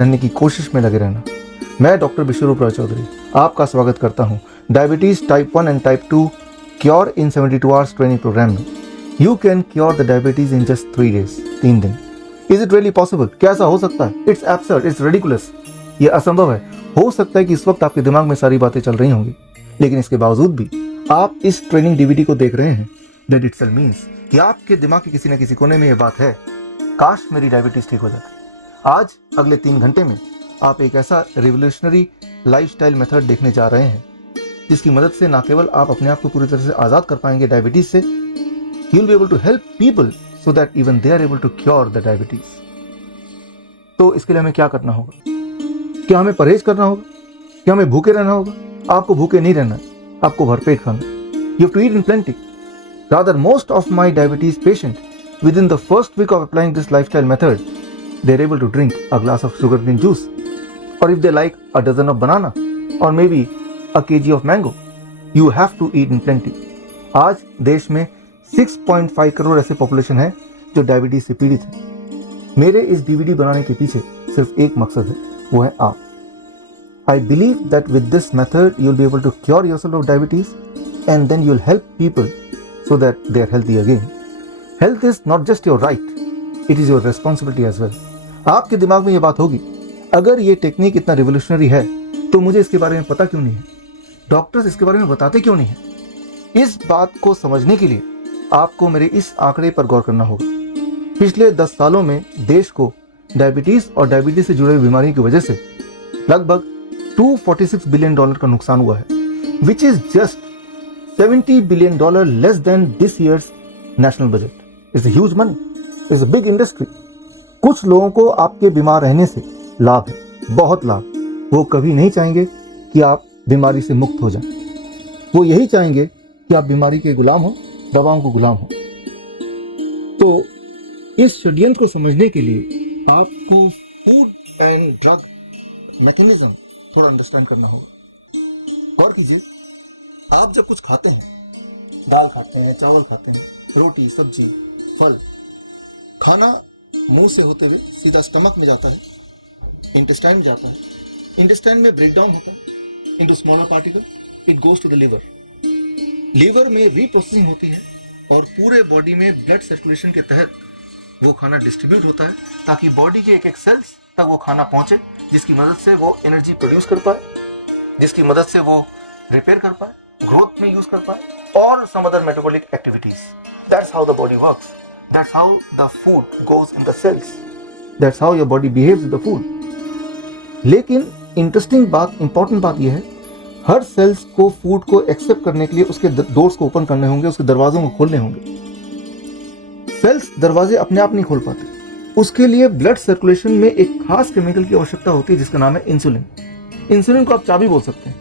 रहने की कोशिश में लगे रहना। मैं डॉक्टर विश्वरूप रॉय चौधरी आपका स्वागत करता हूं diabetes type 1 and type 2 cure in 72 hours training programme में। You can cure the diabetes in just 3 days, 3 दिन। Is it really possible? क्या ऐसा हो सकता है? It's absurd, it's ridiculous. ये असंभव है। हो सकता है कि इस वक्त आपके दिमाग में सारी बातें चल रही होंगी, लेकिन इसके बावजूद भी आप इस ट्रेनिंग डीवीडी को देख रहे हैं। दैट इटसेल्फ मीन्स कि आपके दिमाग के किसी न किसी कोने में ये बात है, काश मेरी डायबिटीज ठीक हो जाती। आज अगले 3 घंटे में आप एक ऐसा रिवोल्यूशनरी लाइफस्टाइल मेथड देखने जा रहे हैं जिसकी मदद से न केवल आप अपने आप को पूरी तरह से आजाद कर पाएंगे डायबिटीज से, you will be able to help people so that even they are able to cure the diabetes. तो इसके लिए हमें क्या करना होगा? क्या हमें परहेज करना होगा? क्या हमें भूखे रहना होगा? आपको भूखे नहीं रहना है, आपको भरपेट खाना है। You have to eat in plenty. Rather, most of my diabetes patients, within the first week of applying this lifestyle method, they're able to drink a glass of sugarcane juice, or if they like, a dozen of banana, or maybe a kg of mango. You have to eat in plenty. आज देश में 6.5 करोड़ ऐसे population है जो diabetes से पीड़ित है। मेरे इस डीवीडी बनाने के पीछे सिर्फ एक मकसद है, वो है आप। I believe that with this method you'll be able to cure yourself of diabetes and then you'll help people so that they are healthy again. Health is not just your right, it is your responsibility as well. आपके दिमाग में ये बात होगी, अगर ये technique इतना revolutionary है तो मुझे इसके बारे में पता क्यों नहीं है? डॉक्टर्स इसके बारे में बताते क्यों नहीं है? इस बात को समझने के लिए आपको मेरे इस आंकड़े पर गौर करना होगा। पिछले 10 सालों में देश को डायबिटीज और डायबिटीज से जुड़ी हुई बीमारियों की वजह से लगभग $246 बिलियन का नुकसान हुआ है, which is just $70 billion less than this years national budget. It's a huge money, it's a big industry. कुछ लोगों को आपके बीमार रहने से लाभ है, बहुत लाभ। वो कभी नहीं चाहेंगे कि आप बीमारी से मुक्त हो जाएं। वो यही चाहेंगे कि आप बीमारी के गुलाम हो, दवाओं को गुलाम हो। तो इस षड्यंत्र को समझने के लिए आपको फूड एंड ड्रग मैकेनिज्म थोड़ा अंडरस्टैंड करना होगा। और कीजिए, आप जब कुछ खाते हैं, दाल खाते हैं, चावल खाते हैं, रोटी, सब्जी, फल, खाना मुंह से होते हुए सीधा स्टमक में जाता है, इंटेस्टाइन में जाता है, इंटेस्टाइन में ब्रेक डाउन होता है into smaller particle, it goes to the liver. Liver में रीप्रोसेसिंग होती है और पूरे बॉडी में ब्लड सर्कुलेशन के तहत वो खाना डिस्ट्रीब्यूट होता है ताकि बॉडी के एक एक सेल्स तक वो खाना पहुंचे, जिसकी मदद से वो एनर्जी प्रोड्यूस कर पाए, जिसकी मदद से वो रिपेयर कर पाए, ग्रोथ में यूज कर पाए, और some other metabolic activities. That's how the body works, that's how the food goes in the cells, that's how your body behaves with the food. लेकिन इंटरेस्टिंग बात, इंपॉर्टेंट बात यह है, हर सेल्स को फूड को एक्सेप्ट करने के लिए उसके डोर्स को ओपन करने होंगे, उसके दरवाजों को खोलने होंगे। सेल्स दरवाजे अपने आप नहीं खोल पाते, उसके लिए ब्लड सर्कुलेशन में एक खास केमिकल की आवश्यकता होती है जिसका नाम है इंसुलिन। इंसुलिन को आप चाबी बोल सकते हैं,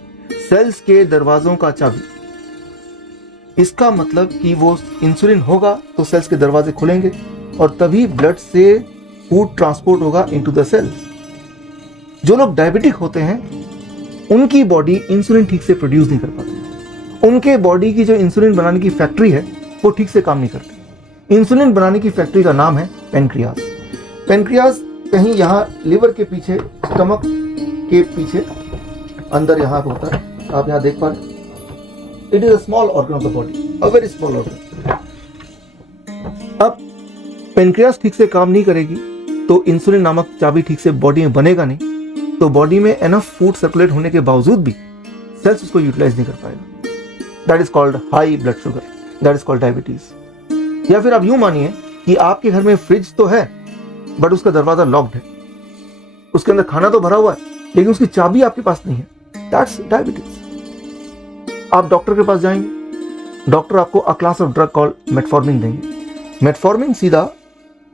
सेल्स के दरवाजों का चाबी। इसका मतलब कि वो इंसुलिन होगा तो सेल्स के दरवाजे खुलेंगे और तभी ब्लड से फूड ट्रांसपोर्ट होगा इनटू द सेल्स। जो लोग डायबिटिक होते हैं उनकी बॉडी इंसुलिन ठीक से प्रोड्यूस नहीं कर पाती, उनके बॉडी की जो इंसुलिन बनाने की फैक्ट्री है वो ठीक से काम नहीं करती। इंसुलिन बनाने की फैक्ट्री का नाम है पेनक्रियास। पेनक्रियास कहीं यहाँ लिवर के पीछे, स्टमक के पीछे अंदर यहाँ पे होता है, आप यहाँ देख पा रहे हैं। It is a small organ of the body, a very small organ. अब पेनक्रियास ठीक से काम नहीं करेगी तो इंसुलिन नामक चाबी ठीक से बॉडी में बनेगा नहीं, तो बॉडी में एनफ फूड सर्कुलेट होने के बावजूद भी सेल्स उसको यूटिलाइज नहीं कर पाएगा। That is called high blood sugar, that is called diabetes. या फिर आप यूं मानिए कि आपके घर में फ्रिज तो है बट उसका दरवाजा लॉक्ड है, उसके अंदर खाना तो भरा हुआ है लेकिन उसकी चाबी आपके पास नहीं है, दैट्स डायबिटीज। आप डॉक्टर के पास जाएंगे, डॉक्टर आपको अ class of drug called metformin देंगे। मेटफॉर्मिन सीधा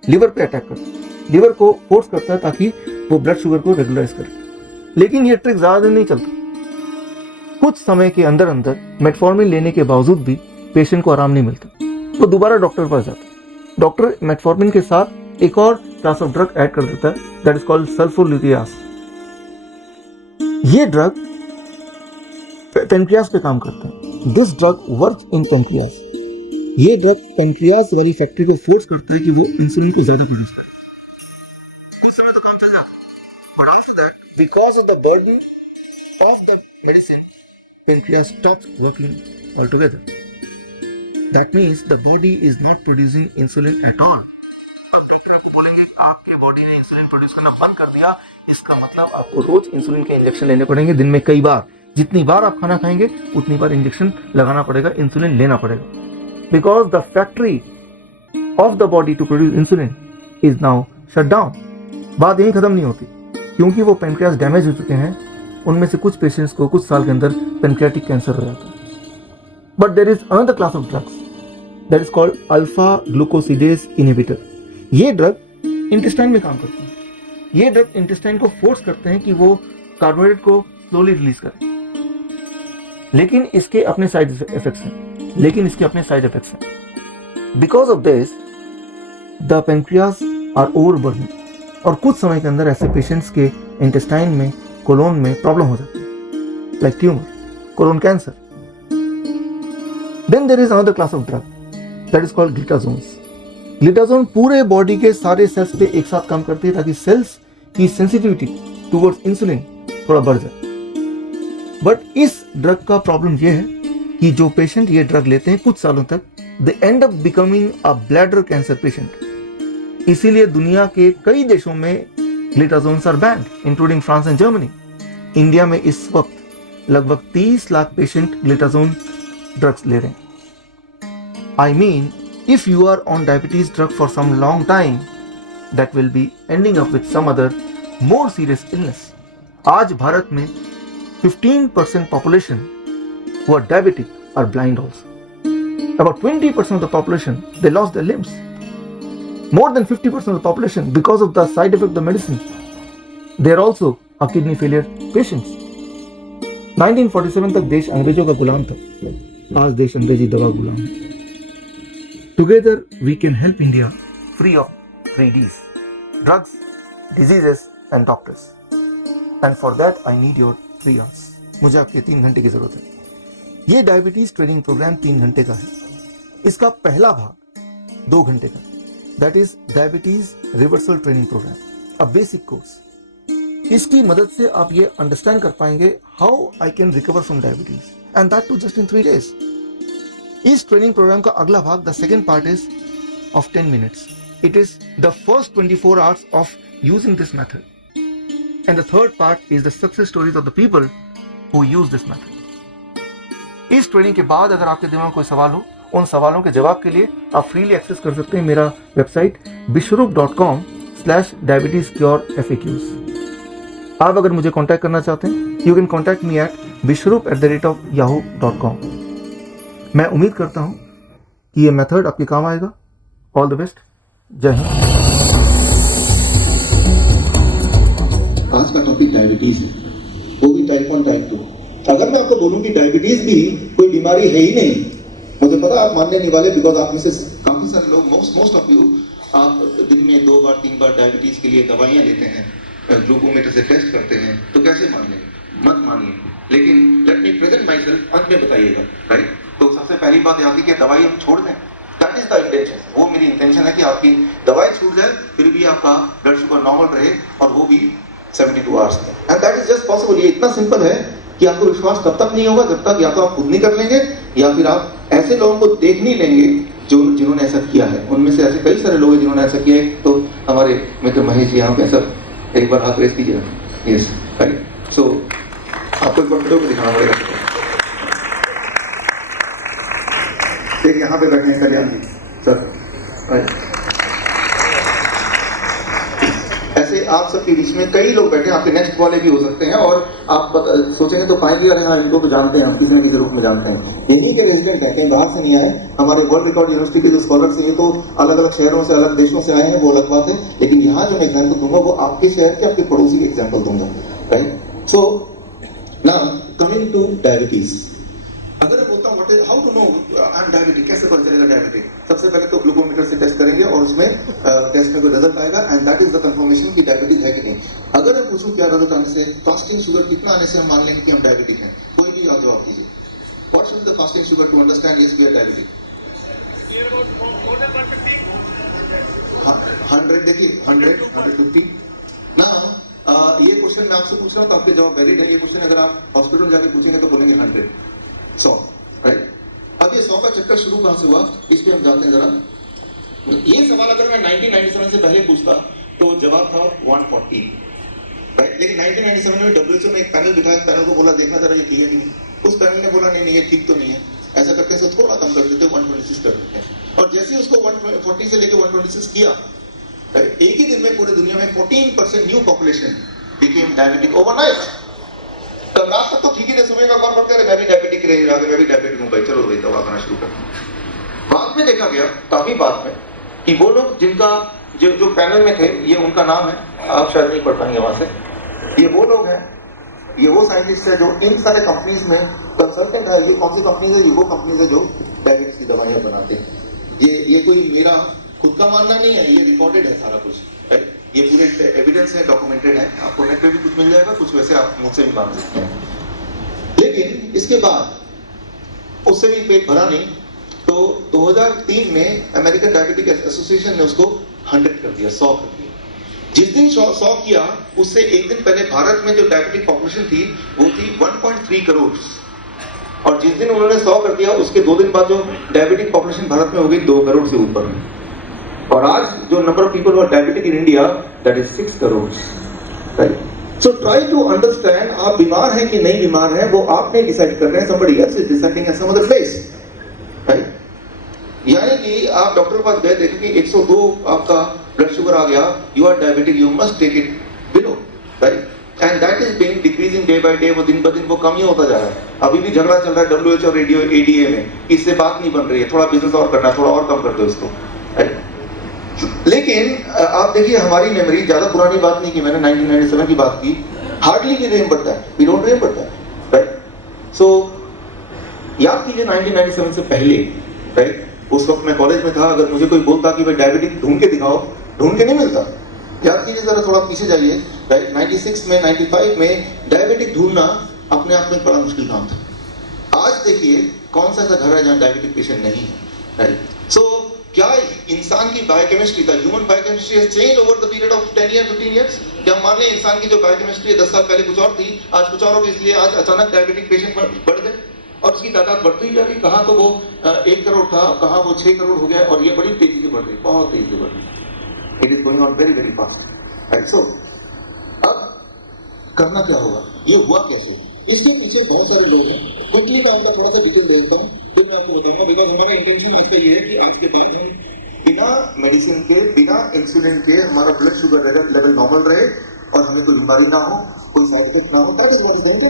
लिवर पे अटैक करता है, लिवर को फोर्स करता है ताकि वो ब्लड शुगर को रेगुलराइज करे। लेकिन ये ट्रिक ज्यादा दिन नहीं चलता, कुछ समय के अंदर अंदर मेटफॉर्मिन लेने के बावजूद भी पेशेंट को आराम नहीं मिलता, वो दोबारा डॉक्टर के पास जाता है। डॉक्टर मेटफॉर्मिन के साथ एक और क्लास ऑफ ड्रग ऐड कर देता है, दैट इज कॉल्ड सल्फोल्यूरियास। ये ड्रग पेनक्रियास पे काम करता है। This drug work in pancreas. ये ड्रग पेनक्रियास वाली फैक्ट्री को फोर्स करता है कि वो इंसुलिन को ज्यादा प्रोड्यूस करे। कुछ समय तो काम चल जाता है, but after that, because of the burden of the medicine, pancreas stops working altogether. That means the body is not producing insulin at all. अब डॉक्टर आपको बोलेंगे आपके बॉडी ने इंसुलिन प्रोड्यूस करना बंद कर दिया, इसका मतलब आपको रोज इंसुलिन के इंजेक्शन लेने पड़ेंगे, दिन में कई बार। जितनी बार आप खाना खाएंगे उतनी बार इंजेक्शन लगाना पड़ेगा, इंसुलिन लेना पड़ेगा। Because the factory of the body to produce insulin is now shut down. बात यही खत्म नहीं होती, क्योंकि वो पेनक्रियास डैमेज हो चुके हैं। उनमें से कुछ पेशेंट्स को कुछ साल के अंदर पेनक्रियाटिक कैंसर हो जाता है। But there is another class of drugs that is called alpha glucosidase inhibitor. ये ड्रग इंटेस्टाइन में काम करते हैं। ये ड्रग इंटेस्टाइन को फोर्स करते हैं कि वो कार्बोहाइड्रेट को स्लोली रिलीज करें। लेकिन इसके अपने साइड इफेक्ट्स हैं। Because of this the pancreas are overburden, और कुछ समय के अंदर ऐसे पेशेंट्स के इंटेस्टाइन में, कोलोन में प्रॉब्लम हो जाती है, like tumour, colon cancer. Then there is another class of drug that is called glitazones. Glitazone पूरे बॉडी के सारे सेल्स पे एक साथ काम करती है ताकि सेल्स की सेंसिटिविटी टुवर्ड्स इंसुलिन थोड़ा बढ़ जाए। बट इस ड्रग का प्रॉब्लम यह है कि जो पेशेंट ये ड्रग लेते हैं कुछ सालों तक, they end up becoming a bladder cancer patient. इसीलिए दुनिया के कई देशों में glitazones are banned, including France and Germany. India में इस वक्त लगभग 30 लाख पेशेंट ग्लिटाजोन ड्रग्स ले रहे हैं। I mean, if you are on diabetes drug for some long time, that will be ending up with some other more serious illness. आज भारत में 15% population who are diabetic are blind also. About 20% of the population, they lost their limbs. More than 50% of the population, because of the side effect of the medicine, they are also a kidney failure patients. 1947 तक देश अंग्रेजों का गुलाम था, आज देश अंग्रेजी दवा गुलाम है। Together we can help India free of 3 Ds: drugs, diseases and doctors. And for that I need your 3 hours. मुझे आपके 3 घंटे की जरूरत है। ये डायबिटीज ट्रेनिंग प्रोग्राम 3 घंटे का है। इसका पहला भाग 2 घंटे का, that is diabetes reversal training program, a basic course. इसकी मदद से आप ये अंडरस्टैंड कर पाएंगे how I can recover from diabetes, and that to just in 3 days. इस ट्रेनिंग प्रोग्राम का अगला भाग, the second part is of 10 minutes. It is the first 24 hours of using this method. And the third part is the success stories of the people who use this method. इस training के बाद अगर आपके दिमाग में कोई सवाल हो, उन सवालों के जवाब के लिए आप फ्रीली एक्सेस कर सकते हैं मेरा वेबसाइट bishrup.com/diabetescurefaqs. आप अगर मुझे कांटेक्ट करना चाहते हैं, you can contact me at bishrup@yahoo.com. मैं उम्मीद करता हूं कि ये मेथड आपके काम आएगा। All the best. जय हिंद। आज का टॉपिक डायबिटीज है, वो भी टाइप 1 टाइप 2। अगर मैं आपको बोलूं कि डायबिटीज भी कोई बीमारी है ही नहीं, मुझे पता आप मानने नहीं वाले, बिकॉज आप में से काफी सारे लोग, मोस्ट ऑफ यू, आप दिन में 2 बार 3 बार डायबिटीज के लिए दवाइयां लेते हैं, ग्लूकोमीटर से टेस्ट करते हैं, तो कैसे मान लेंगे? मत मानिए। लेकिन let me present my self, अंत में बताइएगा, राइट? तो सबसे पहली बात यह आती है कि दवाई हम छोड़ दें। That is the intention. वो मेरी इंटेंशन है कि आपकी दवाई छूट जाए, फिर भी आपका ब्लड शुगर नॉर्मल रहे, और वो भी 72 आवर्स में। And that is just possible. ये इतना सिंपल है कि आपको विश्वास तब तक नहीं होगा जब तक या तो आप खुद नहीं कर लेंगे, या फिर आप ऐसे लोगों को देख नहीं लेंगे जिन्होंने ऐसा किया है। उनमें से ऐसे कई सारे लोग हैं जिन्होंने ऐसा किया है। तो हमारे मित्र महेश जी यहाँ पे सर, एक बार हाथ रेस कीजिए। Yes, right. सो आपको एक बार वीडियो को दिखाना पड़ेगा। एक यहाँ पे बैठे हैं कल्याण जी सर। ऐसे आप सबके बीच में कई लोग बैठे हैं, आपके नेक्स्ट वाले भी हो सकते हैं, और आप सोचेंगे तो पाएंगे अरे हाँ, इनको तो जानते हैं, हम किसी न किसी रूप में जानते हैं। यहीं के रेजिडेंट हैं, कहीं बाहर से नहीं आए। हमारे वर्ल्ड रिकॉर्ड यूनिवर्सिटी के जो स्कॉलर्स हैं, ये तो अलग अलग शहरों से, अलग देशों से आए हैं, वो अलग बात है। लेकिन यहाँ जो मैं एग्जाम्पल दूंगा वो आपके शहर के, आपके पड़ोसी के एग्जाम्पल दूंगा, right? So now coming to diabetes. अगर मैं बोलता हूँ how to know I am diabetic, कैसे पता चलेगा डायबिटिक? सबसे पहले तो ग्लूकोमीटर से टेस्ट करेंगे, और उसमें टेस्ट में कोई रिजल्ट आएगा, and that is the confirmation कि डायबिटिक है कि नहीं। अगर मैं पूछूं क्या रिजल्ट आने से, फास्टिंग शुगर कितना आने से हम मान लेंगे कि हम डायबिटिक हैं? कोई भी आप जवाब दीजिए। What should the fasting sugar to understand yes we are diabetic? 100 देखिए, 100, 150। नाउ ये क्वेश्चन मैं आपसे पूछ रहा हूँ तो आपके जवाब वैलिड है। ये क्वेश्चन अगर आप हॉस्पिटल जाके पूछेंगे तो बोलेंगे 100, 100, राइट। अब ये 100 का चक्कर शुरू कहाँ से हुआ, इस पे हम जाते हैं जरा। ये सवाल अगर मैं 1997 से पहले पूछता तो जवाब था 140, राइट। लेकिन 1997 में WHO में एक पैनल बिठाया, पैनल को बोला देखना जरा ये ठीक है कि नहीं। उस पैनल ने बोला नहीं ये ठीक तो नहीं है, ऐसा करके इसको थोड़ा कम कर देते, 126 कर देते हैं। और जैसे ही उसको 140 से लेके 126 किया, एक ही दिन में पूरे दुनिया में 14% new population became diabetic overnight. तब रात तक तो ठीक ही थे, सुबह का कौन पड़ता है मैं भी डायबिटिक रही, मैं भी डायबिटिक हूँ भाई, चलो भाई दवा खाना शुरू कर। बाद में देखा गया, काफी बाद में, कि वो लोग जिनका जो पैनल में थे, ये उनका नाम है, आप शायद नहीं पढ़ पाएंगे वहां से, ये वो लोग हैं, ये वो साइंटिस्ट है जो इन सारे कंपनीज में कंसल्टेंट है। ये कौन सी कंपनीज है, ये वो कंपनीज है जो डायबिटीज की दवाइयां बनाते हैं। ये कोई मेरा खुद का मानना नहीं है, ये रिकॉर्डेड है सारा कुछ, ये पूरे एविडेंस है, डॉक्यूमेंटेड है, आपको नेट पे भी कुछ मिल जाएगा, कुछ वैसे आप मुझसे भी मांग सकते हैं। लेकिन इसके बाद उससे भी पेट भरा नहीं, तो 2003 में अमेरिकन डायबिटिक एसोसिएशन ने उसको 100 कर दिया, 100 कर दिया। जिस दिन 100 किया, उससे एक दिन पहले भारत में जो डायबिटिक पॉपुलेशन थी वो थी 1.3 करोड़, और जिस दिन उन्होंने 100 कर दिया उसके 2 दिन बाद जो डायबिटिक पॉपुलेशन भारत में हो गई 2 करोड़ से ऊपर में। और आज जो number of people are diabetic in India, that is 6 crore, right. So try to understand, आप बीमार हैं कि नहीं बीमार हैं वो आप नहीं डिसाइड कर रहे हैं, somebody else is deciding at some other place, right. यानी कि आप डॉक्टर के पास गए, देखें कि 102 आपका ब्लड शुगर आ गया, you are diabetic, you must take it below, right. And that is being decreasing day by day, वो दिन ब दिन वो कम ही होता जा रहा है। अभी भी झगड़ा चल रहा है WHO और ADA में, इससे बात नहीं बन रही है, थोड़ा बिजनेस और करना है, थोड़ा और कम कर दो इसको, राइट। लेकिन आप देखिए हमारी मेमोरी, ज्यादा पुरानी बात नहीं की मैंने, 1997 की बात की, hardly we remember that, we don't remember that, right. So याद कीजिए 1997 से पहले, राइट, उस वक्त मैं कॉलेज में था, अगर मुझे कोई बोलता कि भाई डायबिटिक ढूंढ के दिखाओ, ढूंढ के नहीं मिलता। याद कीजिए जरा, थोड़ा पीछे जाइए, राइट। 96 में 95 में डायबिटिक ढूंढना अपने आप में बड़ा मुश्किल काम था। आज देखिए कौन सा ऐसा घर है जहाँ डायबिटिक पेशेंट नहीं है, राइट। सो क्या इंसान की बायोकेमिस्ट्री था, human biochemistry has changed over the period of 10 year 15 years. क्या मान लें इंसान की जो बायोकेमिस्ट्री है 10 साल पहले कुछ और थी, आज कुछ और होगी, इसलिए आज अचानक डायबिटिक पेशेंट बढ़ गए और उसकी तादाद बढ़ती ही जा रही। कहाँ तो वो 1 करोड़ था, कहाँ वो 6 करोड़ हो गया, और ये बड़ी तेजी से बढ़ रही, बहुत तेजी से बढ़ रही। It is going on very very fast, right. So अब करना क्या होगा, ये हुआ कैसे, इसके पीछे बहुत सारे लोग हैं। क्विकली मैं इनका थोड़ा सा डिटेल देखता हूँ, फिर मैं आपको बताऊंगा। बिकॉज हमारा इंटेंशन इसके लिए है कि आज के बाद हम बिना मेडिसिन के, बिना इंसुलिन के हमारा ब्लड शुगर लेवल नॉर्मल रहे और हमें कोई बीमारी ना हो, कोई साइड इफेक्ट ना हो, that is what is going.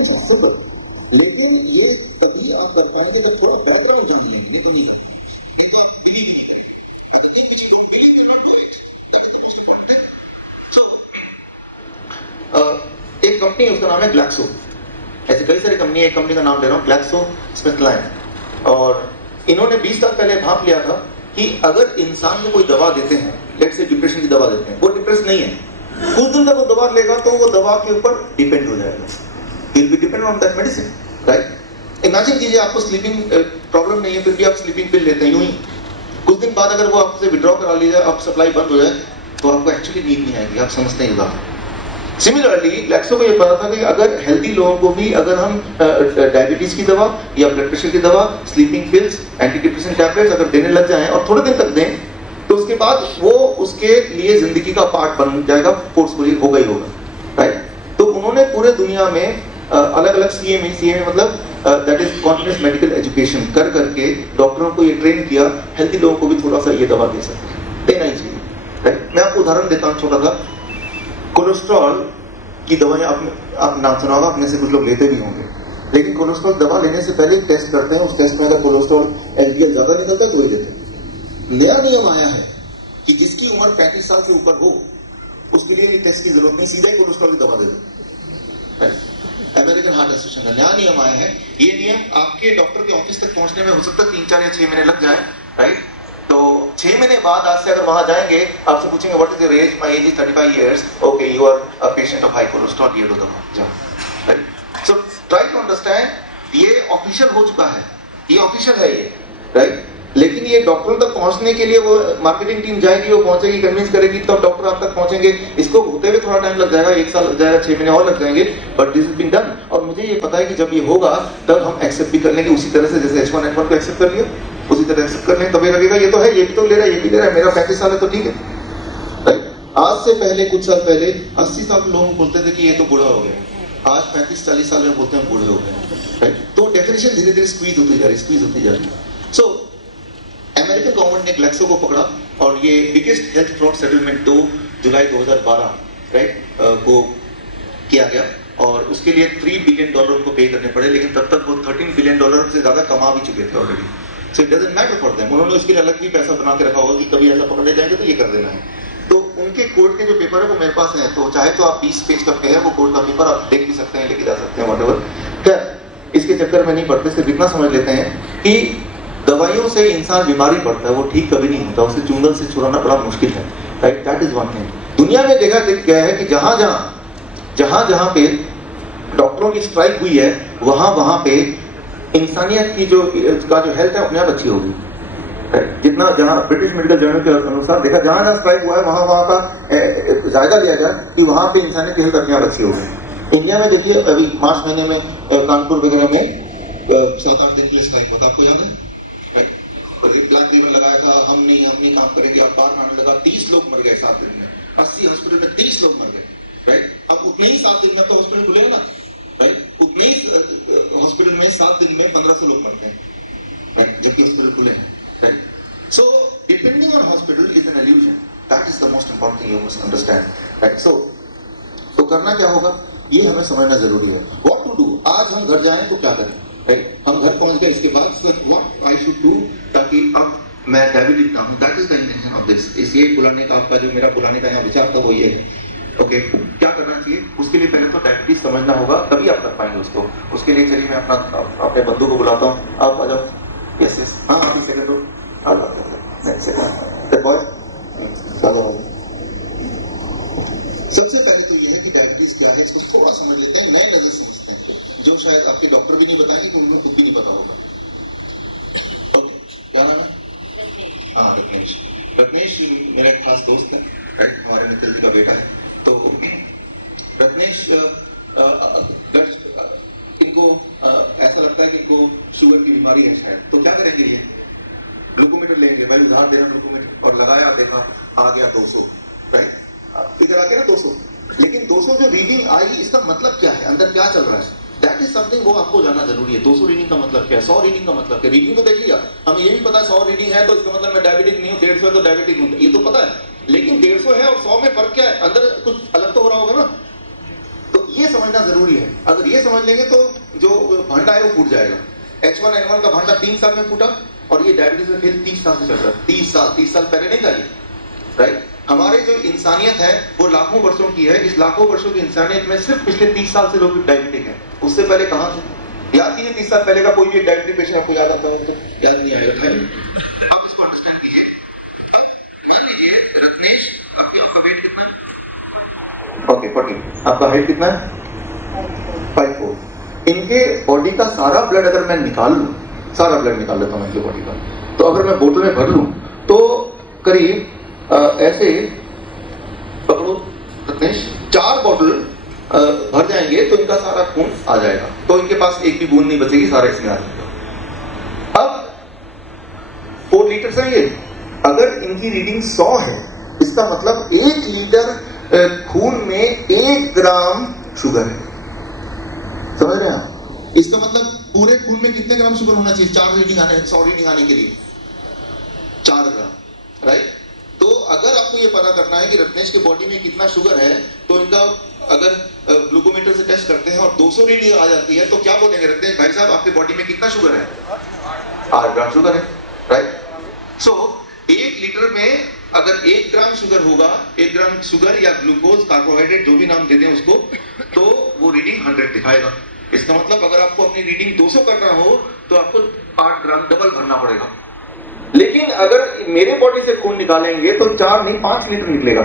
लेकिन ये तभी आप कर पाएंगे जब थोड़ा बैकग्राउंड चाहिए, ये तो नहीं है, ये तो आप बिलीव नहीं करें, अगर नहीं कुछ लोग बिलीव कर not do it, that is what is going. So एक कंपनी, उसका नाम है ग्लैक्सो, ऐसे कई सारी कंपनी, एक कंपनी का नाम ले रहा हूँ, GlaxoSmithKline, और इन्होंने 20 साल पहले भाप लिया था कि अगर इंसान को कोई दवा देते हैं, लेट्स से डिप्रेशन की दवा देते हैं, वो डिप्रेस नहीं है, कुछ दिन तक वो दवा लेगा तो वो दवा के ऊपर डिपेंड हो जाएगा, will be depend on that medicine, right. Imagine कीजिए आपको स्लीपिंग प्रॉब्लम नहीं है, फिर भी आप स्लीपिंग पिल लेते हैं यूं ही, कुछ दिन बाद अगर वो आपसे विड्रॉ करा ली जाए, आप सप्लाई बंद हो जाए, तो आपको एक्चुअली नींद नहीं आएगी, आप समझते हैं बात। सिमिलरली ग्लैक्सो को ये पता था कि अगर हेल्दी लोगों को भी अगर हम डायबिटीज की दवा या ब्लड प्रेशर की दवा, sleeping pills, anti depression tablets अगर देने लग जाएं और थोड़े दिन तक दें, तो उसके बाद वो उसके लिए जिंदगी का पार्ट बन जाएगा, फोर्सफुली होगा ही होगा, राइट। तो उन्होंने पूरे दुनिया में अलग अलग CME मतलब that is continuous medical education कर करके डॉक्टरों को ये ट्रेन किया, हेल्दी लोगों को भी थोड़ा सा ये दवा दे सकते हैं, देना ही चाहिए, राइट। मैं आपको उदाहरण देता हूँ छोटा सा। कोलेस्ट्रॉल की दवाएं आप नाम सुना होगा, अपने से कुछ लोग लेते भी होंगे, लेकिन कोलेस्ट्रॉल दवा लेने से पहले एक टेस्ट करते हैं, उस टेस्ट में अगर कोलेस्ट्रॉल LDL ज्यादा निकलता है तो ही देते हैं। नया नियम आया है कि जिसकी उम्र 35 साल से ऊपर हो उसके लिए टेस्ट की जरूरत नहीं, सीधा ही कोलेस्ट्रॉल की दवा दे दो। अमेरिकन हार्ट एसोसिएशन का नया नियम आया है। ये नियम आपके डॉक्टर के ऑफिस तक पहुंचने में हो सकता है 3, 4 या 6 महीने लग जाए, राइट। तो 6 महीने बाद आज से अगर वहां जाएंगे, आपसे पूछेंगे what is your age, my age is 35 years, okay you are a patient of high cholesterol, ये लो दवा, जाओ, right. So try to understand, ये ऑफिशियल हो चुका है, ये ऑफिशियल है ये, राइट। लेकिन ये डॉक्टरों तक पहुंचने के लिए वो मार्केटिंग टीम जाएगी, वो पहुंचेगी, कन्विंस करेगी, तब डॉक्टर आप तक पहुंचेंगे। इसको होते हुए थोड़ा टाइम लग जाएगा, 1 साल लग जाएगा, 6 महीने और लग जाएंगे, but this is been done. और मुझे ये पता है कि जब ये होगा तब हम एक्सेप्ट भी कर लेंगे उसी तरह से, जैसे H1N1 को एक्सेप्ट कर लिया उसी तरह एक्सेप्ट कर लें, तभी लगेगा ये तो है, ये भी तो ले रहा है, ये भी ले रहा है, मेरा 35 साल है तो ठीक है, राइट। आज से पहले कुछ साल पहले 80 साल के लोग बोलते थे कि ये तो बूढ़ा हो गया, आज 35-40 साल में बोलते हैं बूढ़े हो गए, राइट। तो डेफिनेशन धीरे धीरे स्क्वीज होती जा रही है। सो अमेरिकन गवर्नमेंट ने ग्लैक्सो को पकड़ा और ये बिगेस्ट हेल्थ फ्रॉड सेटलमेंट 2 जुलाई 2012 राइट को किया गया, और उसके लिए $3 बिलियन उनको पे करने पड़े, लेकिन तब तक वो $13 बिलियन से ज्यादा कमा भी चुके थे already. So it doesn't matter for them, उन्होंने उसके लिए अलग भी पैसा बना के रखा होगा कि कभी ऐसा पकड़े जाएंगे तो ये कर देना है। तो उनके कोर्ट के जो पेपर है वो मेरे पास है, तो चाहे तो आप 20 पेज का है वो कोर्ट का पेपर, आप देख भी सकते हैं, लेके जा सकते हैं, व्हाटएवर। खैर इसके चक्कर में नहीं पड़ते, सिर्फ इतना समझ लेते हैं कि दवाइयों से इंसान बीमारी पड़ता है, वो ठीक कभी नहीं होता, उसे चुंगल से छुड़ाना बड़ा मुश्किल है, right. That is one thing. दुनिया में देखा गया है कि जहां पे डॉक्टरों की स्ट्राइक हुई है वहां पे इंसानियत की जो हेल्थ है अपने आप अच्छी होगी, राइट। जितना जहां ब्रिटिश मेडिकल जर्नल के अनुसार देखा, जहां स्ट्राइक हुआ है वहां का जायजा लिया जाए कि वहां पे इंसानियत की हेल्थ अपने आप अच्छी होगी। इंडिया में देखिए अभी मार्च महीने में कानपुर वगैरह में 7-8 दिन के लिए स्ट्राइक हुआ था, आपको याद है, राइट। ब्लैक रिबन लगाया था, हम नहीं काम करेंगे, आप बाहर आने लगा, 30 लोग मर गए 7 दिन में, 80 हॉस्पिटल में 30 लोग मर गए, राइट। अब उतने ही 7 दिन में तो हॉस्पिटल खुले हैं ना, राइट, उतने ही हॉस्पिटल में 7 दिन में 1500 लोग मरते हैं, राइट, जबकि हॉस्पिटल खुले हैं, right. So depending on hospital is an illusion, that is the most important thing you must understand, right. So तो करना क्या होगा ये हमें समझना जरूरी है। व्हाट टू डू, आज हम घर जाएं तो क्या करें, राइट। हम घर पहुंच गए, इसके बाद व्हाट आई शुड डू, ताकि अब मैं डायबिटिक ना हूं, that is the intention of this. इसलिए बुलाने का आपका जो मेरा बुलाने का यहाँ विचार था वो ये है, ओके। क्या करना चाहिए, उसके लिए पहले तो डायबिटीज समझना होगा, तभी आप कर पाएंगे उसको। उसके लिए चलिए मैं अपने बंधु को बुलाता हूँ, आप आ जाओ। यस यस, हाँ आप 1 सेकंड दो, आ जाओ, नेक्स्ट सेकंड बॉय, सबसे पहले तो ये है कि डायबिटीज क्या है, इसको थोड़ा समझ लेते हैं, नए नजर समझते हैं, जो शायद आपके डॉक्टर भी नहीं बताएंगे कि उनको खुद भी नहीं पता होगा। ओके, क्या नाम है? हाँ रत्नेश। रत्नेश मेरा एक खास दोस्त है, राइट, हमारे मित्र जी का बेटा है। तो रत्नेश इनको ऐसा लगता है कि इनको शुगर की बीमारी है शायद, तो क्या करेंगे, ये ग्लूकोमीटर लेंगे, भाई उधार दे रहा ग्लूकोमीटर, और लगाया, देखा आ गया 200, राइट, इधर आ गया ना 200, लेकिन 200 जो रीडिंग आई इसका मतलब क्या है, अंदर क्या चल रहा है, दैट इज समथिंग वो आपको जानना जरूरी है। 200 रीडिंग का मतलब क्या है, 100 रीडिंग का मतलब क्या है। रीडिंग तो देख लिया, हमें ये भी पता है 100 रीडिंग है तो इसका मतलब मैं डायबिटिक नहीं हूँ, 150 है तो डायबिटिक हूँ, ये तो पता है, लेकिन 150 है और 100 में फर्क क्या है, अंदर कुछ अलग तो हो रहा होगा ना, तो ये समझना जरूरी है। अगर ये समझ लेंगे तो जो भांडा है वो फूट जाएगा। H1N1 का भांडा 3 साल में फूटा, और ये डायबिटीज में फिर 30 साल से चल रहा है, 30 साल पहले नहीं था ये, राइट। हमारे जो इंसानियत है वो लाखों वर्षों की है, इस लाखों वर्षों की इंसानियत में सिर्फ पिछले 30 साल से लोग डायबिटिक हैं, उससे पहले कहाँ थे, याद कीजिए 30 साल पहले का कोई भी एक डायबिटिक पेशेंट आपको याद आता है तो याद नहीं आएगा। आप इसको अंडरस्टैंड कीजिए। मान लीजिए रत्नेश, आपका वेट कितना है? ओके 40। आपका हाइट कितना है? 5'4". इनके बॉडी का सारा ब्लड अगर मैं निकाल लूं, सारा ब्लड निकाल लेता हूं इनके बॉडी का, तो अगर मैं बोतल में भर लूं तो करीब ऐसे पकड़ो रत्नेश, 4 बोतल भर जाएंगे तो इनका सारा खून आ जाएगा, तो इनके पास एक भी बूंद नहीं बचेगी, सारा इसमें आ जाएगा। अब 4 लीटर है ये, अगर इनकी रीडिंग 100 है, इसका मतलब 1 लीटर खून में 1 ग्राम शुगर है, समझ रहे हैं आप? इसका मतलब पूरे खून में कितने ग्राम शुगर होना चाहिए 100 रीडिंग आने के लिए? 4 ग्राम, राइट। तो अगर आपको ये पता करना है कि रत्नेश के बॉडी में कितना शुगर है, तो इनका अगर ग्लूकोमीटर से टेस्ट करते हैं और 200 रीडिंग आ जाती है, तो क्या बोलेंगे, रत्नेश भाई साहब आपके बॉडी में कितना शुगर है? 8 ग्राम शुगर है, राइट। सो 1 लीटर में अगर 1 ग्राम शुगर होगा, 1 ग्राम शुगर या ग्लूकोज, कार्बोहाइड्रेट, जो भी नाम दे दें उसको, तो वो रीडिंग 100 दिखाएगा। इसका मतलब अगर आपको अपनी रीडिंग 200 करना हो तो आपको 8 ग्राम डबल भरना पड़ेगा। लेकिन अगर मेरे बॉडी से खून निकालेंगे तो 4 नहीं 5 लीटर निकलेगा,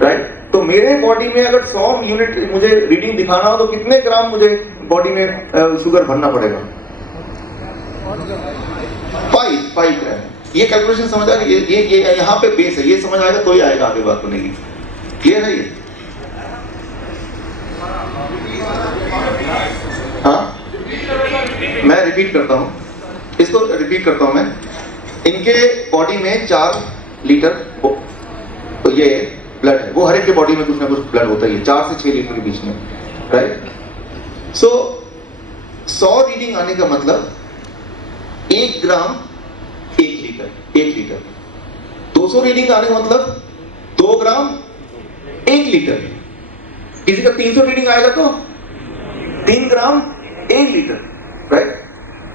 राइट। तो मेरे बॉडी में अगर 100 यूनिट मुझे रीडिंग दिखाना हो तो कितने ग्राम मुझे बॉडी में शुगर भरना पड़ेगा? 5। 5 ग्राम। ये कैलकुलेशन समझ आ रही है? ये यहाँ पे बेस है, ये समझ आएगा तो ही आएगा आगे बात बनेगी। क्लियर है ये? हाँ, मैं रिपीट करता हूँ, इसको रिपीट करता हूँ मैं। इनके बॉडी में 4 लीटर तो ये ब्लड है, वो हर एक के बॉडी में कुछ ना कुछ ब्लड होता ही है, 4 से 6 लीटर के बीच में, राइट। सो 100 रीडिंग आने का मतलब 1 ग्राम 1 लीटर। 200 रीडिंग आने का मतलब 2 ग्राम 1 लीटर। किसी का 300 रीडिंग आएगा तो 3 ग्राम 1 लीटर, राइट।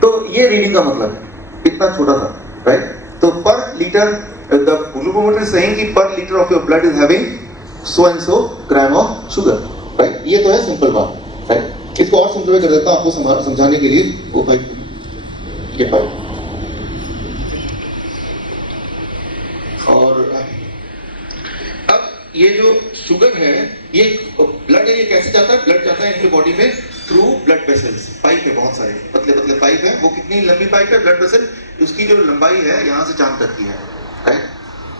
तो ये रीडिंग का मतलब है, इतना छोटा सा, राइट। तो पर litre the glucometer is saying कि पर litre of your blood is having so and so gram of sugar, right. ये तो है सिंपल बात, राइट। इसको और सिंपल कर देता हूं आपको समझाने के लिए। वो भाई ये पाइप और अब ये जो शुगर है, ये ब्लड है, ये कैसे जाता है? ब्लड जाता है इनके बॉडी में थ्रू ब्लड वेसल्स। पाइप है, बहुत सारे पतले पतले पाइप है। वो कितनी लंबी पाइप है? ब्लड वेसल, उसकी जो लंबाई है यहाँ से चांद तक की है, राइट।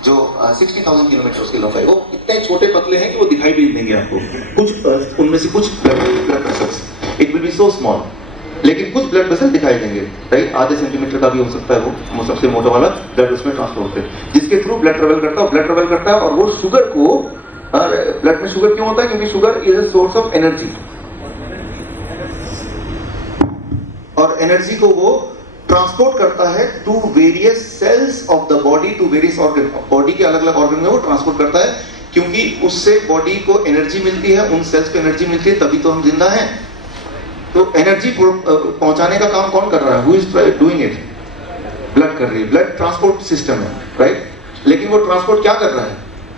जो 60,000 किलोमीटर उसकी लंबाई। वो इतने छोटे पतले हैं कि वो दिखाई भी नहीं देंगे आपको। कुछ उनमें से कुछ blood vessels, it will be so small, लेकिन कुछ ब्लड वेसल दिखाई देंगे, राइट। आधे सेंटीमीटर का भी हो सकता है वो सबसे मोटा वाला ब्लड उसमें ट्रांसफर होते हैं, जिसके थ्रू ब्लड ट्रेवल करता है। और वो शुगर को, ब्लड में शुगर क्यों होता है? क्योंकि sugar is a source of energy, और एनर्जी को वो ट्रांसपोर्ट करता है to various cells of the body, to various organ. Body के अलग अलग ऑर्गन में वो ट्रांसपोर्ट करता है, क्योंकि उससे बॉडी को एनर्जी मिलती है, उन सेल्स को एनर्जी मिलती है, तभी तो हम जिंदा हैं। तो एनर्जी पहुंचाने का काम कौन कर रहा है? Who is doing it? Blood कर रही है। ब्लड ट्रांसपोर्ट सिस्टम है, राइट। लेकिन वो ट्रांसपोर्ट क्या कर रहा है?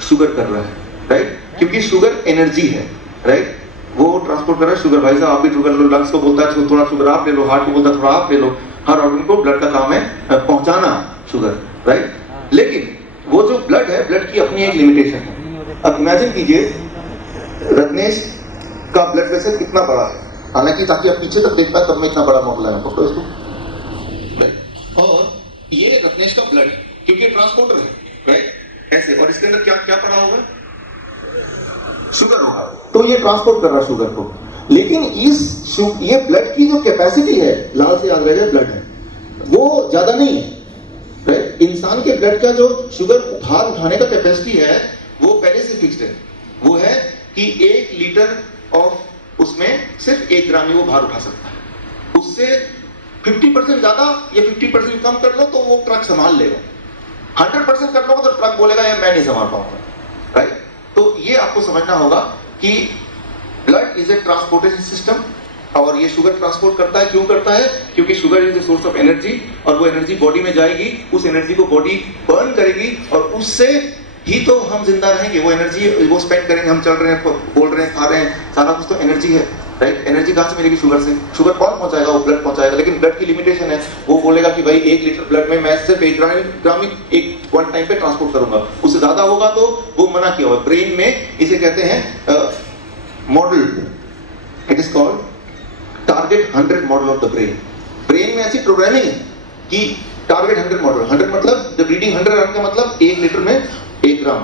शुगर कर रहा है, राइट। क्योंकि शुगर एनर्जी है, राइट। वो ट्रांसपोर्ट कर रहा है शुगर। भाई साहब आप भी शुगर लो, लंग्स को बोलता है थोड़ा शुगर आप ले लो, हार्ट को बोलता है थोड़ा आप ले लो। हर ऑर्गन को ब्लड का काम है पहुंचाना शुगर, राइट। लेकिन वो जो ब्लड है, ब्लड की अपनी एक लिमिटेशन है। अब इमेजिन कीजिए रत्नेश का ब्लड प्रेशर कितना बड़ा है, हालांकि ताकि आप पीछे तक देख पाए तब मैं इतना बड़ा मॉडल है फोटो इसको। और ये रत्नेश का ब्लड, क्योंकि ट्रांसपोर्टर है, राइट, ऐसे। और इसके अंदर क्या क्या पड़ा होगा? शुगर होगा। तो ये ट्रांसपोर्ट कर रहा है शुगर को। लेकिन ये ब्लड की जो कैपेसिटी है, लाल से याद रहे, ब्लड है, वो ज्यादा नहीं है, राइट। इंसान के ब्लड का जो शुगर भार उठाने का कैपेसिटी है वो पहले से फिक्स्ड है। वो है कि 1 लीटर ऑफ उसमें सिर्फ 1 ग्राम ही वो भार उठा सकता है। उससे 50% ज्यादा या 50% कम कर लो तो वो ट्रक संभाल लेगा। 100% कर लो तो ट्रक बोलेगा यार मैं नहीं संभाल पाऊंगा, राइट। तो ये आपको समझना होगा कि blood is a transportation system, और ये शुगर ट्रांसपोर्ट करता है। क्यों करता है? क्योंकि sugar is the source of energy, और वो एनर्जी बॉडी में जाएगी, उस एनर्जी को बॉडी बर्न करेगी, और उससे ही तो हम जिंदा रहेंगे। वो एनर्जी वो स्पेंड करेंगे, हम चल रहे हैं, बोल रहे हैं, खा रहे हैं, सारा कुछ तो एनर्जी है, राइट। एनर्जी कहां से मिलेगी? शुगर से। शुगर कौन पहुंचाएगा? वो ब्लड पहुंचाएगा। लेकिन ब्लड की लिमिटेशन है। वो बोलेगा कि भाई 1 लीटर ब्लड में मैं सिर्फ 1 ग्राम एक वन टाइम पे ट्रांसपोर्ट करूंगा, उससे ज्यादा होगा तो वो मना किया हुआ। ब्रेन में इसे कहते हैं model, it is called target 100 model of the brain. Brain में ऐसी प्रोग्रामिंग है कि टारगेट 100 मॉडल, 100 मतलब जब रीडिंग 100 आने का मतलब 1 लीटर में 1 ग्राम।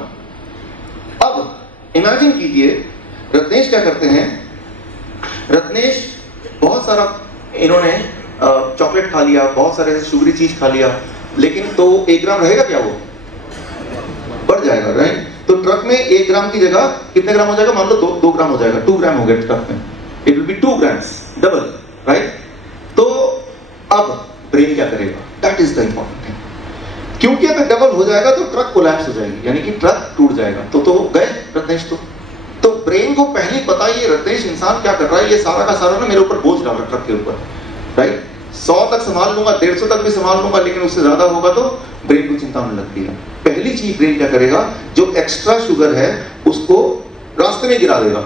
अब इमेजिन कीजिए रत्नेश क्या करते हैं। रत्नेश बहुत सारा इन्होंने चॉकलेट खा लिया, बहुत सारे शुगरी चीज खा लिया, लेकिन तो 1 ग्राम रहेगा क्या? वो बढ़ जाएगा, राइट। तो ट्रक में 1 ग्राम की जगह कितने ग्राम हो जाएगा? मान लो 2 ग्राम हो जाएगा, 2 ग्राम हो गया ट्रक में। It will be 2 grams, double, right. तो अब ब्रेन क्या करेगा? That is the important thing. क्योंकि अगर डबल हो जाएगा तो ट्रक कोलैप्स हो जाएगी, यानी कि ट्रक टूट जाएगा। तो गए रत्नेश। तो ब्रेन को पहले पता ये रत्नेश इंसान क्या कर रहा है, ये सारा का सारा ना मेरे ऊपर बोझ डाल रहा है ट्रक के ऊपर, राइट। 100 तक संभाल लूंगा, 150 तक भी संभाल लूंगा, लेकिन उससे ज्यादा होगा तो ब्रेन को चिंता होने लगती है। पहली चीज ब्रेन क्या करेगा? जो एक्स्ट्रा शुगर है उसको रास्ते में गिरा देगा,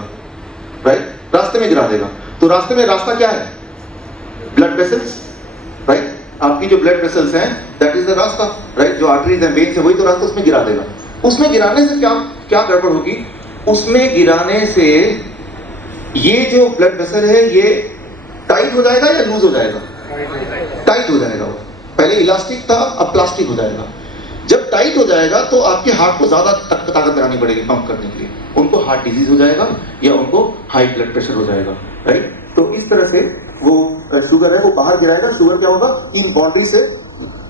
राइट। रास्ते में गिरा देगा। तो रास्ते में रास्ता क्या है? Blood vessels, right. आपकी जो ब्लड वेसल्स हैं दैट इज द रास्ता, राइट। जो आर्टरीज हैं, वेन्स है, वही तो रास्ता, उसमें गिरा देगा। उसमें गिराने से क्या गड़बड़ होगी? उसमें गिराने से ये जो ब्लड वेसल है ये टाइट हो जाएगा या लूज हो जाएगा? टाइट हो जाएगा। पहले इलास्टिक था, अब प्लास्टिक हो जाएगा। जब टाइट हो जाएगा तो आपके हार्ट को ज्यादा ताकत लगानी पड़ेगी पंप करने के लिए, उनको हार्ट डिजीज हो जाएगा या उनको हाई ब्लड प्रेशर हो जाएगा, राइट। तो इस तरह से वो शुगर है वो बाहर गिराएगा, शुगर क्या होगा, इन बॉन्ड्री से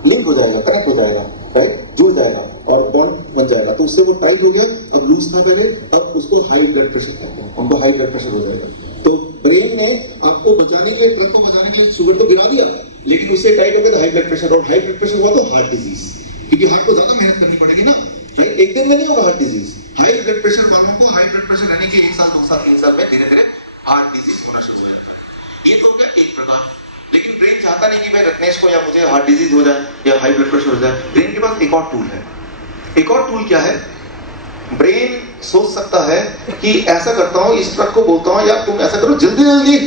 लिंक हो जाएगा, कनेक्ट हो जाएगा, राइट, जुड़ जाएगा और बॉन्ड बन जाएगा। तो उससे वो टाइट हो गया, अब लूज था पहले, अब उसको हाई ब्लड प्रेशर कहते हैं, उनको हाई ब्लड प्रेशर हो जाएगा। तो ब्रेन ने आपको बचाने के लिए, ट्रक को बचाने के लिए शुगर को गिरा दिया, लेकिन उससे टाइट हो गया तो हाई ब्लड प्रेशर, और हाई ब्लड प्रेशर हुआ तो हार्ट डिजीज, क्योंकि हार्ट को ज्यादा मेहनत करनी पड़ेगी ना, राइट। एक दिन में नहीं होगा heart disease. High blood pressure वालों को हाई ब्लड प्रेशर रहने के 1 साल 2 साल 3 साल में धीरे धीरे हार्ट डिजीज होना शुरू हो जाता है। ये तो क्या एक प्रकार, लेकिन ब्रेन चाहता नहीं कि भाई रत्नेश को या मुझे हार्ट डिजीज हो जाए या हाई ब्लड प्रेशर हो जाए। ब्रेन के पास एक और टूल है। एक और टूल क्या है, ब्रेन सोच सकता है कि ऐसा करता हूं, इस ट्रक को बोलता हूं यार तुम ऐसा करो, जल्दी जल्दी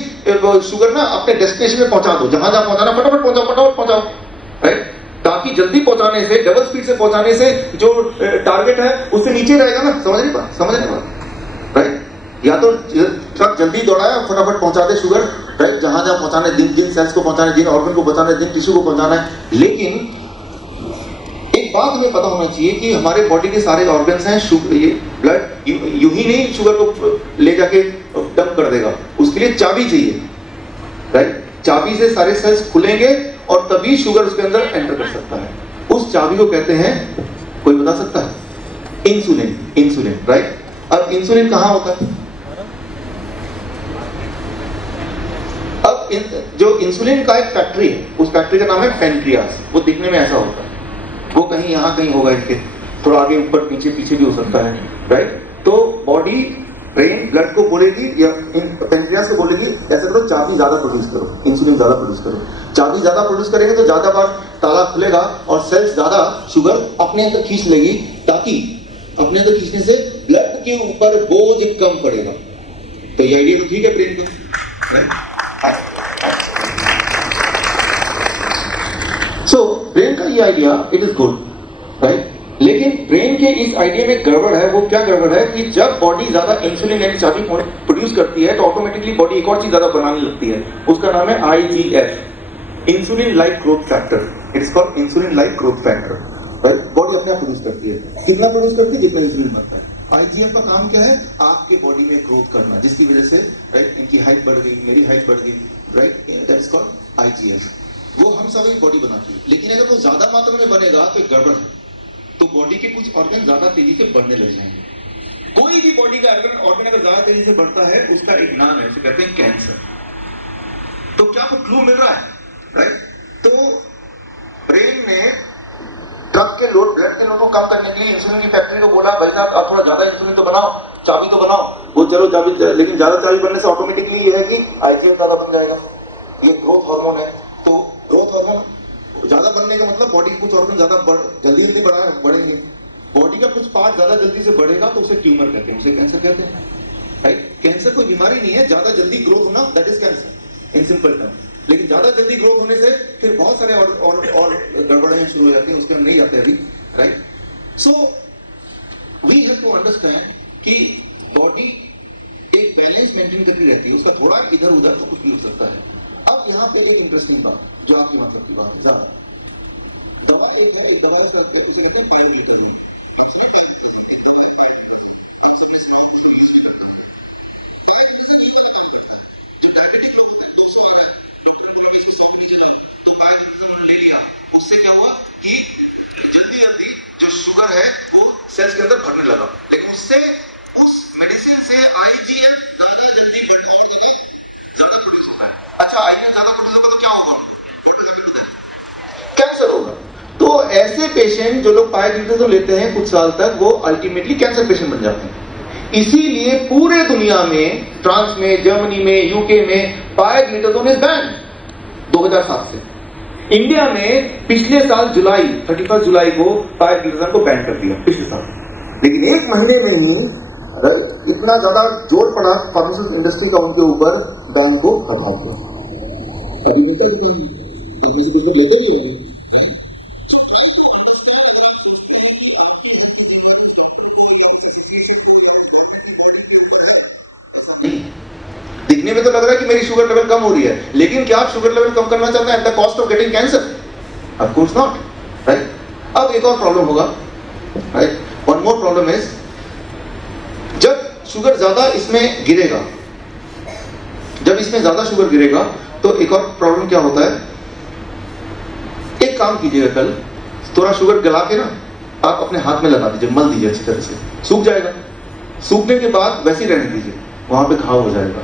शुगर ना अपने डेस्टिनेशन में पहुंचा दो, जहां जहां पहुंचाना फटाफट पहुंचाओ, राइट। ताकि जल्दी पहुंचाने से, डबल स्पीड से पहुंचाने से जो टारगेट है उससे नीचे रहेगा ना, समझ नहीं पा, राइट। या तो ट्रक जल्दी दौड़ाए फटाफट पहुंचा दे शुगर, राइट, जहां जहां पहुंचाना है, जिन सेल्स को पहुंचाना है, जिन ऑर्गन को पहुंचाना है, जिन टिश्यू को पहुंचाना है। लेकिन एक बात हमें पता होना चाहिए कि हमारे बॉडी के सारे ऑर्गन्स हैं, ये ब्लड यूं ही नहीं शुगर को ले जाके डंप कर देगा, उसके लिए चाबी चाहिए, राइट। चाबी से सारे सेल्स खुलेंगे और तभी शुगर उसके अंदर एंटर कर सकता है। उस चाबी को कहते हैं, कोई बता सकता है, इंसुलिन, राइट। अब इंसुलिन कहां होता है? अब जो इंसुलिन का एक फैक्ट्री है, उस फैक्ट्री का नाम है पेनक्रियास। वो दिखने में ऐसा होता है, वो कहीं यहां कहीं होगा, इसके थोड़ा आगे ऊपर पीछे भी हो सकता है, राइट। तो बॉडी, ब्रेन ब्लड को बोलेगी या पेनक्रियास को बोलेगी ऐसा करो, चाबी ज्यादा प्रोड्यूस करो, इंसुलिन ज्यादा प्रोड्यूस करो। चाबी ज्यादा प्रोड्यूस करेंगे तो ज्यादा बार ताला खुलेगा और सेल्स ज्यादा शुगर अपने अंदर खींच लेगी, ताकि अपने अंदर खींचने से ब्लड के ऊपर बोझ कम पड़ेगा। तो ये आइडिया तो ठीक है ब्रेन का, राइट। सो ब्रेन का ये idea it is good, right. लेकिन ब्रेन के इस आइडिया में गड़बड़ है। वो क्या गड़बड़ है कि जब बॉडी ज्यादा इंसुलिन यानी चाबी प्रोड्यूस करती है तो ऑटोमेटिकली बॉडी एक और चीज ज्यादा बनाने लगती है, उसका नाम है IGF, insulin like growth factor. It is called insulin like growth factor, right. Body अपने आप प्रोड्यूस करती है, कितना प्रोड्यूस करती है, जितना इंसुलिन बनता है। IGF का काम क्या है, आपके बॉडी में ग्रोथ करना, जिसकी वजह से, राइट, इनकी हाइट बढ़ गई, मेरी हाइट बढ़ गई, right, that is called IGF। वो हम सब एक बॉडी बनाती है, लेकिन अगर वो ज्यादा मात्रा में बनेगा तो गड़बड़ है, तो बॉडी के कुछ ऑर्गन ज्यादा तेजी से बढ़ने लग जाएंगे। कोई भी बॉडी का ऑर्गन अगर ज्यादा तेजी से बढ़ता है उसका एक नाम है, उसे कहते हैं कैंसर। तो क्या आपको क्लू मिल रहा है, राइट। तो ब्रेन ने ट्रक के लोड, ब्लड के लोड को कम करने के लिए इंसुलिन की फैक्ट्री को बोला, भाई साहब आप थोड़ा ज्यादा इंसुलिन तो बनाओ, चाबी तो बनाओ। वो चलो चाबी, लेकिन ज्यादा चाबी बनने से ऑटोमेटिकली ये है कि IGF ज्यादा बन जाएगा, ये ग्रोथ हार्मोन है। तो ग्रोथ हार्मोन ज्यादा बनने का मतलब बॉडी के कुछ ऑर्गन ज्यादा जल्दी बढ़ेंगे, बॉडी का कुछ पार्ट ज्यादा जल्दी से बढ़ेगा तो उसे ट्यूमर कहते हैं, उसे कैंसर कहते हैं, राइट। कैंसर कोई बीमारी नहीं है, ज्यादा जल्दी ग्रोथ होना that is cancer in simple term. लेकिन ज्यादा जल्दी ग्रोथ होने से फिर बहुत सारे और गड़बड़ाई शुरू हो जाती हैं, उसके हम नहीं जाते अभी, right. So we have to understand कि बॉडी एक बैलेंस मेंटेन करती रहती है, उसका थोड़ा इधर उधर तो कुछ भी हो सकता है। अब यहाँ पे एक इंटरेस्टिंग बात, जो आपके मतलब की बात है, दवा एक है, एक दवा उसे कहते हैं पायरोग्लिटिजिन। ले लिया, उससे क्या हुआ कि जल्दी जो शुगर है वो सेल्स के अंदर भरने लगा, लेकिन उससे उस मेडिसिन से IGF ज्यादा जल्दी ज्यादा प्रोड्यूस होगा। अच्छा, IGF ज्यादा प्रोड्यूस होगा तो क्या होगा, कैंसर होगा। तो ऐसे पेशेंट जो लोग पायरोग्लिटिजिन लेते हैं कुछ साल तक, वो अल्टीमेटली कैंसर पेशेंट बन जाते हैं। इसीलिए पूरे दुनिया में, फ्रांस में, जर्मनी में, यूके में पायरोग्लिटिजिन इज बैन 2007 से। इंडिया में पिछले साल 31 जुलाई को पायरोग्लिटिजिन को बैन कर दिया, पिछले साल। लेकिन एक महीने में ही इतना ज्यादा जोर पड़ा फार्मास्यूटिकल इंडस्ट्री का उनके ऊपर, बैन को हटा दिया। अभी लेते भी होंगे। दिखने में तो लग रहा है कि मेरी शुगर लेवल कम हो रही है, लेकिन क्या आप शुगर लेवल कम करना चाहते हैं at the cost of getting cancer? Of course not, right? अब एक और प्रॉब्लम होगा, right? One more problem is, जब शुगर ज्यादा इसमें गिरेगा, जब इसमें ज्यादा शुगर गिरेगा तो एक और प्रॉब्लम क्या होता है, एक काम कीजिएगा, कल थोड़ा शुगर गला के ना आप अपने हाथ में लगा दीजिए, मल दीजिए अच्छी तरह से, सूख जाएगा। सूखने के बाद वैसे ही रहने दीजिए, वहां पे घाव हो जाएगा,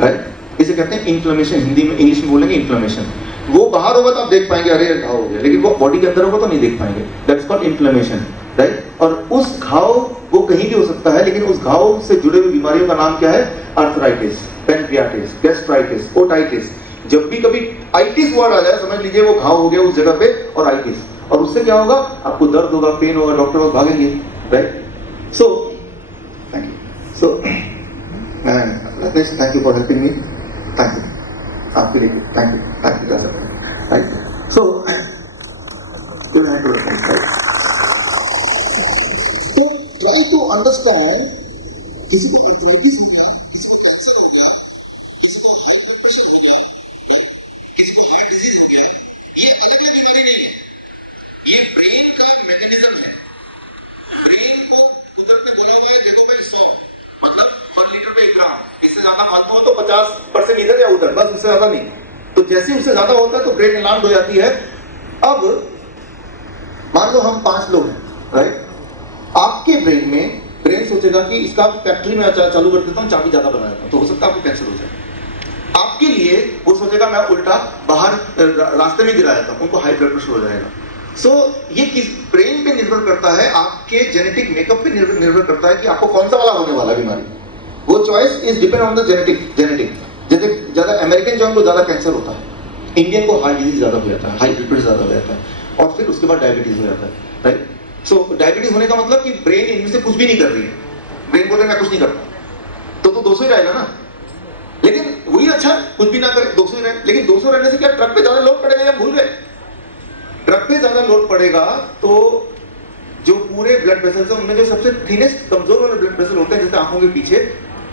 राइट? इसे कहते हैं इन्फ्लेमेशन, हिंदी में, इंग्लिश में बोलेंगे इन्फ्लेमेशन। वो बाहर होगा तो आप देख पाएंगे अरे घाव हो गया, लेकिन वो बॉडी के अंदर होगा तो नहीं देख पाएंगे, दैट्स कॉल्ड इन्फ्लेमेशन, राइट? और उस घाव, वो कहीं भी हो सकता है, लेकिन उस घाव से जुड़े हुए बीमारियों का नाम क्या है? Arthritis, pancreatitis, gastritis, otitis. जब भी कभी आइटिस वर्ड आ जाए समझ लीजिए वो घाव हो गया उस जगह पे, और आइटिस, और उससे क्या होगा? आपको दर्द होगा, पेन होगा, डॉक्टर लोग भागेंगे, right? So thank you, so thank you for helping me, thank you आपके लिए, thank you, right? So try to understand, किसी को आर्थराइटिस हो गया, किसी को कैंसर हो गया, किसी को हाई ब्लड प्रेशर हो गया, किसी को हार्ट डिजीज हो गया, ये अलग अलग बीमारी नहीं है, ये ब्रेन का मैकेनिज्म है। ब्रेन को कुदरत ने बोला हुआ है, देखो भाई 100 मतलब पर लीटर पे 1 ग्राम, इससे ज्यादा फालतू हो तो 50% इधर या उधर, बस उससे ज्यादा नहीं। तो जैसे ही उससे ज्यादा होता है तो ब्रेन अलार्म हो जाती है। अब मान लो हम 5 लोग हैं, राइट? आपके ब्रेन में, ब्रेन सोचेगा कि इसका फैक्ट्री में चालू कर देता हूँ, चाबी ज्यादा बना देता हूँ, तो हो सकता है आपको कैंसर हो जाए। आपके लिए वो सोचेगा मैं उल्टा बाहर रास्ते में गिरा देता हूँ, उनको हाई ब्लड प्रेशर हो जाएगा। सो ये किस ब्रेन पे निर्भर करता है, आपके जेनेटिक मेकअप पे निर्भर करता है कि आपको कौन सा वाला होने वाला बीमारी। वो choice is depend on the genetic. जैसे ज्यादा अमेरिकन जो है उनको ज्यादा कैंसर होता है, इंडियन को हार्ट डिजीज ज्यादा हो जाता है, हाई ब्लड प्रेशर ज्यादा हो जाता है, और फिर उसके बाद डायबिटीज हो जाता है, राइट? सो डायबिटीज होने का मतलब कि ब्रेन इनमें से कुछ भी नहीं कर रही है, ब्रेन बोले मैं कुछ नहीं करता, तो 200 ही रहेगा ना। लेकिन वही अच्छा, कुछ भी ना करे 200 ही रहे, लेकिन 200 रहने से क्या ट्रक पे ज्यादा लोड पड़ेगा या भूल गए? ट्रक पे ज्यादा लोड पड़ेगा तो जो पूरे ब्लड वेसल्स हैं उनमें जो सबसे थिनेस्ट कमजोर वाले ब्लड वेसल होते हैं, जैसे आंखों के पीछे,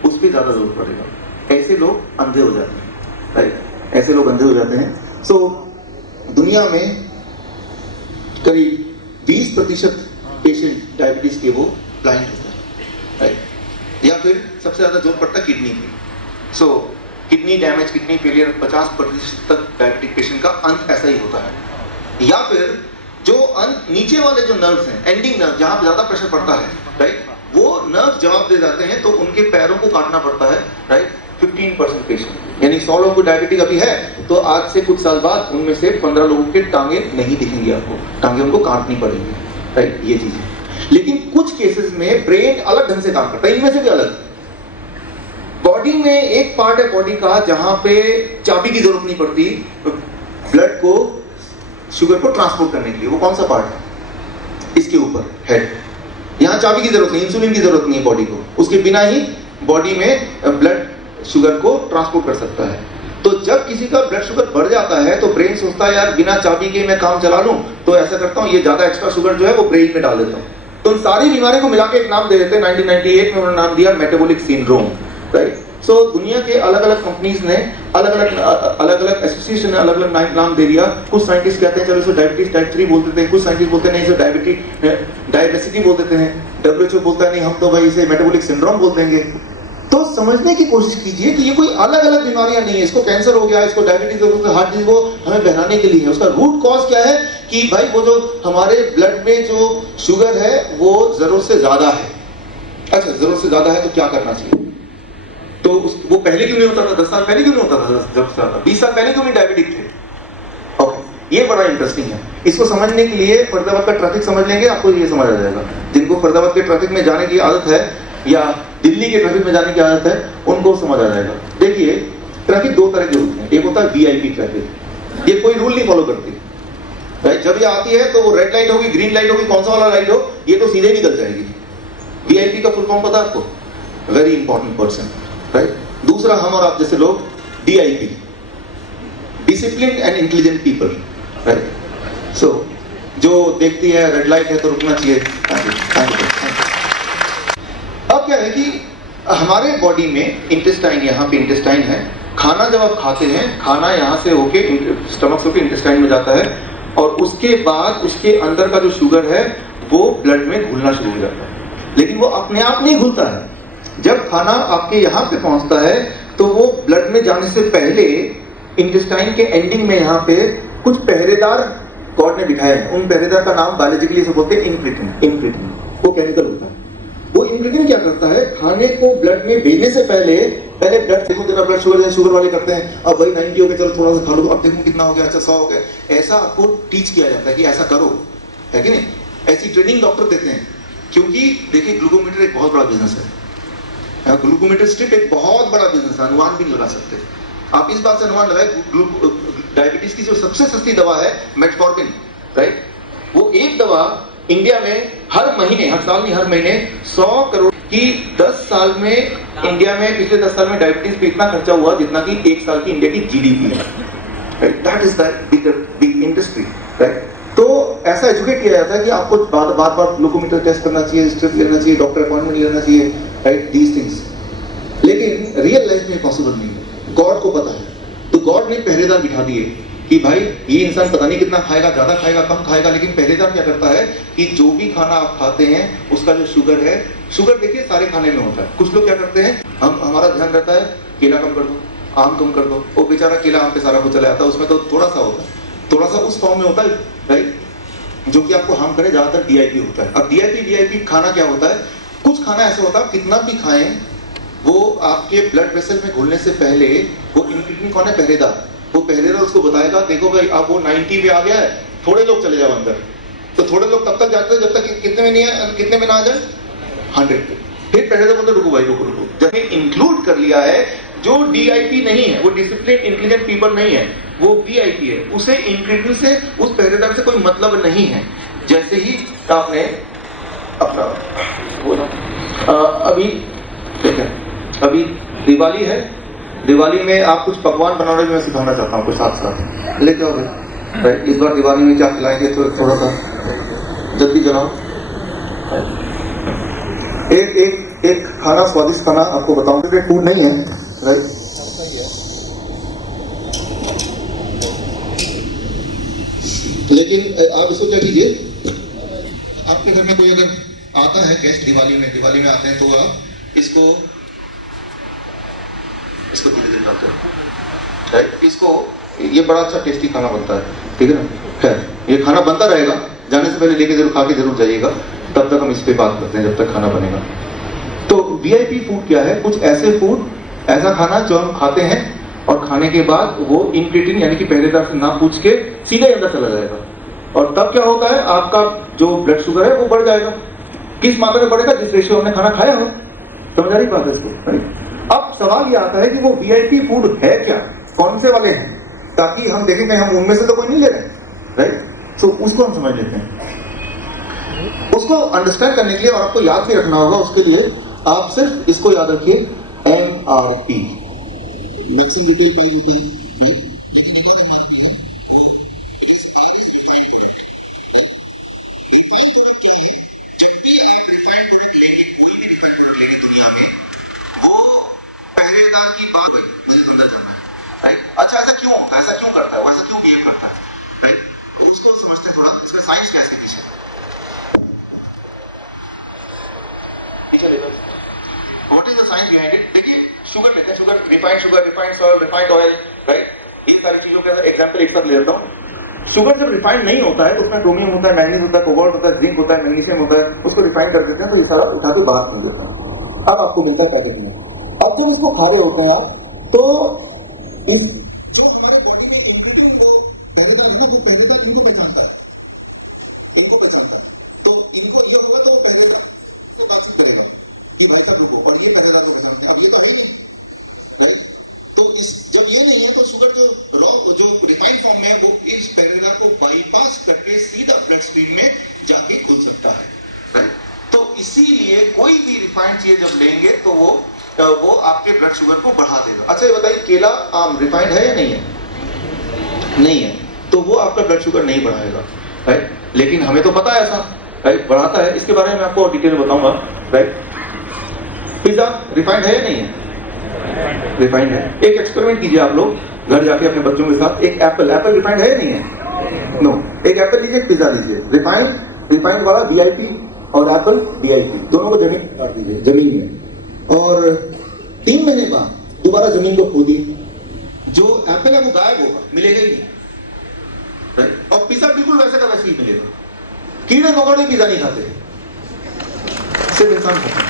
उस पर ज्यादा जोर पड़ेगा। ऐसे लोग अंधे हो जाते हैं, राइट? ऐसे लोग अंधे हो जाते हैं। सो दुनिया में करीब 20% पेशेंट डायबिटीज के वो ब्लाइंड होते हैं, राइट? या फिर सबसे ज्यादा जोर पड़ता है किडनी पे। सो किडनी डैमेज, किडनी फेलियर, 50% तक डायबिटिक पेशेंट का अंत ऐसा ही होता है। या फिर जो अंत नीचे वाले जो नर्व्स हैं, एंडिंग नर्व, जहां पे ज्यादा प्रेशर पड़ता है, राइट, वो नर्व जवाब दे जाते हैं, तो उनके पैरों को काटना पड़ता है, राइट? 15% पेशेंट, यानी 100 लोगों को डायबिटिक अभी है, तो आज से कुछ साल बाद उनमें से 15 लोगों के टांगे नहीं दिखेंगी आपको, टांगे उनको काटनी पड़ेगी, राइट? ये चीज है। लेकिन कुछ केसेस में ब्रेन अलग ढंग से काम करता है, इनमें से भी अलग। बॉडी में एक पार्ट है बॉडी का जहां पे चाबी की जरूरत नहीं पड़ती ब्लड को, शुगर को ट्रांसपोर्ट करने के लिए। वो कौन सा पार्ट है? इसके ऊपर, हेड। यहाँ चाबी की जरूरत नहीं, इंसुलिन की जरूरत नहीं है बॉडी को, उसके बिना ही बॉडी में ब्लड शुगर को ट्रांसपोर्ट कर सकता है। तो जब किसी का ब्लड शुगर बढ़ जाता है तो ब्रेन सोचता है यार बिना चाबी के मैं काम चला लूं, तो ऐसा करता हूं, ये ज्यादा एक्स्ट्रा शुगर जो है वो ब्रेन में डाल देता हूं। तो उन सारी बीमारियों को मिला के एक नाम दे देते हैं। 1998 में उन्होंने नाम दिया मेटाबॉलिक सिंड्रोम, राइट? सो दुनिया के अलग अलग कंपनीज ने अलग अलग एसोसिएशन ने अलग अलग नाम दे दिया। कुछ साइंटिस्ट कहते हैं चलो इसे डायबिटीज टाइप 3 बोल देते हैं, कुछ साइंटिस्ट बोलते हैं नहीं इसे डायबिसिटी बोल देते हैं, WHO बोलता है नहीं हम तो भाई इसे मेटाबॉलिक सिंड्रोम बोल देंगे। तो समझने की कोशिश कीजिए कि ये कोई अलग अलग बीमारियां नहीं है, इसको कैंसर हो गया, इसको डायबिटीज हो गया, हार्ट डिजीज, वो हमें बहलाने के लिए है। उसका रूट कॉज क्या है कि भाई वो जो हमारे ब्लड में जो शुगर है वो जरूरत से ज्यादा है। अच्छा, जरूरत से ज्यादा है तो क्या करना चाहिए? तो वो पहले क्यों नहीं होता था? 10 साल पहले क्यों नहीं होता था? 10 साल 20 साल पहले क्यों नहीं डायबिटिक थे? ओके, ये बड़ा इंटरेस्टिंग है। इसको समझने के लिए फरीदाबाद का ट्रैफिक समझ लेंगे, आपको ये समझ आ जाएगा। जिनको फरीदाबाद के ट्रैफिक में जाने की आदत है या दिल्ली के ट्रैफिक में जाने की आदत है, उनको समझ आ जाएगा। देखिए, ट्रैफिक 2 तरह के होते हैं। एक होता है VIP ट्रैफिक, ये कोई रूल नहीं फॉलो करती, राइट? जब ये आती है तो वो रेड लाइट होगी, ग्रीन लाइट होगी, कौन सा वाला लाइट हो, ये तो सीधे निकल जाएगी। VIP का फुल फॉर्म पता है आपको? Very important person, right? दूसरा, हम और आप जैसे लोग DIP, discipline and intelligent people, right? So जो देखती है रेड लाइट है तो रुकना चाहिए। Thank you. अब क्या है कि हमारे बॉडी में इंटेस्टाइन, यहाँ पे इंटेस्टाइन है। खाना जब आप खाते हैं, खाना यहाँ से होके स्टमक से होके इंटेस्टाइन में जाता है। और उसके बाद उसके अंदर का जो शुगर है वो ब्लड में घुलना शुरू हो जाता है, लेकिन वो अपने आप नहीं घुलता है। जब खाना आपके यहाँ पे पहुंचता है तो वो ब्लड में जाने से पहले इंटेस्टाइन के एंडिंग में यहाँ पे कुछ पहरेदार गॉड ने बिठाए हैं। उन पहरेदार का नाम बायोलॉजिकली से बोलते हैं इनक्रीटिन। वो केमिकल होता है। वो इनक्रीटिन क्या करता है, खाने को ब्लड में भेजने से पहले ब्लड देखो तेरा ब्लड शुगर वाले करते हैं, अब भाई 90 हो गया, चलो थोड़ा सा खा लो, अब देखो कितना हो गया, अच्छा 100 हो गया। ऐसा आपको टीच किया जाता है कि ऐसा करो, है कि नहीं? ऐसी ट्रेनिंग डॉक्टर देते हैं, क्योंकि देखिए ग्लूकोमीटर एक बहुत बड़ा बिजनेस है। ग्लूकोमीटर स्ट्रिप एक बहुत बड़ा बिजनेस है, अनुमान भी नहीं लगा सकते आप। इस बात से अनुमान लगाए, डायबिटीज की जो सबसे सस्ती दवा है मेटफॉर्मिन, राइट, वो एक दवा इंडिया में हर महीने, हर साल नहीं हर महीने 100 करोड़ की 10 साल में इंडिया में पिछले 10 साल में डायबिटीज पे इतना खर्चा हुआ जितना कि 1 साल की इंडिया की जीडीपी है, right. That is the big industry, right. तो ऐसा एजुकेट किया जाता है कि आपको बार ग्लूकोमीटर टेस्ट करना चाहिए, स्ट्रिप लेना चाहिए, डॉक्टर अपॉइंटमेंट लेना चाहिए, राइट, दीज थिंग्स। लेकिन रियल लाइफ में पॉसिबल नहीं है। गॉड को पता है, तो गॉड ने पहरेदार बिठा दिए कि भाई ये इंसान पता नहीं कितना खाएगा, ज्यादा खाएगा, कम खाएगा, लेकिन पहरेदार क्या करता है कि जो भी खाना आप खाते हैं उसका जो शुगर है, शुगर देखिए सारे खाने में होता है। कुछ लोग क्या करते हैं, हमारा ध्यान रहता है केला कम कर दो, आम कम कर दो, वो बेचारा केला आम पे सारा कुछ चला जाता है, उसमें तो थोड़ा सा होता है, थोड़ा सा उस फॉर्म में होता है, राइट, जो कि आपको हार्म करे। ज्यादातर डीआईपी होता है। अब डीआईपी वीआईपी खाना क्या होता है, कुछ खाना ऐसा होता है कितना भी खाएं वो आपके ब्लड वेसल में घुलने से पहले वो इंक्रीटिन कौन है, पहरेदार, वो पहरेदार उसको बताएगा देखो भाई अब वो 90 पे आ गया है, थोड़े लोग चले जाओ अंदर। तो थोड़े लोग तब तक जाते हैं जब तक कितने में ना आ जाए, 100 पे। फिर पहरेदार बोलते रुको भाई रुको, जब इंक्लूड कर लिया है, जो डीआईपी नहीं है, वो डिसिप्लिन इंटेलिजेंट पीपल नहीं है, वो वीआईपी है, उसे इंक्रीटिन से, उस पहरेदार से कोई मतलब नहीं है। जैसे ही आपने अपना बोला अभी देखें, अभी दिवाली है, दिवाली में आप कुछ पकवान बनाने में सिखाना चाहता हूँ कुछ साथ लेते हो भाई। इस बार दिवाली में क्या खिलाएंगे, तो थोड़ा सा जल्दी जलाओ। एक खाना, स्वादिष्ट खाना आपको बताऊं, फूड नहीं है, राइट, लेकिन आप इसको क्या कीजिए, आपके घर में कोई अगर आता है गेस्ट दिवाली में आते हैं, तो आप इसको धीरे धीरे खाते हैं, राइट। इसको, ये बड़ा अच्छा टेस्टी खाना बनता है, ठीक है ना। खैर ये खाना बनता रहेगा, जाने से पहले लेके जरूर खा के जरूर जाइएगा, तब तक हम इस पे बात करते हैं जब तक खाना बनेगा। तो वीआईपी फूड क्या है, कुछ ऐसे फूड, ऐसा खाना जो हम खाते हैं और खाने के बाद वो इंक्रीटिन यानी कि पहरेदार से ना पूछ के सीधे अंदर चला जाएगा, और तब क्या होता है, आपका जो ब्लड शुगर है वो बढ़ जाएगा। किस मात्रा में बढ़ेगा, जिस रेशियो हमने खाना खाया हो। समझ आ रही बात है इसको? अब सवाल ये आता है कि वो वीआईपी फूड है क्या, कौन से वाले हैं, ताकि हम देखें कि हम उनमें से तो कोई नहीं ले रहे, राइट। सो उसको हम समझ लेते हैं। उसको अंडरस्टैंड करने के लिए, और आपको याद भी रखना होगा, उसके लिए आप सिर्फ इसको याद रखिए, MRP, मैक्सिमम रिटेल प्राइस होता है, राइट। जब भी आप रिफाइंड प्रोडक्ट लेंगे, कोई भी रिफाइंड प्रोडक्ट लेंगे दुनिया में, वो पहरेदार की बात है, मुझे समझा जाना है, राइट। अच्छा ऐसा क्यों होता है, ऐसा क्यों करता है, ऐसा क्यों बिहेव करता है, राइट। उसको समझते हैं थोड़ा, इसमें साइंस कैसे पीछे what is the science behind it. देखिए शुगर लेते हैं, sugar, refined salt, refined oil, right. इन सारी चीजों का एग्जांपल एक साथ ले लेता हूँ। शुगर जब रिफाइंड नहीं होता है तो उसमें क्रोमियम होता है, मैग्नीज होता है, कोबाल्ट होता है, जिंक होता है, मैग्नीशियम होता है, उसको रिफाइंड कर देते हैं, तो ये सारा उठा के बाहर निकल देता है। अब आपको मिलता है पैकेट में, अब जब इसको खा रहे होते हैं आप, तो इस जो हमारे बॉडी में इंक्रीटिन को पहरेदार इनको पहचानता है, तो इनको ये होगा तो पहरेदार से बातचीत करेगा कि भाई साहब रुको, और ये पहरेदार को पहचानते हैं। अब ये तो है नहीं, राइट। तो जब ये नहीं है तो शुगर जो रिफाइंड फॉर्म में है वो इस पहरेदार को बाईपास करके सीधा ब्लड स्ट्रीम में जाके घुल सकता है, राइट। तो इसीलिए कोई भी रिफाइंड चीज जब लेंगे तो वो आपके ब्लड शुगर को बढ़ा देगा। अच्छा ये बताइए, केला आम रिफाइंड है या नहीं है? नहीं है, तो वो आपका ब्लड शुगर नहीं बढ़ाएगा, राइट। लेकिन हमें तो पता है ऐसा, राइट, बढ़ाता है। इसके बारे में आपको डिटेल बताऊंगा, राइट। पिज्जा रिफाइंड है या नहीं है? रिफाइंड है। एक एक्सपेरिमेंट कीजिए आप लोग घर जाके अपने बच्चों के साथ, एक एप्पल रिफाइंड है या नहीं है? नो, एक एप्पल लीजिए, एक पिज्जा लीजिए, रिफाइंड वाला VIP और एप्पल VIP, दोनों को जमीन में काट दीजिए, जमीन में, और 3 महीने बाद दोबारा जमीन को खोदिए, जो एप्पल है वो गायब होगा, मिलेगा ही नहीं, राइट? और पिज्जा बिल्कुल वैसे का वैसे ही मिलेगा। कीड़े मकोड़े पिज्जा नहीं खाते, सिर्फ इंसान खाते हैं।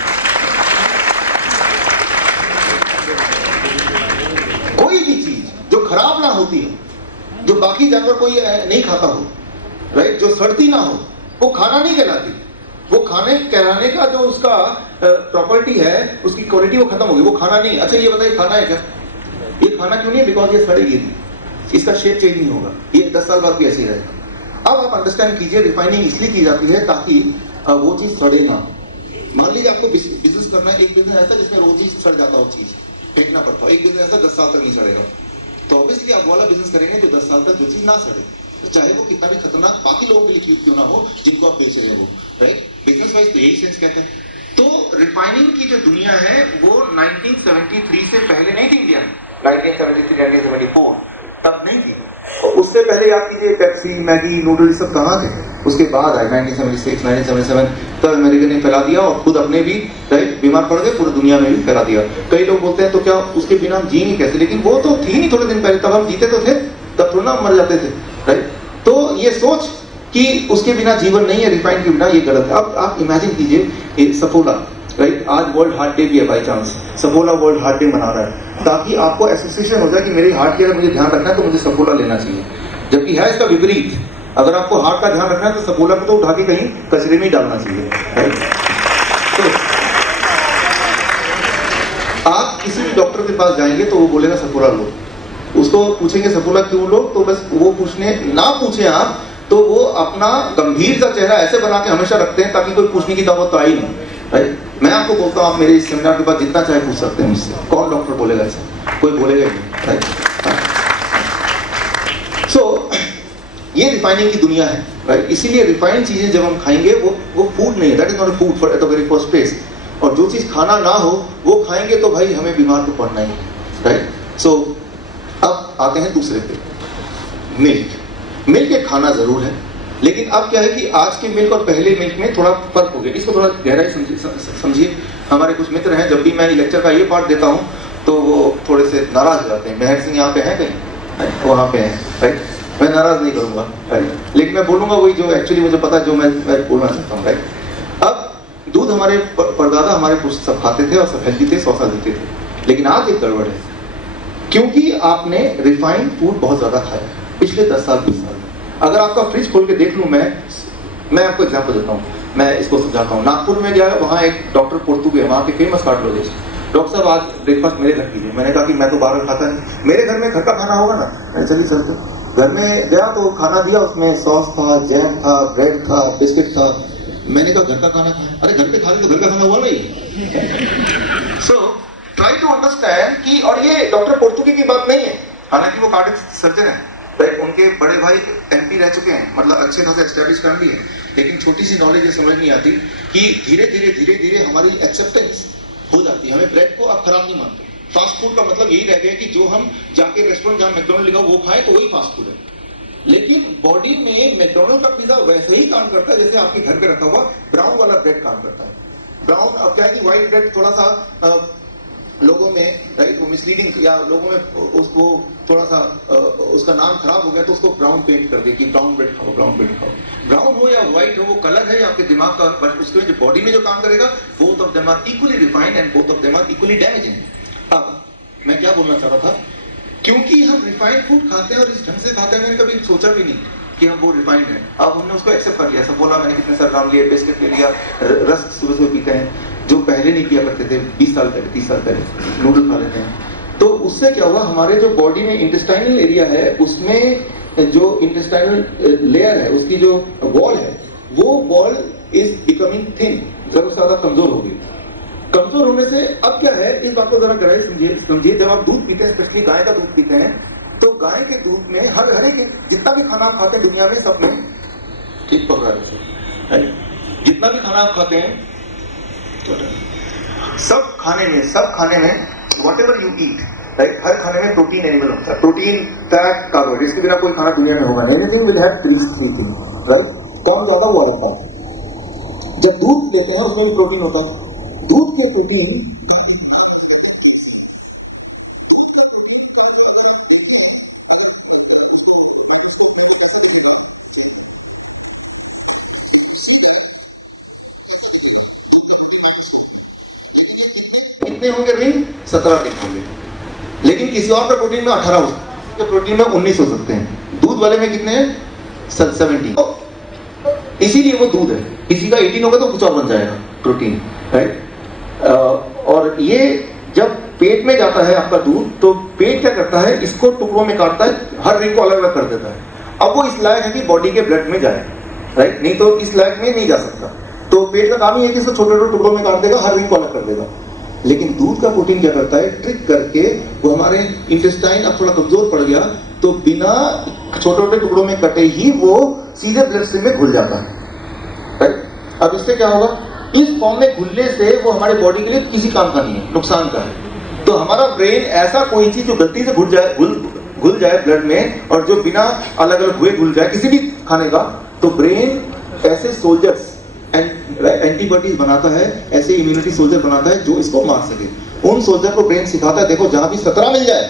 कोई भी चीज जो खराब ना होती है, जो बाकी जानवर कोई नहीं खाता हो, राइट, जो सड़ती ना हो, वो खाना नहीं कहलाती। वो खाने कहलाने का जो उसका प्रॉपर्टी है, उसकी क्वालिटी वो खत्म होगी, वो खाना नहीं। अच्छा ये बताइए खाना है क्या? ये खाना क्यों नहीं है? बिकॉज ये सड़ेगी नहीं, इसका शेप चेंज नहीं होगा, ये 10 साल बाद भी ऐसे ही रहेगा। अब आप अंडरस्टैंड कीजिए, रिफाइनिंग इसलिए की जाती है ताकि वो चीज सड़े ना। मान लीजिए आपको बिजनेस करना है, एक बिजनेस ऐसा जिसमें रोज ही सड़ जाता हो चीज, फेंकना पड़ता हो, एक बिजनेस ऐसा 10 साल तक नहीं सड़ेगा, तो ऑब्वियसली आप वाला बिजनेस करेंगे जो 10 साल तक जो चीज ना सड़े, तो चाहे वो कितना भी खतरनाक बाकी लोगों के लिए क्यों ना हो जिनको आप बेच रहे हो, राइट? बिजनेस वाइज तो यही सेंस कहते हैं। तो रिफाइनिंग की जो दुनिया है वो 1973 से पहले नहीं थी इंडिया में, 1973 1974 तब नहीं थी। और उससे पहले याद कीजिए पेप्सी, मैगी, नूडल सब कहाँ थे? उसके बाद आए 1976 1977, तब अमेरिका ने फैला दिया और खुद अपने भी, राइट, बीमार पड़ गए, पूरी दुनिया में भी फैला दिया। कई लोग बोलते हैं तो क्या उसके बिना हम जिएंगे कैसे? लेकिन वो तो थी नहीं थोड़े दिन पहले, तब हम जीते तो थे, तब थोड़ा ना मर जाते थे, राइट? तो ये सोच कि उसके बिना जीवन नहीं है, रिफाइंड के बिना, ये गलत है। अब आप इमेजिन कीजिए सफोला, राइट, आज वर्ल्ड हार्ट डे भी है, by chance Saffola world heart day मना रहा है ताकि आपको एसोसिएशन हो जाए कि मेरे हार्ट के अगर मुझे ध्यान रखना है तो मुझे सफोला लेना चाहिए। जबकि है इसका विपरीत, अगर आपको हार्ट का ध्यान रखना है तो सफोला को तो उठा के कहीं कचरे में ही डालना चाहिए, राइट? तो आप किसी भी डॉक्टर के पास जाएंगे तो वो बोलेगा सफोला लो, उसको पूछेंगे सफोला क्यों लो, तो बस वो पूछे आप तो वो अपना गंभीर सा चेहरा ऐसे बना के हमेशा रखते हैं ताकि कोई पूछने की दावत तो आई नहीं, राइट? मैं आपको बोलता हूँ, आप मेरे इस सेमिनार के बाद जितना चाहे पूछ सकते हैं मुझसे, कौन डॉक्टर बोलेगा ऐसा? कोई बोलेगा ही नहीं, राइट? सो ये रिफाइनिंग की दुनिया है, राइट? इसीलिए रिफाइंड चीजें जब हम खाएंगे वो फूड नहीं है, that is not a food for at the very first place. और जो चीज खाना ना हो वो खाएंगे तो भाई हमें बीमार तो पड़ना ही, राइट? सो अब आते हैं दूसरे पे, मिल्क एक खाना जरूर है, लेकिन अब क्या है कि आज के मिल्क और पहले मिल्क में थोड़ा फर्क हो गया। इसको थोड़ा गहराई समझिए। हमारे कुछ मित्र हैं, जब भी मैं लेक्चर का ये पार्ट देता हूँ तो वो थोड़े से नाराज हो जाते हैं। मेहर सिंह यहाँ पे है कहीं, वहाँ पे हैं, राइट? मैं नाराज नहीं करूंगा, राइट? लेकिन मैं बोलूंगा वही जो एक्चुअली मुझे पता है, जो मैं बोलना चाहता हूँ, राइट? अब दूध हमारे परदादा हमारे सब खाते थे और सब हेल्दी थे, 100 साल जीते थे। लेकिन आज एक गड़बड़ है, क्योंकि आपने रिफाइंड फूड बहुत ज्यादा खाया पिछले 10 साल 20 साल में। अगर आपका फ्रिज खोल के देख लूं, मैं आपको एग्जांपल देता हूं, मैं इसको समझाता हूं। नागपुर में गया, वहां एक डॉक्टर पोर्तुगी है, वहां के फेमस कार्डियोलॉजिस्ट। डॉक्टर साहब आज ब्रेकफास्ट मेरे घर कीजिए। मैंने कहा कि मैं तो बाहर खाता नहीं, मेरे घर में घर का खाना होगा ना। मैंने चलिए चलते। घर में गया तो खाना दिया, उसमें सॉस था, जैम था, ब्रेड था, बिस्किट था। मैंने कहा घर का खाना खाया। अरे घर पे खा रहे तो घर का खाना हुआ नहीं। सो ट्राई टू अंडरस्टैंड कि, और ये डॉक्टर पोर्तुगी की बात नहीं है, हालांकि वो कार्डियक सर्जन है, राइट? उनके बड़े भाई MP रह चुके हैं, मतलब अच्छे खासे एस्टेब्लिश फैमिली है। लेकिन छोटी सी नॉलेज ये समझ नहीं आती कि धीरे धीरे हमारी एक्सेप्टेंस हो जाती है। हमें ब्रेड को अब खराब नहीं मानते। फास्ट फूड का मतलब यही रह गया कि जो हम जाके रेस्टोरेंट जहाँ मैकडोनल्ड लिखा वो खाए तो वही फास्ट फूड है। लेकिन बॉडी में मैकडोनल्ड का पिज्जा वैसे ही काम करता है जैसे आपके घर पे रखा हुआ ब्राउन वाला ब्रेड काम करता है। ब्राउन, अब क्या है कि व्हाइट ब्रेड थोड़ा सा लोगों में, राइट, वो मिसलीडिंग, या लोगों में उसको थोड़ा सा उसका नाम खराब हो गया तो उसको ब्राउन पेंट कर दे कि ब्राउन ब्रेड खाओ, ब्राउन ब्रेड खाओ। ब्राउन हो या व्हाइट हो, वो कलर है आपके दिमाग का, बट उसके जो बॉडी में जो काम करेगा, both of them are equally refined and both of them are equally damaging. अब मैं क्या बोलना चाह रहा था, क्योंकि हम रिफाइंड फूड खाते हैं और इस ढंग से खाते हैं, मैंने कभी सोचा भी नहीं कि हम वो रिफाइंड है। अब हमने उसको एक्सेप्ट कर लिया। सब बोला, मैंने कितने सारे ग्राम लिए, बिस्किट ले लिया, रस्क सुबह सुबह पीते हैं, जो पहले नहीं पिया करते थे 20 साल पहले 30 साल पहले, नूडल खा लेते हैं। तो उससे क्या हुआ, हमारे जो बॉडी में इंटेस्टाइनल एरिया है, उसमें जो इंटेस्टाइनल लेयर है, उसकी जो वॉल है, वो वॉल इज बिकमिंग थिन, जब उसका ज्यादा कमजोर हो गई। कमजोर होने से अब क्या है, इस बात को जरा गहराई समझिए। जब आप दूध पीते हैं, स्पेशली गाय का दूध पीते हैं, तो गाय के दूध में हर एक जितना भी खाना आप खाते हैं दुनिया में, सब में ठीक पकड़ा है, जितना भी खाना आप खाते हैं, सब खाने में व्हाटएवर यू ईट, राइट? हर खाने में प्रोटीन एनिमल होता है, प्रोटीन, फैट, कार्बोहाइड्रेट, इसके बिना कोई खाना दुनिया में होगा नहीं। Anything will have three thing, right? कौन ज्यादा हुआ होता है? जब दूध लेते हैं उसमें भी प्रोटीन होता है। दूध के प्रोटीन कितने होंगे रिंग? 17 रिंग होंगे। लेकिन किसी और का प्रोटीन में 18 हो सकते हैं, के प्रोटीन में 19 हो सकते हैं। दूध वाले में कितने हैं? 17। इसीलिए वो दूध है। किसी का 18 होगा तो कुछ और बन जाएगा प्रोटीन, राइट? और ये जब पेट में जाता है आपका दूध, तो पेट क्या करता है? इसको टुकड़ों में काटता है, हर रिंग को अलग अलग कर देता है। अब वो इस लायक है कि बॉडी के ब्लड में जाए, राइट? नहीं तो इस लायक में नहीं जा सकता। तो पेट का काम ही है कि इसको छोटे छोटे टुकड़ों में काट देगा, हर रिंग को अलग कर देगा। लेकिन दूध का प्रोटीन क्या करता है? ट्रिक करके वो हमारे इंटेस्टाइन अब थोड़ा कमजोर पड़ गया तो बिना छोटे छोटे टुकड़ों में कटे ही वो सीधे ब्लड स्ट्रीम में घुल जाता है, राइट? अब इससे क्या होगा? इस फॉर्म में घुलने से वो हमारे बॉडी के लिए किसी काम का नहीं है, नुकसान का है। तो हमारा ब्रेन ऐसा कोई चीज जो गलती से घुल जाए ब्लड में, और जो बिना अलग अलग हुए घुल जाए किसी भी खाने का, तो ब्रेन ऐसे सोल्जर्स एंटीबॉडीज बनाता है, ऐसे इम्यूनिटी सोल्जर बनाता है जो इसको मार सके। उन सोल्जर को ब्रेन सिखाता है, देखो जहां भी 17 मिल जाए,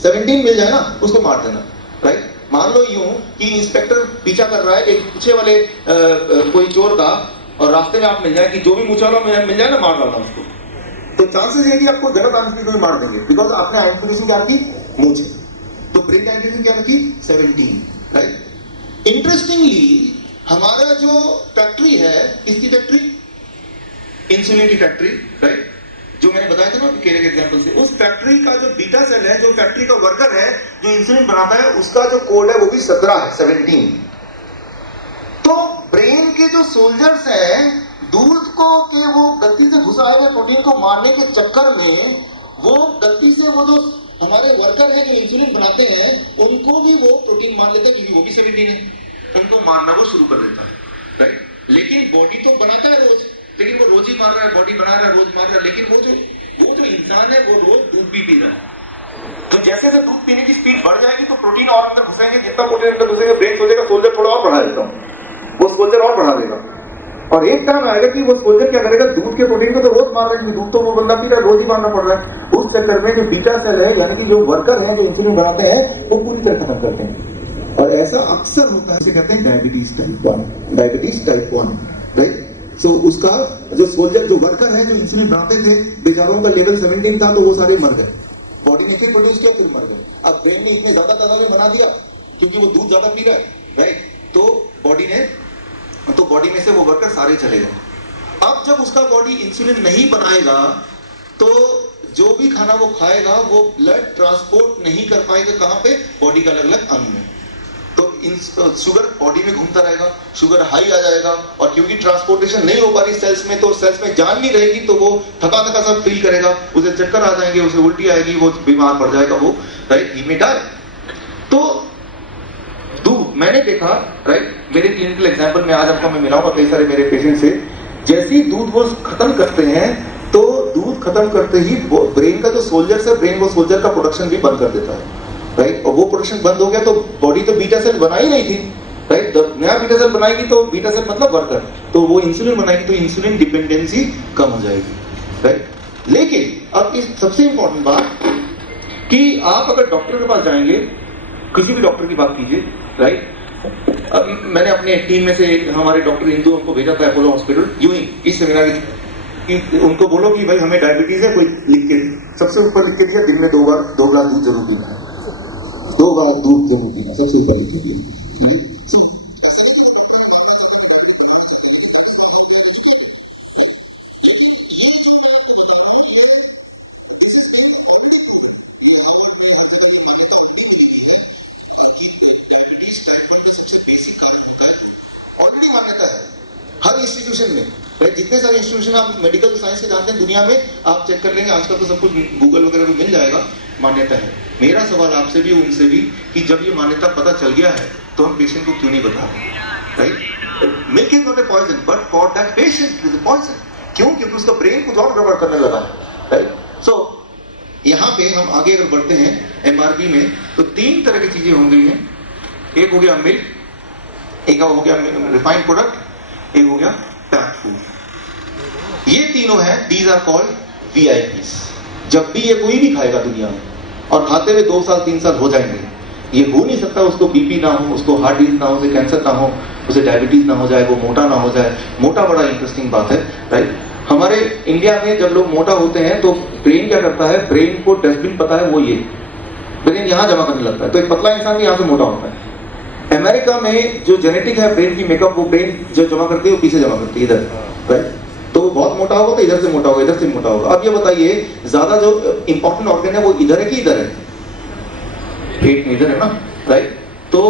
17 मिल जाए ना, उसको मार देना, राइट? मान लो यूं कि इंस्पेक्टर पीछा कर रहा है एक पीछे वाले कोई चोर का, और रास्ते में आप मिल जाए कि जो भी मूंछ वाला मिल जाए ना, मार डालना उसको। तो चांसेस है कि आपको गलत आंसर को मार देंगे, बिकॉज आपने आइडेंटिफिकेशन क्या की? मूंछ। तो ब्रेन की आइडेंटिफिकेशन क्या रखी? 17, राइट? इंटरेस्टिंगली हमारा जो फैक्ट्री है, किसकी फैक्ट्री? इंसुलिन की फैक्ट्री, राइट? जो मैंने बताया था ना केले के एग्जांपल से, उस फैक्ट्री का जो बीटा सेल है, जो फैक्ट्री का वर्कर है, जो इंसुलिन बनाता है, उसका जो कोड है वो भी 17 है, 17। तो ब्रेन के जो सोल्जर्स हैं, दूध को के वो गलती से घुसाए हुए प्रोटीन को मारने के चक्कर में, वो गलती से वो जो हमारे वर्कर हैं जो इंसुलिन बनाते हैं, उनको भी वो प्रोटीन मार लेते हैं, क्योंकि वो भी 17 है। उनको मारना वो शुरू कर देता है, राइट? लेकिन बॉडी तो बनाता है रोज, लेकिन वो रोज ही मार रहा है, बॉडी बना रहा है, रोज मार रहा है। लेकिन वो जो इंसान है, वो रोज दूध भी पी रहा है। तो जैसे जैसे दूध पीने की स्पीड बढ़ जाएगी तो प्रोटीन और अंदर घुसेंगे, जितना प्रोटीन अंदर घुसेंगे, ब्रेन सोचेगा सोल्जर थोड़ा और बढ़ा देता हूँ, वो सोल्जर और बढ़ा देगा। और एक टाइम आएगा कि वो सोल्जर क्या करेगा? दूध के प्रोटीन को तो रोज मार रहा है, दूध तो वो बंदा पी रहा है, रोज ही मारना पड़ रहा है। उस चक्कर में जो बीटा सेल है, यानी कि जो वर्कर है जो इंसुलिन बनाते हैं, वो पूरी तरह खत्म करते हैं। और ऐसा अक्सर होता है, इसे कहते हैं diabetes type 1, diabetes type 1, right? So उसका जो सोल्जर, जो वर्कर है जो इंसुलिन बनाते थे, बेचारों का लेवल 17 था, तो वो सारे मर गए। बॉडी ने फिर प्रोड्यूस किया, फिर मर गए। अब ब्रेन ने इतने ज्यादा तादाद में बना दिया क्योंकि वो दूध ज्यादा पी रहा है, राइट? तो बॉडी में से वो वर्कर सारे चले गए। अब जब उसका बॉडी इंसुलिन नहीं बनाएगा, तो जो भी खाना वो खाएगा वो ब्लड ट्रांसपोर्ट नहीं कर पाएगा। कहां पे? बॉडी के अलग अलग अंग में। तो शुगर बॉडी में घूमता रहेगा, शुगर हाई आ जाएगा, और क्योंकि ट्रांसपोर्टेशन नहीं हो पा रही सेल्स में, तो सेल्स में जान नहीं रहेगी, तो वो थका थका सा फील करेगा, उसे चक्कर आ जाएंगे, उसे उल्टी आएगी, वो बीमार पड़ जाएगा, वो, राइट? ही में डाई। तो दूध मैंने देखा, राइट, मेरे क्लिनिकल एग्जाम्पल में आज आपको मैं मिलाऊंगा कई सारे मेरे पेशेंट से। जैसे ही दूध वो खत्म करते हैं, तो दूध खत्म करते ही ब्रेन का जो सोल्जर है, ब्रेन वो सोल्जर का प्रोडक्शन भी बंद कर देता है, राइट? और वो प्रोडक्शन बंद हो गया तो बॉडी तो बीटा सेल बना ही नहीं थी, राइट? नया बीटा सेल बनाएगी, तो बीटा सेल मतलब वर्कर, तो वो इंसुलिन बनाएगी, तो इंसुलिन डिपेंडेंसी कम हो जाएगी, राइट? लेकिन अब इस सबसे इंपॉर्टेंट बात कि आप अगर डॉक्टर के पास जाएंगे, किसी भी डॉक्टर की बात कीजिए, राइट? अब मैंने अपने टीम में से एक हमारे डॉक्टर इंदु को भेजा था अपोलो हॉस्पिटल, यूं ही इस सेमिनार की, उनको बोलो कि भाई हमें डायबिटीज है, कोई लिख के, सबसे ऊपर लिख के दिया, दिन में 2 गिलास दूध जरूर पीना है, 2 बार दूध जरूर पीना, सबसे ऊपर लिख के दिया। हर इंस्टीट्यूशन में, जितने सारे इंस्टीट्यूशन आप मेडिकल साइंस के जानते हैं दुनिया में, आप चेक कर लेंगे, आजकल तो सब कुछ गूगल वगैरह में मिल जाएगा, मान्यता है। मेरा सवाल आपसे भी उनसे भी कि जब ये मान्यता पता चल गया है, तो हम पेशेंट को क्यों नहीं बताते, right? Milk is not a poison, but for that patient is a poison. क्यों? क्योंकि उसका ब्रेन कुछ और गड़बड़ करने लगा है, राइट? सो यहाँ पे हम आगे अगर बढ़ते हैं एमआरपी में, तो 3 तरह की चीजें हो गई हैं। एक हो गया मिल्क, एक हो गया रिफाइंड प्रोडक्ट, एक हो गया पैक्ड फूड। ये तीनों हैं, दीज आर कॉल्ड वीआईपीज। जब भी ये कोई भी खाएगा दुनिया में, और खाते हुए 2 साल 3 साल हो जाएंगे, ये हो नहीं सकता उसको बीपी ना हो, उसको हार्ट डिजीज ना हो, उसे कैंसर ना हो, उसे डायबिटीज ना हो जाए, वो मोटा ना हो जाए। मोटा बड़ा इंटरेस्टिंग बात है, राइट। हमारे इंडिया में जब लोग मोटा होते हैं तो ब्रेन क्या करता है, ब्रेन को डस्टबिन पता है, वो ये ब्रेन यहाँ जमा करने लगता है। तो एक पतला इंसान भी यहाँ से मोटा होता है। अमेरिका में जो जेनेटिक है ब्रेन की मेकअप, वो ब्रेन जो जमा करती है वो पीछे जमा करती है, इधर, राइट। तो वो बहुत मोटा होगा तो इधर से मोटा होगा, इधर से मोटा होगा। अब ये बताइए, ज्यादा जो इंपॉर्टेंट ऑर्गन है वो इधर है कि इधर है? पेट में इधर है ना, राइट। तो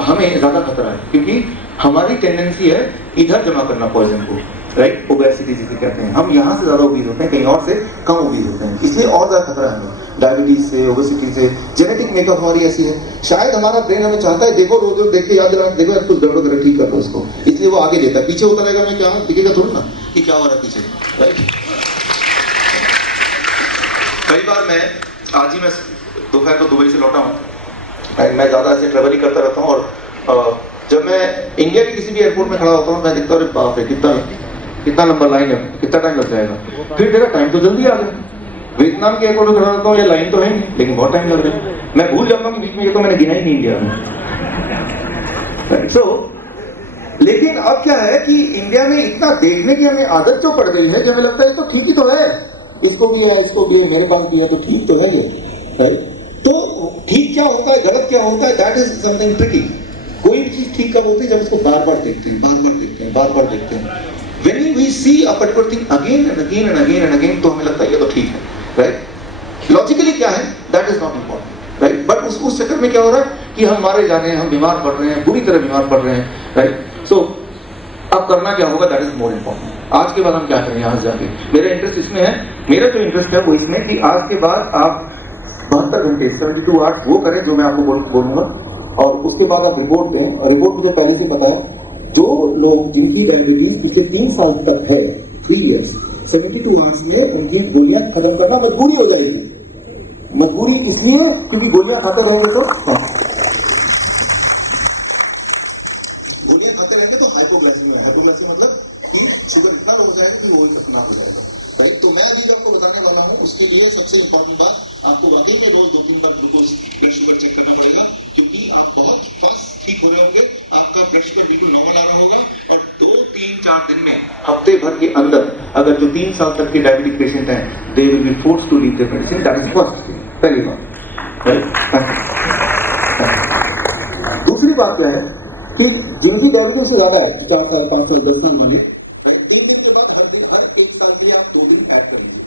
हमें ज्यादा खतरा है, क्योंकि हमारी टेंडेंसी है इधर जमा करना पॉइजन को, राइट। ओबेसिटी जिसे कहते हैं, हम यहाँ से ज्यादा ओबीज होते हैं, कहीं और से कम ओबीज होते हैं, इसलिए और ज्यादा खतरा है हमें डायबिटीज से, ओबेसिटी से। जेनेटिक मेकअप हमारी ऐसी है, शायद हमारा ब्रेन हमें चाहता है, देखो रोज रोज देख के याद दिलाना, देखो यार कुछ गड़बड़ कर, ठीक कर लो उसको, इसलिए वो आगे देता है। पीछे होता रहेगा, मैं क्या दिखेगा थोड़ा ना कि क्या हो रहा है पीछे, राइट। कई बार मैं, आज ही मैं दोपहर को दुबई से लौटा हूँ, मैं ज्यादा ऐसे ट्रेवल ही करता रहता हूँ, और जब मैं इंडिया के किसी भी एयरपोर्ट में खड़ा होता हूँ, मैं देखता हूँ बाप रे कितना लंबा लाइन है, कितना टाइम लग जाएगा। फिर देखा टाइम तो जल्दी आ गया। वियतनाम के एयरपोर्ट में खड़ा रहता हूँ, ये लाइन तो है नहीं, लेकिन बहुत टाइम लग रहा है। मैं भूल जाता हूँ कि बीच में ये तो मैंने गिना ही नहीं इंडिया में। लेकिन अब क्या है कि इंडिया में इतना देखने की हमें आदत क्यों पड़ गई है, जो हमें लगता है तो ठीक ही तो है, इसको भी है, इसको भी है, मेरे पास भी है, तो ठीक तो है ये, राइट। तो ठीक क्या होता है, गलत क्या होता है, दैट इज समथिंग ट्रिकी। कोई भी चीज ठीक कब होती है, जब उसको बार बार देखते हैं, बार बार देखते हैं, बार बार देखते हैं। When we see a particular thing again and again and again and again, तो हमें लगता है ये तो ठीक है, राइट। लॉजिकली क्या है, that is not important, right. But उस चक्कर में क्या हो रहा है कि हम मारे जा रहे हैं, हम बीमार पड़ रहे हैं, बुरी तरह बीमार पड़ रहे हैं, राइट। सो अब करना क्या होगा, दैट इज मोर इम्पोर्टेंट। आज के बाद हम क्या करें, यहाँ से जाके मेरा इंटरेस्ट इसमें है, मेरा जो इंटरेस्ट है वो इसमें कि आज के बाद आप 72 घंटे 72 आवर्स वो करें जो मैं आपको बोलूंगा, और उसके बाद आप रिपोर्ट दें। और रिपोर्ट मुझे पहले से पता है, जो लोग जिनकी डायबिटीज पिछले 3 साल तक है, 3 years, 72 आवर्स में उनकी गोलियां खत्म करना मजबूरी हो जाएगी। मजबूरी इसलिए क्योंकि गोलियां खाते रहेंगे तो हाइपोग्लाइसेमिया, हाइपोग्लाइसेमिया मतलब कि शुगर इतना लो हो जाएगा कि वो ना हो जाएगा, राइट। तो मैं अभी आपको बताने वाला हूँ, उसके लिए सबसे इंपॉर्टेंट बात, आपको वाकई में रोज 2-3 बार ग्लूकोज ब्लड शुगर चेक करना पड़ेगा, क्योंकि आप बहुत फास्ट ठीक हो रहे होंगे, आपका ब्लड शुगर बिल्कुल नॉर्मल आ रहा होगा, और 2-3-4 दिन में, हफ्ते भर के अंदर, अगर जो 3 साल तक के डायबिटिक पेशेंट हैं, they will be forced to leave their medicine, that is first thing, पहली बात, राइट। दूसरी बात क्या है कि जिनकी डायबिटीज से ज्यादा है, 4 साल 5 साल 10 साल वाले, 3 दिन के बाद हर 1 साल के आप 2 दिन ऐड करेंगे।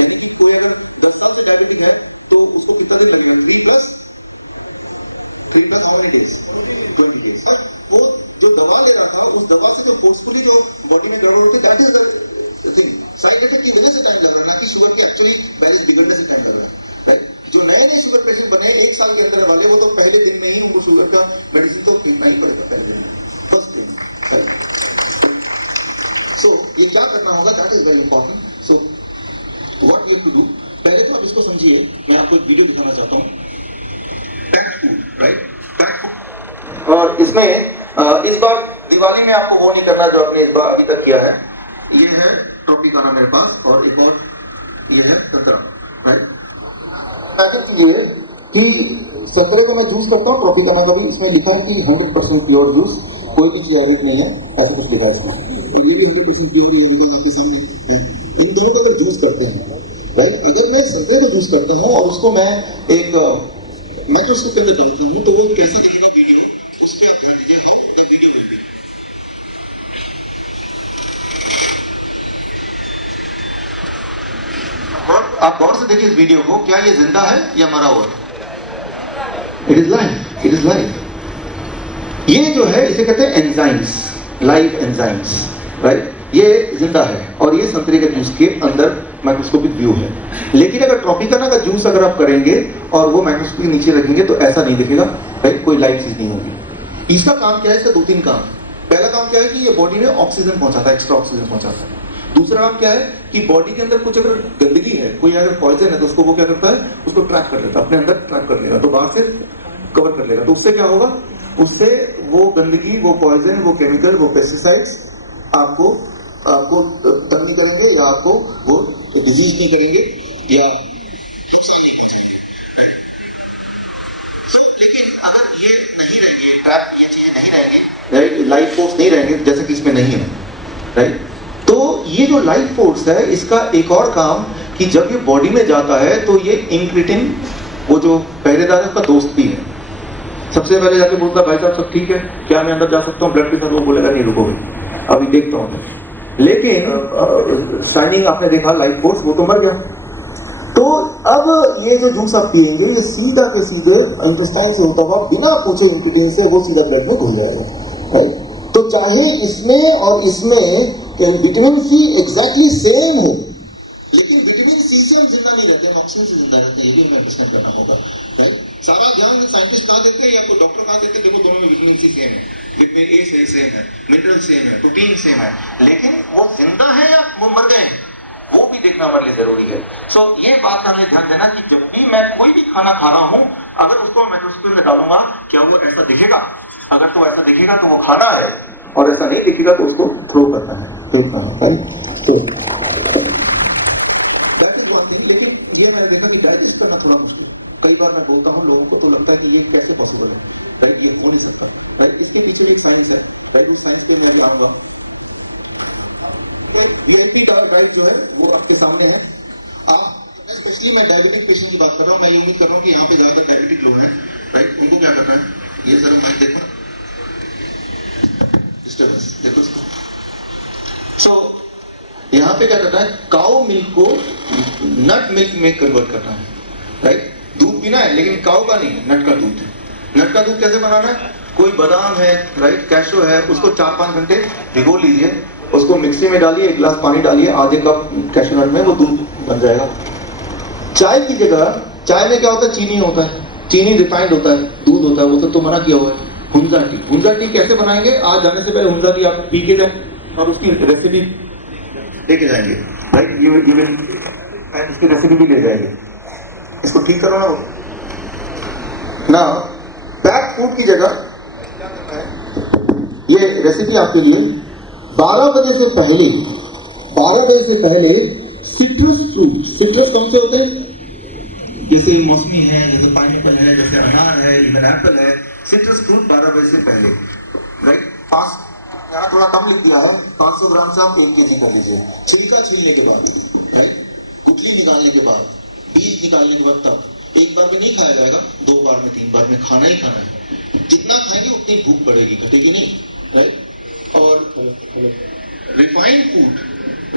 यानी कि कोई अगर 10 साल से डायबिटिक है तो उसको कितना दिन लगेगा, 3 plus how many days? 20 days। अब वो जो दवा ले रहा था, उस दवा से तो फोर्सफुली जो बॉडी में गड़बड़ होती है, that is the thing. Side effect की वजह से टाइम लग रहा है, ना कि शुगर के एक्चुअली बैलेंस बिगड़ने से टाइम लग रहा है, राइट। जो नए शुगर पेशेंट बने 1 साल के अंदर वाले, वो तो पहले दिन में ही उनको शुगर का मेडिसिन तो खरीदना ही पड़ेगा पहले दिन, फर्स्ट दिन, राइट। सो ये क्या करना होगा, that is very important. So what you have to do, पहले तो आप इसको समझिए। मैं आपको एक वीडियो दिखाना चाहता हूँ, पैक्ड फूड, राइट। और इसमें इस बार दिवाली में आपको वो नहीं करना जो आपने इस बार अभी तक किया है। ये है ट्रॉपिकाना मेरे पास, और एक और ये है संतरा, राइट। ऐसा कीजिए कि संतरे का मैं जूस करता हूँ, ट्रॉपिकाना का भी। इसमें लिखा है कि 100% प्योर जूस, कोई भी चीज एडिट नहीं है, ऐसा कुछ लिखा है इसमें। तो ये भी 100% प्योर ही है, बिकॉज आपके सामने इन दोनों का अगर जूस करते हैं, राइट। अगर मैं संतरे का जूस करता हूँ और उसको मैं एक माइक्रोस्कोप के अंदर डालता हूँ, तो वो कैसा दिखेगा वीडियो, उस पर आप ध्यान दीजिए, how the video will be. आप गौर से देखिए इस वीडियो को, क्या ये जिंदा है या मरा हुआ है? It is live, it is live. ये जो है इसे कहते हैं एंजाइम्स, लाइव एंजाइम्स, राइट। ये जिंदा है, और ये संतरे के जूस के अंदर माइक्रोस्कोपिक व्यू है। लेकिन अगर ट्रॉपिकाना का जूस अगर आप करेंगे और वो माइक्रोस्कोप के नीचे रखेंगे, तो ऐसा नहीं दिखेगा, राइट। कोई लाइव चीज नहीं होगी। इसका काम क्या है, इसका 2-3 काम। पहला काम क्या है कि ये बॉडी में ऑक्सीजन पहुंचाता है, एक्स्ट्रा ऑक्सीजन पहुंचाता है। दूसरा काम क्या है कि बॉडी के अंदर कुछ अगर गंदगी है, कोई अगर पॉइजन है, तो उसको वो क्या करता है, उसको ट्रैप कर लेता है, अपने अंदर ट्रैप कर लेगा, तो बाहर से कवर कर लेगा। तो उससे क्या होगा, उससे वो गंदगी, वो पॉइजन, वो केमिकल, वो पेस्टिसाइड्स आपको तंग नहीं करेंगे, या आपको वो डिजीज नहीं करेंगे, या नुकसान नहीं पहुंचाएंगे। लेकिन अगर ये नहीं रहेंगे, ट्रैप, ये चीजें नहीं रहेंगे, राइट, लाइफ फोर्स नहीं रहेंगे, जैसे कि इसमें नहीं है, राइट। तो ये जो लाइफ फोर्स है, इसका एक और काम कि जब ये बॉडी में जाता है तो ये इंक्रिटिन, वो जो पहरेदार है, उसका दोस्त भी है। सबसे पहले जाके बोलता है, भाई साहब सब ठीक है, क्या मैं अंदर जा सकता हूँ ब्लड प्रेशर? वो बोलेगा नहीं, रुकोगे, अभी देखता हूँ। लेकिन साइनिंग आपने देखा, लाइफ फोर्स, वो तो मर गया। तो अब ये जो जूस आप पिएंगे, ये सीधा के सीधे इंटेस्टाइन से होता हुआ बिना पूछे इंक्रिटिन से वो सीधा ब्लड में घुल जाएगा, राइट। तो चाहे इसमें और इसमें विटामिन सी एग्जैक्टली सेम हो, लेकिन विटामिन सी से हम जिंदा नहीं रहते, हम ऑक्सीजन से जिंदा रहते हैं, ये भी हमें अंडरस्टैंड करना होगा, राइट। सारा ध्यान साइंटिस्ट कहाँ देते हैं या कोई डॉक्टर कहाँ देते हैं, देखो दोनों में विटामिन सी सेम है, विटामिन ए सही सेम है, मिनरल सेम है, प्रोटीन सेम है, लेकिन वो जिंदा है या वो मर गए, वो भी देखना हमारे लिए जरूरी है। सो ये बात का हमें ध्यान देना कि जब भी मैं कोई भी खाना खा रहा हूँ, अगर उसको माइक्रोस्कोप में डालूंगा, क्या वो ऐसा दिखेगा? अगर तो ऐसा दिखेगा तो वो खाना है, और ऐसा नहीं दिखेगा तो उसको थ्रो करना है, फेंकना है, राइट। तो दैट इज वन थिंग। लेकिन ये मैंने देखा कि डाइजेस्ट करना थोड़ा मुश्किल है। कई बार मैं बोलता हूँ, लोगों को तो लगता है कि ये कैसे पॉसिबल है, राइट, ये हो नहीं सकता, राइट। इसके पीछे एक साइंस है, राइट, उस साइंस पे मैं जाऊंगा। ये एंटी डाइट जो है वो आपके सामने है। आप स्पेशली मैं डायबिटिक पेशेंट की बात कर रहा हूँ, मैं ये उम्मीद कर रहा हूँ कि यहाँ पे ज्यादातर डायबिटिक लोग हैं, राइट। उनको क्या करना है, ये जरा माइक देखो, डिस्टर्बेंस देखो। सो यहाँ पे क्या करना है, काऊ मिल्क को नट मिल्क में कन्वर्ट करना है, राइट। दूध पीना है, लेकिन काऊ का नहीं, नट का दूध है। नट का दूध कैसे बनाना है? कोई बादाम है, राइट, कैशो है, उसको 4-5 घंटे भिगो लीजिए, उसको मिक्सी में डालिए, 1 गिलास पानी डालिए, आधे कप कैशो नट में, वो दूध बन जाएगा। चाय की जगह, चाय में क्या होता है, चीनी होता है, चीनी रिफाइंड होता है, दूध होता है, वो सब तो मना किया हुआ है। हुंजा टी, हुंजा टी कैसे बनाएंगे? आज जाने से पहले हुंजा टी आप पी के जाए और उसकी रेसिपी लेके जाएंगे, राइट। ये इसकी रेसिपी भी ले जाएंगे, इसको ठीक करो ना। पैक फूड की जगह क्या करना है, ये रेसिपी आपके लिए 12 बजे से पहले सिट्रस फ्रूट, सिट्रस कौन से होते हैं? जैसे मौसमी है, जैसे पाइनएप्पल है, जैसे अनार है, इवन एप्पल है, सिट्रस फ्रूट 12 बजे से पहले, राइट। यहाँ थोड़ा कम लिख दिया है, 500 ग्राम से आप 1 kg कर लीजिए। छिलका छीलने के बाद, राइट, गुठली निकालने के बाद, बीज निकालने के बाद, तब एक बार में नहीं खाया जाएगा, 2 बार में, 3 बार में खाना ही खाना है। जितना खाएंगे उतनी भूख बढ़ेगी, घटेगी नहीं, राइट। और रिफाइंड फूड,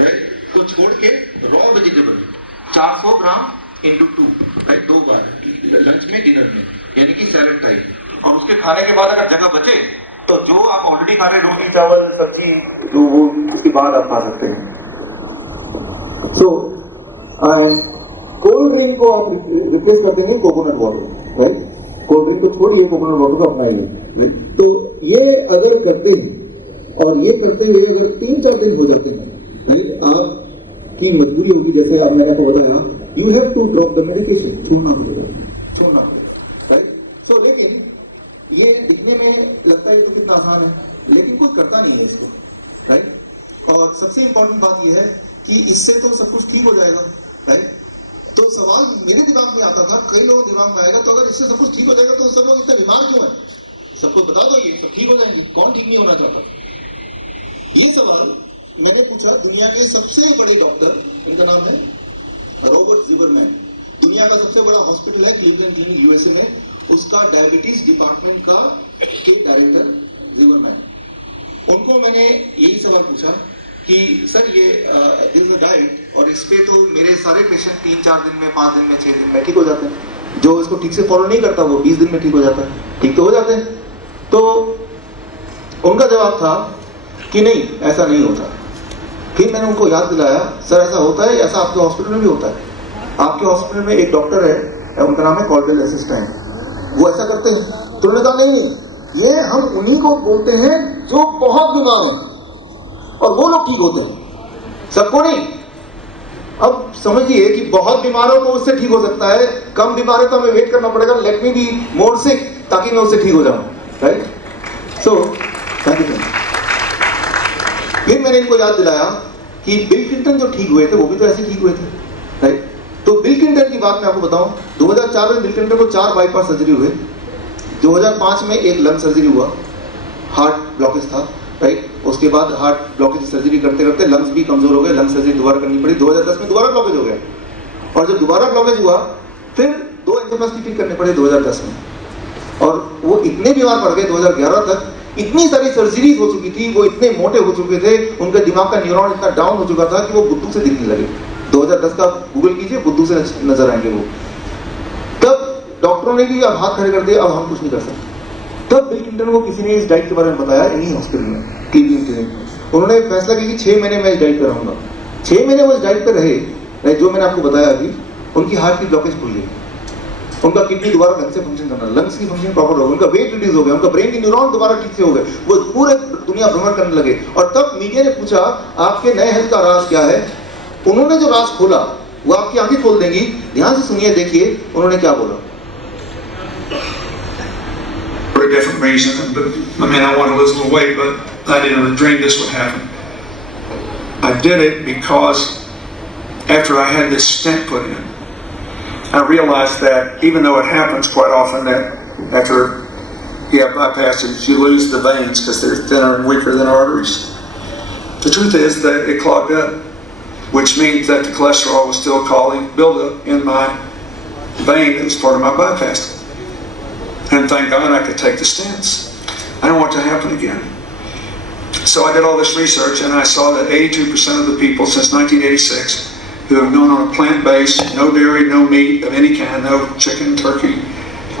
राइट, को छोड़ के raw vegetable 400 gram into 2, right, 2 बार, लंच में, डिनर में, यानी कि सैलेड टाइप। और उसके खाने के बाद अगर जगह बचे तो जो आप ऑलरेडी खा रहे, रोटी, चावल, सब्जी, जो वो उसके बाद आप खा सकते हैं। सो कोल्ड ड्रिंक को आप रिप्लेस कर देंगे coconut water, right. Cold drink को छोड़िए, कोकोनट वाटर को अपनाइए। तो ये अगर करते हैं, और ये करते हुए अगर 3-4 दिन हो जाते हैं, राइट, आपकी मजबूरी होगी, जैसे आप मैंने आपको बताया, you have to drop the medication, छोड़ना पड़ेगा, राइट। सो लेकिन ये दिखने में लगता है तो कितना आसान है, लेकिन कोई करता नहीं है इसको, राइट। और सबसे इंपॉर्टेंट बात यह है कि इससे तो सब कुछ ठीक हो जाएगा, राइट। तो सवाल मेरे दिमाग में आता था, कई लोगों दिमाग में आएगा, तो अगर इससे सब कुछ ठीक हो जाएगा तो सब लोग इतने बीमार क्यों है? सबको बता दो ये सब ठीक हो जाएंगे, कौन ठीक नहीं होना चाहता? ये सवाल मैंने पूछा दुनिया के सबसे बड़े डॉक्टर, इनका नाम है रॉबर्ट ज़िमरमैन। दुनिया का सबसे बड़ा हॉस्पिटल है क्लीवलैंड क्लिनिक, यूएसए में, उसका डायबिटीज डिपार्टमेंट का स्टेट डायरेक्टर ज़िमरमैन। उनको मैंने यही सवाल पूछा कि सर ये डाइट, और इस पे तो मेरे सारे पेशेंट 3-4 दिन में, 5 दिन में, 6 दिन में ठीक हो जाते हैं। जो इसको ठीक से फॉलो नहीं करता वो 20 दिन में ठीक हो जाता है, ठीक तो हो जाते हैं। तो उनका जवाब था कि नहीं, ऐसा नहीं होता। फिर मैंने उनको याद दिलाया, सर ऐसा होता है, ऐसा आपके हॉस्पिटल में भी होता है। आपके हॉस्पिटल में एक डॉक्टर है, उनका नाम है कॉर्डियल असिस्टेंट, वो ऐसा करते हैं। तो उन्होंने कहा नहीं, ये हम उन्हीं को बोलते हैं जो बहुत बीमार हैं, और वो लोग ठीक होते हैं। सबको नहीं। अब समझिए कि बहुत बीमारों को उससे ठीक हो सकता है, कम बीमार है तो हमें वेट करना पड़ेगा, लेट मी बी मोर सिक ताकि मैं उससे ठीक हो जाऊं, राइट? So thank you. फिर मैंने इनको याद दिलाया कि बिल क्लिंटन जो ठीक हुए थे वो भी तो ऐसे ठीक हुए थे, राइट? तो बिल क्लिंटन की बात मैं आपको बताऊं, 2004 में बिल क्लिंटन को 4 बाईपास सर्जरी हुए, 2005 में एक लंग सर्जरी हुआ, हार्ट ब्लॉकेज था, राइट? उसके बाद हार्ट ब्लॉकेज की सर्जरी करते करते लंग्स भी कमजोर हो गए, लंग सर्जरी दोबारा करनी पड़ी, 2010 में दोबारा ब्लॉकेज हो गया, और जब दोबारा ब्लॉकेज हुआ फिर 2 एंजियोप्लास्टी ठीक करने पड़े 2010 में, और वो इतने बीमार पड़ गए 2011 तक, इतनी सारी सर्जरीज हो चुकी थी, वो इतने मोटे हो चुके थे, उनके दिमाग का न्यूरॉन इतना डाउन हो चुका था कि वो बुद्धू से दिखने लगे। 2010 का गूगल कीजिए, बुद्धू से नजर आएंगे वो। तब डॉक्टरों ने भी अब हाथ खड़े कर दिए, अब हम कुछ नहीं कर सकते। तब बिल क्लिंटन को किसी ने इस डाइट के बारे में बताया, इन्हीं हॉस्पिटल में, क्लीवलैंड क्लिनिक में। उन्होंने फैसला किया कि 6 महीने मैं इस डाइट पर रहूंगा। 6 महीने वो इस डाइट पर रहे, जो मैंने आपको बताया अभी, उनकी हार्ट की ब्लॉकेज खुल गई, उनका किडनी दोबारा ढंग से फंक्शन करना, लंग्स की फंक्शन प्रॉपर हो गई, उनका वेट रिड्यूस हो गया, उनका ब्रेन के न्यूरॉन दोबारा ठीक से हो गए, वो पूरे दुनिया भ्रमण करने लगे। और तब मीडिया ने पूछा आपके नए हेल्थ का राज क्या है? उन्होंने जो राज खोला वो आपकी आंखें खोल देंगी। ध्यान से सुनिए, देखिए उन्होंने क्या बोला। For a different reason, but I mean, I want to lose a little weight, but I didn't dream this would happen. I did it because after I had this stent put in, I realized that even though it happens quite often that after you have bypasses, you lose the veins because they're thinner and weaker than arteries. The truth is that it clogged up, which means that the cholesterol was still causing buildup in my vein that was part of my bypass. And thank God I could take the stents. I don't want it to happen again. So I did all this research and I saw that 82% of the people since 1986 who have gone on a plant-based, no dairy, no meat of any kind, no chicken, turkey.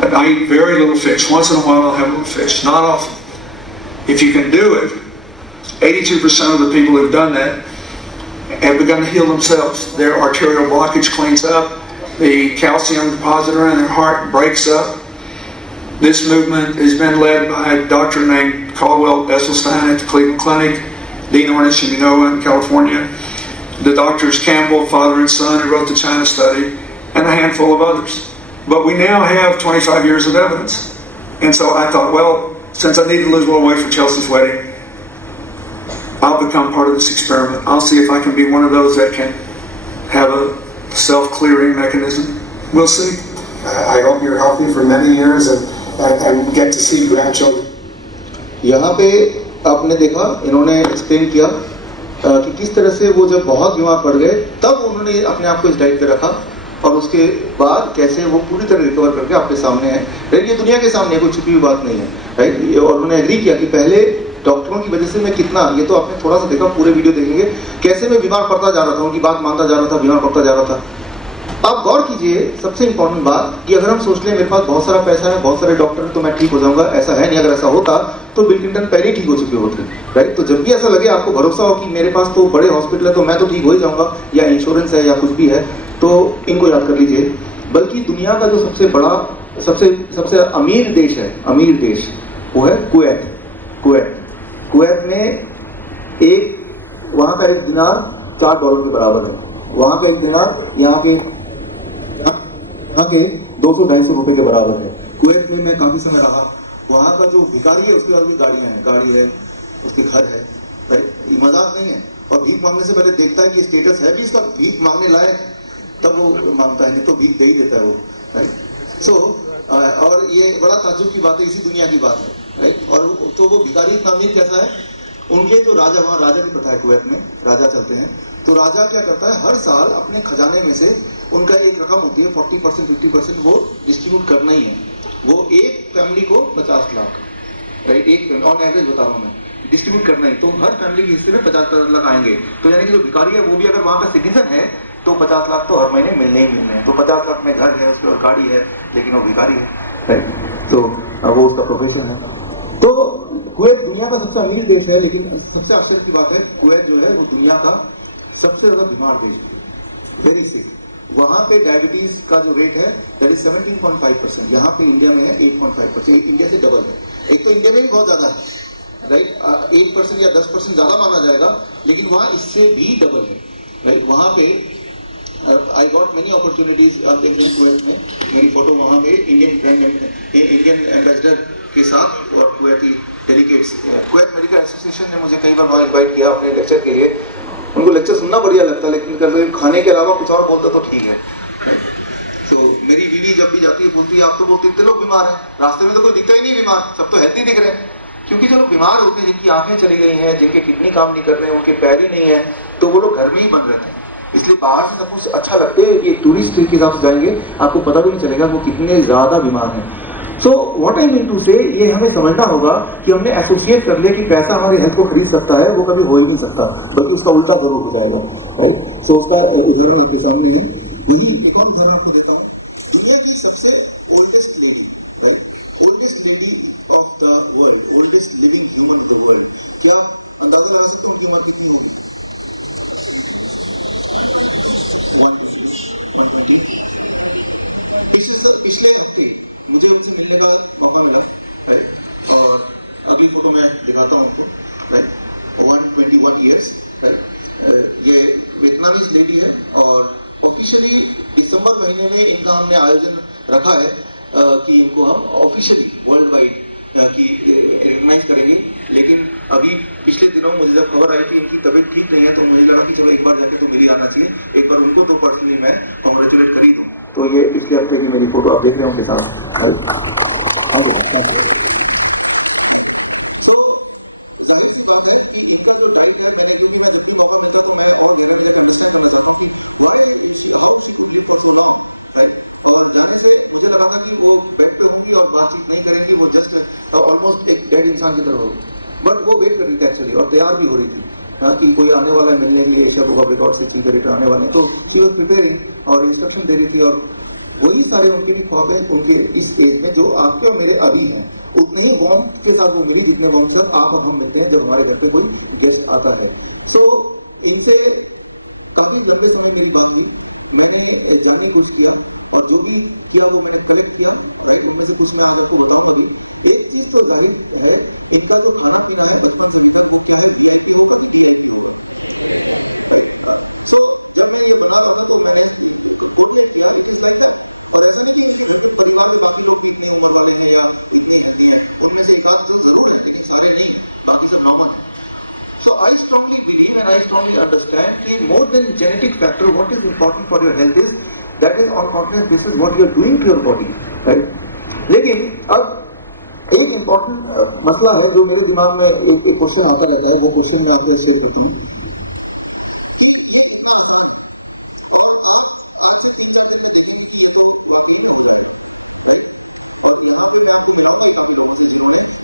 I eat very little fish. Once in a while I'll have a little fish, not often. If you can do it, 82% of the people who've done that have begun to heal themselves. Their arterial blockage cleans up, the calcium depositor in their heart breaks up. This movement has been led by a doctor named Caldwell Esselstyn at the Cleveland Clinic, Dean Ornish in Genoa in California, the doctors Campbell, father and son, who wrote the China study, and a handful of others. But we now have 25 years of evidence. And so I thought, well, since I need to lose a little weight for Chelsea's wedding, I'll become part of this experiment. I'll see if I can be one of those that can have a self-clearing mechanism. We'll see. I hope you're healthy for many years and get to see grandchildren. यहाँ पे आपने देखा, इन्होंने explain किया कि किस तरह से वो जब बहुत बीमार पड़ गए तब उन्होंने अपने आप को इस डाइट पे रखा, और उसके बाद कैसे वो पूरी तरह रिकवर करके आपके सामने है, राइट? ये दुनिया के सामने कोई छुपी हुई बात नहीं है, राइट? और उन्होंने एग्री किया कि पहले डॉक्टरों की वजह से मैं कितना, ये तो आपने थोड़ा सा देखा, पूरे वीडियो देखेंगे कैसे मैं बीमार पड़ता जा रहा था, उनकी बात मानता जा रहा था, बीमार पड़ता जा रहा था। आप गौर कीजिए, सबसे इंपॉर्टेंट बात कि अगर हम सोच लें मेरे पास बहुत सारा पैसा है, बहुत सारे डॉक्टर हैं, तो मैं ठीक हो जाऊंगा, ऐसा है नहीं। अगर ऐसा होता तो बिल क्लिंटन पहले ही ठीक हो चुके होते, राइट? तो जब भी ऐसा लगे, आपको भरोसा हो कि मेरे पास तो बड़े हॉस्पिटल है तो मैं तो ठीक हो ही जाऊंगा, या इंश्योरेंस है या कुछ भी है, तो इनको याद कर लीजिए। बल्कि दुनिया का जो सबसे बड़ा, सबसे अमीर देश है, अमीर देश, वो है कुवैत। कुवैत में वहाँ का एक दिनार $4 के बराबर है। वहाँ का एक दिनार यहाँ के 200-250 रुपए के बराबर है। कुवैत में मैं काफी समय रहा। वहाँ का जो भिखारी है उसके पास भी गाड़ियाँ हैं, गाड़ी है, उसके घर है, राइट? ये मजाक नहीं है। और भीख मांगने से पहले देखता है कि स्टेटस है भी इसका भीख मांगने लायक, तब वो मांगता है, नहीं तो भीख दे ही देता है वो, राइट? सो और ये बड़ा ताज्जुब की बात है, इसी दुनिया की बात है, राइट? और तो वो भिखारी इतना अमीर कैसा है? उनके जो राजा, वहाँ राजा की प्रथा है, कुवैत में राजा चलते हैं, तो राजा क्या करता है, हर साल अपने खजाने में से उनका एक रकम होती है, 40% 50% वो डिस्ट्रीब्यूट करना ही है। वो एक फैमिली को 50 लाख, राइट? एक ऑन एवरेज बता रहा हूँ मैं, डिस्ट्रीब्यूट करना ही, तो हर फैमिली के हिस्से में 50 लाख आएंगे। तो यानी कि जो भिखारी है वो भी अगर वहाँ का सिटीजन है तो 50 लाख तो हर महीने मिलने ही मिलने हैं। तो 50 लाख में घर है, उसके और गाड़ी है, लेकिन वो भिखारी है, राइट? तो वो उसका प्रोफेशन है। तो कुवैत दुनिया का सबसे अमीर देश है, लेकिन सबसे आश्चर्य की बात है, कुवैत जो है वो दुनिया का सबसे ज्यादा बीमार देश है, वेरी सिक। वहाँ पे डायबिटीज का जो रेट है दैट इज 17.5%, यहाँ पे इंडिया में है 8.5%, इंडिया से डबल है। एक तो इंडिया में भी बहुत ज्यादा है, राइट? 8% या 10% ज्यादा माना जाएगा, लेकिन वहाँ इससे भी डबल है, राइट? वहाँ पे आई गॉट मेनी अपॉर्चुनिटीज। आप देख रहे हैं कुवैत में मेरी फोटो वहाँ पे इंडियन एम्बेसडर के साथ और Kuwaiti delegates, Kuwait medical association ने मुझे कई बार वहाँ इन्वाइट किया अपने लेक्चर के लिए। उनको लेक्चर सुनना बढ़िया लगता है, लेकिन कभी खाने के अलावा कुछ और बोलते तो ठीक है। तो मेरी बीवी जब भी जाती है बोलती है आप तो बहुत इतने लोग बीमार हैं, रास्ते में तो कोई दिखता ही नहीं बीमार, सब तो हेल्थी दिख रहे हैं। क्योंकि जो लोग बीमार होते हैं, जिनकी आंखें चली गई हैं, जिनके किडनी काम नहीं कर रहे हैं, उनके पैर ही नहीं है, तो वो लोग घर में ही बंद रहते हैं। इसलिए बाहर से सब कुछ अच्छा लगते हैं, ये टूरिस्ट के हिसाब से जाएंगे आपको पता भी नहीं चलेगा वो कितने ज्यादा बीमार हैं। So what I mean to say, ये हमें समझना होगा कि हमने एसोसिएट कर लिया कि पैसा हमारी हेल्थ को खरीद सकता है, वो कभी हो ही नहीं सकता, बल्कि उसका उल्टा जरूर हो जाएगा, राइट? सो उसका उदाहरण आपके सामने है। यही एक और उदाहरण आपको देता हूँ। दुनिया की सबसे oldest lady, right? Oldest lady of the world, oldest living human in the world, क्या अंदाजा लगा सकते हो उनकी उम्र कितनी होगी? पिछले हफ्ते मुझे उनसे मिलने का मौका मिला, राइट? और अगली फोटो मैं दिखाता हूँ उनको, राइट? 121 ईयर्स, ये वियतनामीज लेडी है और ऑफिशियली दिसंबर महीने में इनका हमने आयोजन रखा है कि इनको हम ऑफिशियली वर्ल्ड वाइड की रिकग्नाइज करेंगे। लेकिन अभी पिछले दिनों मुझे जब खबर आई कि इनकी तबीयत ठीक नहीं है, तो मुझे लगा कि चलो एक बार जाके तो मिल ही आना चाहिए, एक बार उनको तो पर्सनली मैं कॉन्ग्रेचुलेट कर ही दूँ। तो ये पिछले हफ्ते की मेरी फोटो आप देख रहे हैं उनके साथ। तो जाहिर सी बात है कि एक जो डाइट है, मैंने क्योंकि मैं जब भी मौका मिलता तो मैं और डेफिनेटली अंडरस्टैंड करना चाहता हूँ कि how she could live for so long, right? और जाने से मुझे लगा था कि वो बेड पे होंगी और बातचीत नहीं करेंगी, वो जस्ट ऑलमोस्ट एक डेड इंसान की तरह होगी, बट वो वेट कर रही थी एक्चुअली, और तैयार भी हो रही थी कि कोई आने वाला है मिलने के लिए, सब होगा रिकॉर्ड से ठीक कर आने वाले, तो शी वाज प्रिपेयरिंग और इंस्ट्रक्शन दे रही थी। और वही सारे उनके भी ख्वाब हैं उनके इस एज में जो आपके और मेरे अभी हैं, उतने ही वॉर्म के साथ वो मिली जितने वॉर्म सर आप और हम मिलते हैं जब हमारे घर पे कोई गेस्ट आता है। तो इनसे काफी लंबे समय मेरी बात हुई, मैंने जानना कुछ किया और जो भी किया जो मैंने कलेक्ट किया, उनमें से किसी ने मेरा को बताना दिया। एक चीज तो जाहिर है, इनका जो खाना पीना है जितना से लेकर होता है, सो जब मैं ये बता रहा तो मैंने और ऐसा नहीं कि परिवार में बाकी लोग भी इतनी उम्र वाले हैं या इतने हेल्दी है, उनमें से एक आध तो जरूर है, लेकिन सारे नहीं, बाकी सब नॉर्मल है। So I strongly believe and I strongly understand that more than genetic factor, what is important for your health is that is on continuous basis what you are doing to your body, right? लेकिन अब एक important मसला है जो मेरे दिमाग में एक क्वेश्चन आता रहता है, वो क्वेश्चन मैं आपको इससे पूछूं।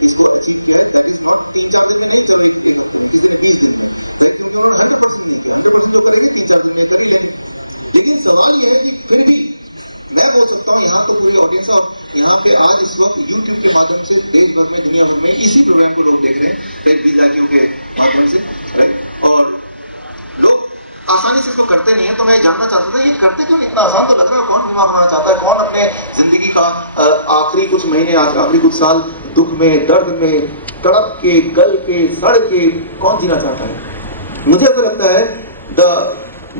इसको अचीव किया है, दैट इज नॉट 3-4 दिन नहीं चल रही थी, लेकिन सवाल ये है कि फिर भी मैं बोल सकता हूँ, यहाँ तो पूरी ऑडियंस और यहाँ पे आज इस वक्त यूट्यूब के माध्यम से देश भर में दुनिया भर में इसी प्रोग्राम को लोग देख रहे हैं, रेड वीजा क्यू के माध्यम से, राइट? और लोग आसानी से इसको करते नहीं है, तो मैं जानना चाहता था ये करते क्यों? इतना आसान तो लग रहा है, कौन बीमार होना चाहता है? कौन अपने जिंदगी का आखिरी कुछ महीने, आखिरी कुछ साल दुख में, दर्द में, तड़प के, गल के, सड़ के कौन जीना चाहता है? मुझे ऐसा लगता है the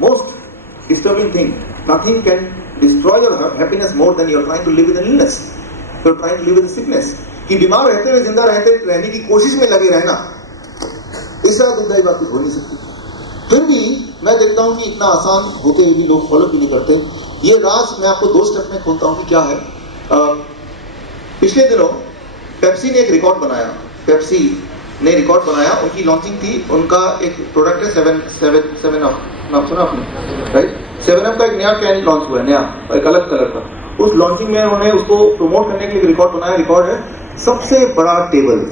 most disturbing thing, nothing can destroy your happiness more than you're trying to live with an illness, you're trying to live with a sickness, कि बीमार रहते हुए जिंदा रहने की कोशिश में लगे रहना, इससे दुखदायी बात कुछ हो नहीं सकती। फिर भी मैं देखता हूँ कि इतना आसान होते हुए भी लोग फॉलो क्यों नहीं करते। ये राज मैं आपको 2 स्टेप में खोलता हूँ कि क्या है। पिछले दिनों पेप्सी ने एक रिकॉर्ड बनाया, पेप्सी ने रिकॉर्ड बनाया, उनकी लॉन्चिंग थी, उनका एक प्रोडक्ट है 7 अप, नाम सुना आपने, राइट? 7 अप का एक नया कैन लॉन्च हुआ है, नया, एक अलग कलर का। उस लॉन्चिंग में उन्होंने उसको प्रमोट करने के लिए रिकॉर्ड बनाया। रिकॉर्ड है सबसे बड़ा टेबल,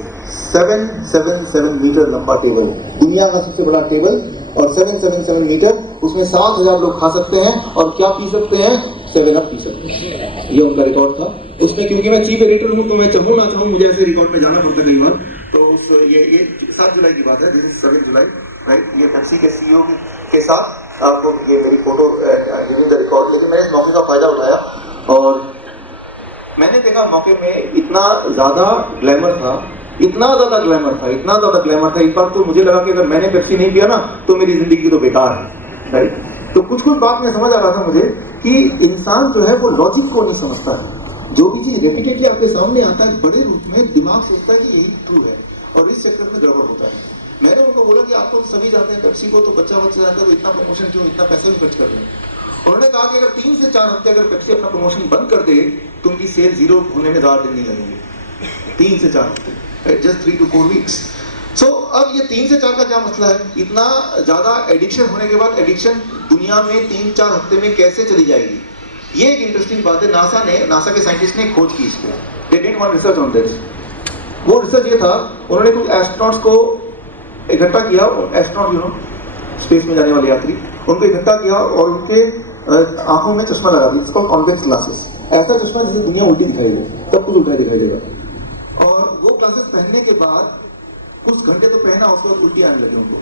777 मीटर लंबा टेबल, दुनिया का सबसे बड़ा टेबल, और 777 मीटर, उसमें 7000 लोग खा सकते हैं और क्या पी सकते हैं? 7 अप पी सकते हैं। ये उनका रिकॉर्ड था। उसमें क्योंकि मैं चीफ एडिटर हूँ तो मैं चाहूँ ना चाहूँ मुझे ऐसे रिकॉर्ड में जाना पड़ता कई बार। तो उस ये 7 जुलाई की बात है, दिस इज 7 जुलाई, राइट? ये पेप्सी के सीईओ के साथ आपको ये मेरी फोटो गिविंग द रिकॉर्ड। लेकिन मैंने इस मौके का फायदा उठाया और मैंने देखा मौके में इतना ज्यादा ग्लैमर था इतना ज्यादा ग्लैमर था, इतना ज्यादा ग्लैमर था। एक बार तो मुझे लगा कि अगर मैंने पेप्सी नहीं पिया ना तो मेरी जिंदगी तो बेकार है, राइट। तो कुछ कुछ बात में समझ आ रहा था मुझे कि इंसान जो है वो लॉजिक को नहीं समझता है। जो भी चीज रेपिटेडली आपके सामने आता है बड़े रूप में, दिमाग सोचता है कि यही ट्रू है, और इस चक्कर में गड़बड़ होता है। मैंने उनको बोला कि आपको सभी जानते हैं पेप्सी को, तो बच्चा जाता है तो इतना प्रमोशन क्यों, इतना पैसे भी खर्च कर रहे हैं। उन्होंने कहा कि अगर 3 से 4 हफ्ते अगर पेप्सी अपना प्रमोशन बंद कर दे तो उनकी सेल जीरो होने में ज्यादा दिन नहीं लगेंगे। 3 से 4 हफ्ते, जस्ट 3 to 4 weeks। सो अब ये 3 से 4 का क्या मसला है? इतना ज्यादा एडिक्शन होने के बाद एडिक्शन दुनिया में 3-4 हफ्ते में कैसे चली जाएगी? ये एक इंटरेस्टिंग बात है। नासा के साइंटिस्ट ने खोज की इस पे। They did one research on this. वो रिसर्च ये था, उन्होंने कुछ एस्ट्रोनॉट्स को इकट्ठा किया, एस्ट्रोनॉट यू नो स्पेस में जाने वाले यात्री, उनको इकट्ठा किया और उनके आंखों में चश्मा लगा दिया, इसको कॉन्वेक्स ग्लासेस। ऐसा चश्मा जिससे दुनिया उल्टी दिखाई दे, सब कुछ उल्टा दिखाई देगा। और वो ग्लासेस पहनने के बाद कुछ घंटे तो पहना, उसके बाद उल्टी आने लगी उनको,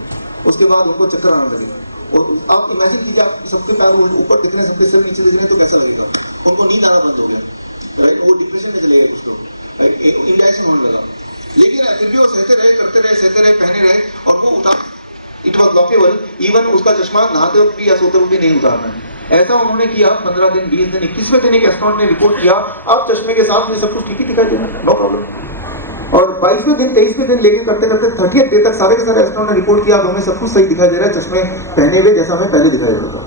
उसके बाद उनको चक्कर आने लगे। और आप इमेजिन कीजिए, आप सबके पैर ऊपर दिख रहे हैं, सबके सिर नीचे दिख रहे हैं, तो कैसा लगेगा? उनको नींद आना बंद हो गया, राइट। वो डिप्रेशन में चले गए कुछ लोग, इंडाइजेशन होने लगा। लेकिन फिर भी वो सहते रहे, करते रहे, पहने रहे, और वो उतार, इट वॉज लॉकेबल। इवन उसका चश्मा नहाते वक्त भी या सोते वक्त भी नहीं उतारना है। ऐसा उन्होंने किया 15 दिन, 20 दिन, 21वें दिन एक एस्ट्रोनॉट ने रिपोर्ट किया, अब चश्मे के साथ में सब कुछ ठीक ही दिखाई देना, नो प्रॉब्लम। और 22वें दिन, 23वें दिन लेके करते 30th डे तक सारे के सारे एस्ट्रोनॉट ने रिपोर्ट किया, हमें सब कुछ सही दिखाई दे रहा है, चश्मे पहने हुए जैसा हमें पहले दिखाई देता था।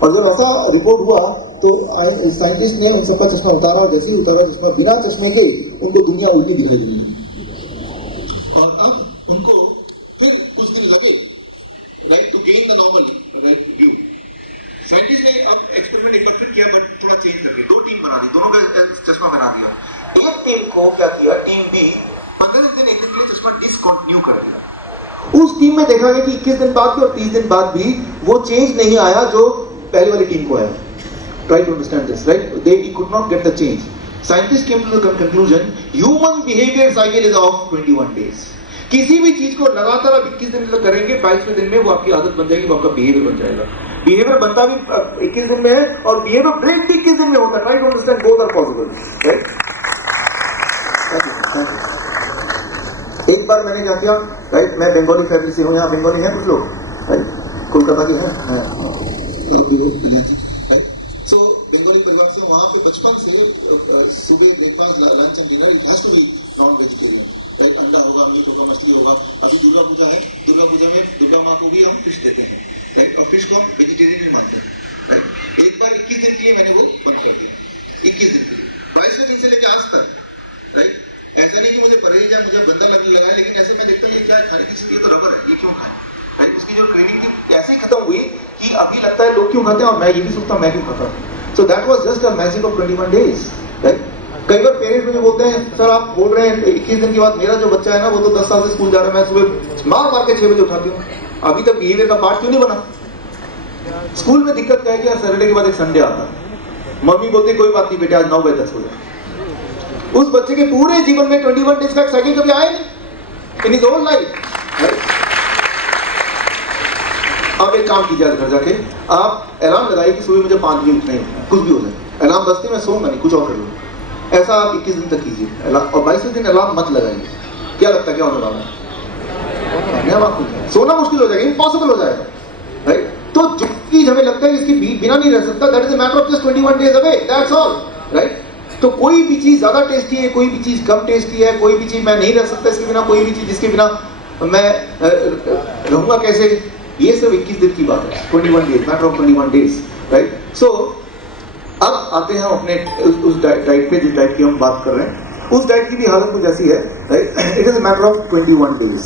और जब ऐसा रिपोर्ट हुआ तो साइंटिस्ट ने उन सबका चश्मा उतारा, और जैसे ही उतारा चश्मा, बिना चश्मे के उनको दुनिया उल्टी दिखाई दी। और अब उनको फिर कुछ दिन लगे, right, to gain the normal right view. Scientist ने अब एक्सपेरिमेंट एक बार फिर किया, बट थोड़ा चेंज करके 2 टीम बना दी, दोनों का चश्मा बना दिया। एक टीम को क्या किया, टीम बी 15 दिन, 1 दिन के लिए चश्मा डिसकंटिन्यू कर दिया। उस टीम में देखा गया कि 21 दिन बाद भी और 30 दिन बाद भी वो चेंज नहीं आया जो पहले वाली टीम को आया। Try to understand this, right? They could not get the change. Scientists came to the conclusion, human behavior cycle is of 21 days. किसी भी चीज को लगातार आप 21 दिन तक करेंगे, 22वें दिन में वो आपकी आदत बन जाएगी, वो आपका बिहेवियर बन जाएगा। बिहेवियर बनता भी 21 दिन में है और बिहेवियर ब्रेक भी 21 दिन में होता है। Try to understand, both are possible, right? एक बार मैंने क्या किया, राइट, मैं बंगाली फैमिली से हूँ, यहाँ बंगाली है कुछ लोग, राइट, कोलकाता के हैं, सो बंगाली परिवार से, वहाँ पे बचपन से सुबह breakfast, lunch and dinner it has to be non vegetarian, right. अंडा होगा, मीट होगा, मछली होगा। अभी दुर्गा पूजा है, दुर्गा पूजा में दुर्गा माँ को भी हम फिश देते हैं, राइट, और फिश को हम वेजिटेरियन नहीं मानते हैं, राइट। एक बार 21 दिन के लिए मैंने वो बंद कर दिया, 21 दिन के लिए, 22वें दिन से लेकर आज तक, राइट। ऐसा नहीं कि मुझे परहेज है, मुझे गंदा लगने लगा है, लेकिन ऐसे मैं देखता हूँ ये क्या है, खाने की चीज, ये तो रबर है, ये क्यों खाएं, राइट। उसकी जो क्रेविंग थी ऐसे ही खत्म हुई कि अभी लगता है लोग क्यों खाते हैं, और मैं ये भी सोचता हूँ मैं क्यों खाता हूँ। So that was just a magic of 21 days, right. कई बार पेरेंट्स मुझे बोलते हैं, सर आप बोल रहे हैं 21 दिन के बाद, मेरा जो बच्चा है ना वो तो 10 साल से स्कूल जा रहा है, मैं सुबह मार के 6 बजे उठाती हूँ, अभी तक बिहेवियर का पार्ट क्यों नहीं बना? स्कूल में दिक्कत क्या है कि सैटरडे के बाद एक संडे आता है, मम्मी बोलती कोई बात नहीं बेटे आज 9 बजे तक सो जाए। उस बच्चे के पूरे जीवन में 21 डेज का साइकिल कभी आया नहीं in his whole life, right. अब एक काम कीजिए, घर जाके आप अलार्म लगाइए कि सुबह मुझे 5 बजे उठना ही है, कुछ भी हो जाए, अलार्म बजते मैं सोऊंगा नहीं, कुछ और कर लूँगा। ऐसा आप 21 दिन तक कीजिए, और 22वें दिन अलार्म मत लगाइए। क्या लगता है क्या होने वाला है? सोना मुश्किल हो जाएगा, इम्पॉसिबल हो जाएगा, राइट। तो जो चीज हमें लगता है इसकी बिना नहीं रह सकता, that is a matter of just 21 days away, that's all, right. तो कोई भी चीज ज्यादा टेस्टी है, कोई भी चीज कम टेस्टी है, कोई भी चीज मैं नहीं रह सकता इसके बिना, कोई भी चीज जिसके बिना मैं रहूंगा कैसे, ये सब 21 दिन की बात है, 21 days, matter of 21 days, right. So अब आते हैं अपने उस डाइट पे, जिस डाइट की हम बात कर रहे हैं, उस डाइट की भी हालत कुछ ऐसी है, right. It is a matter of 21 days.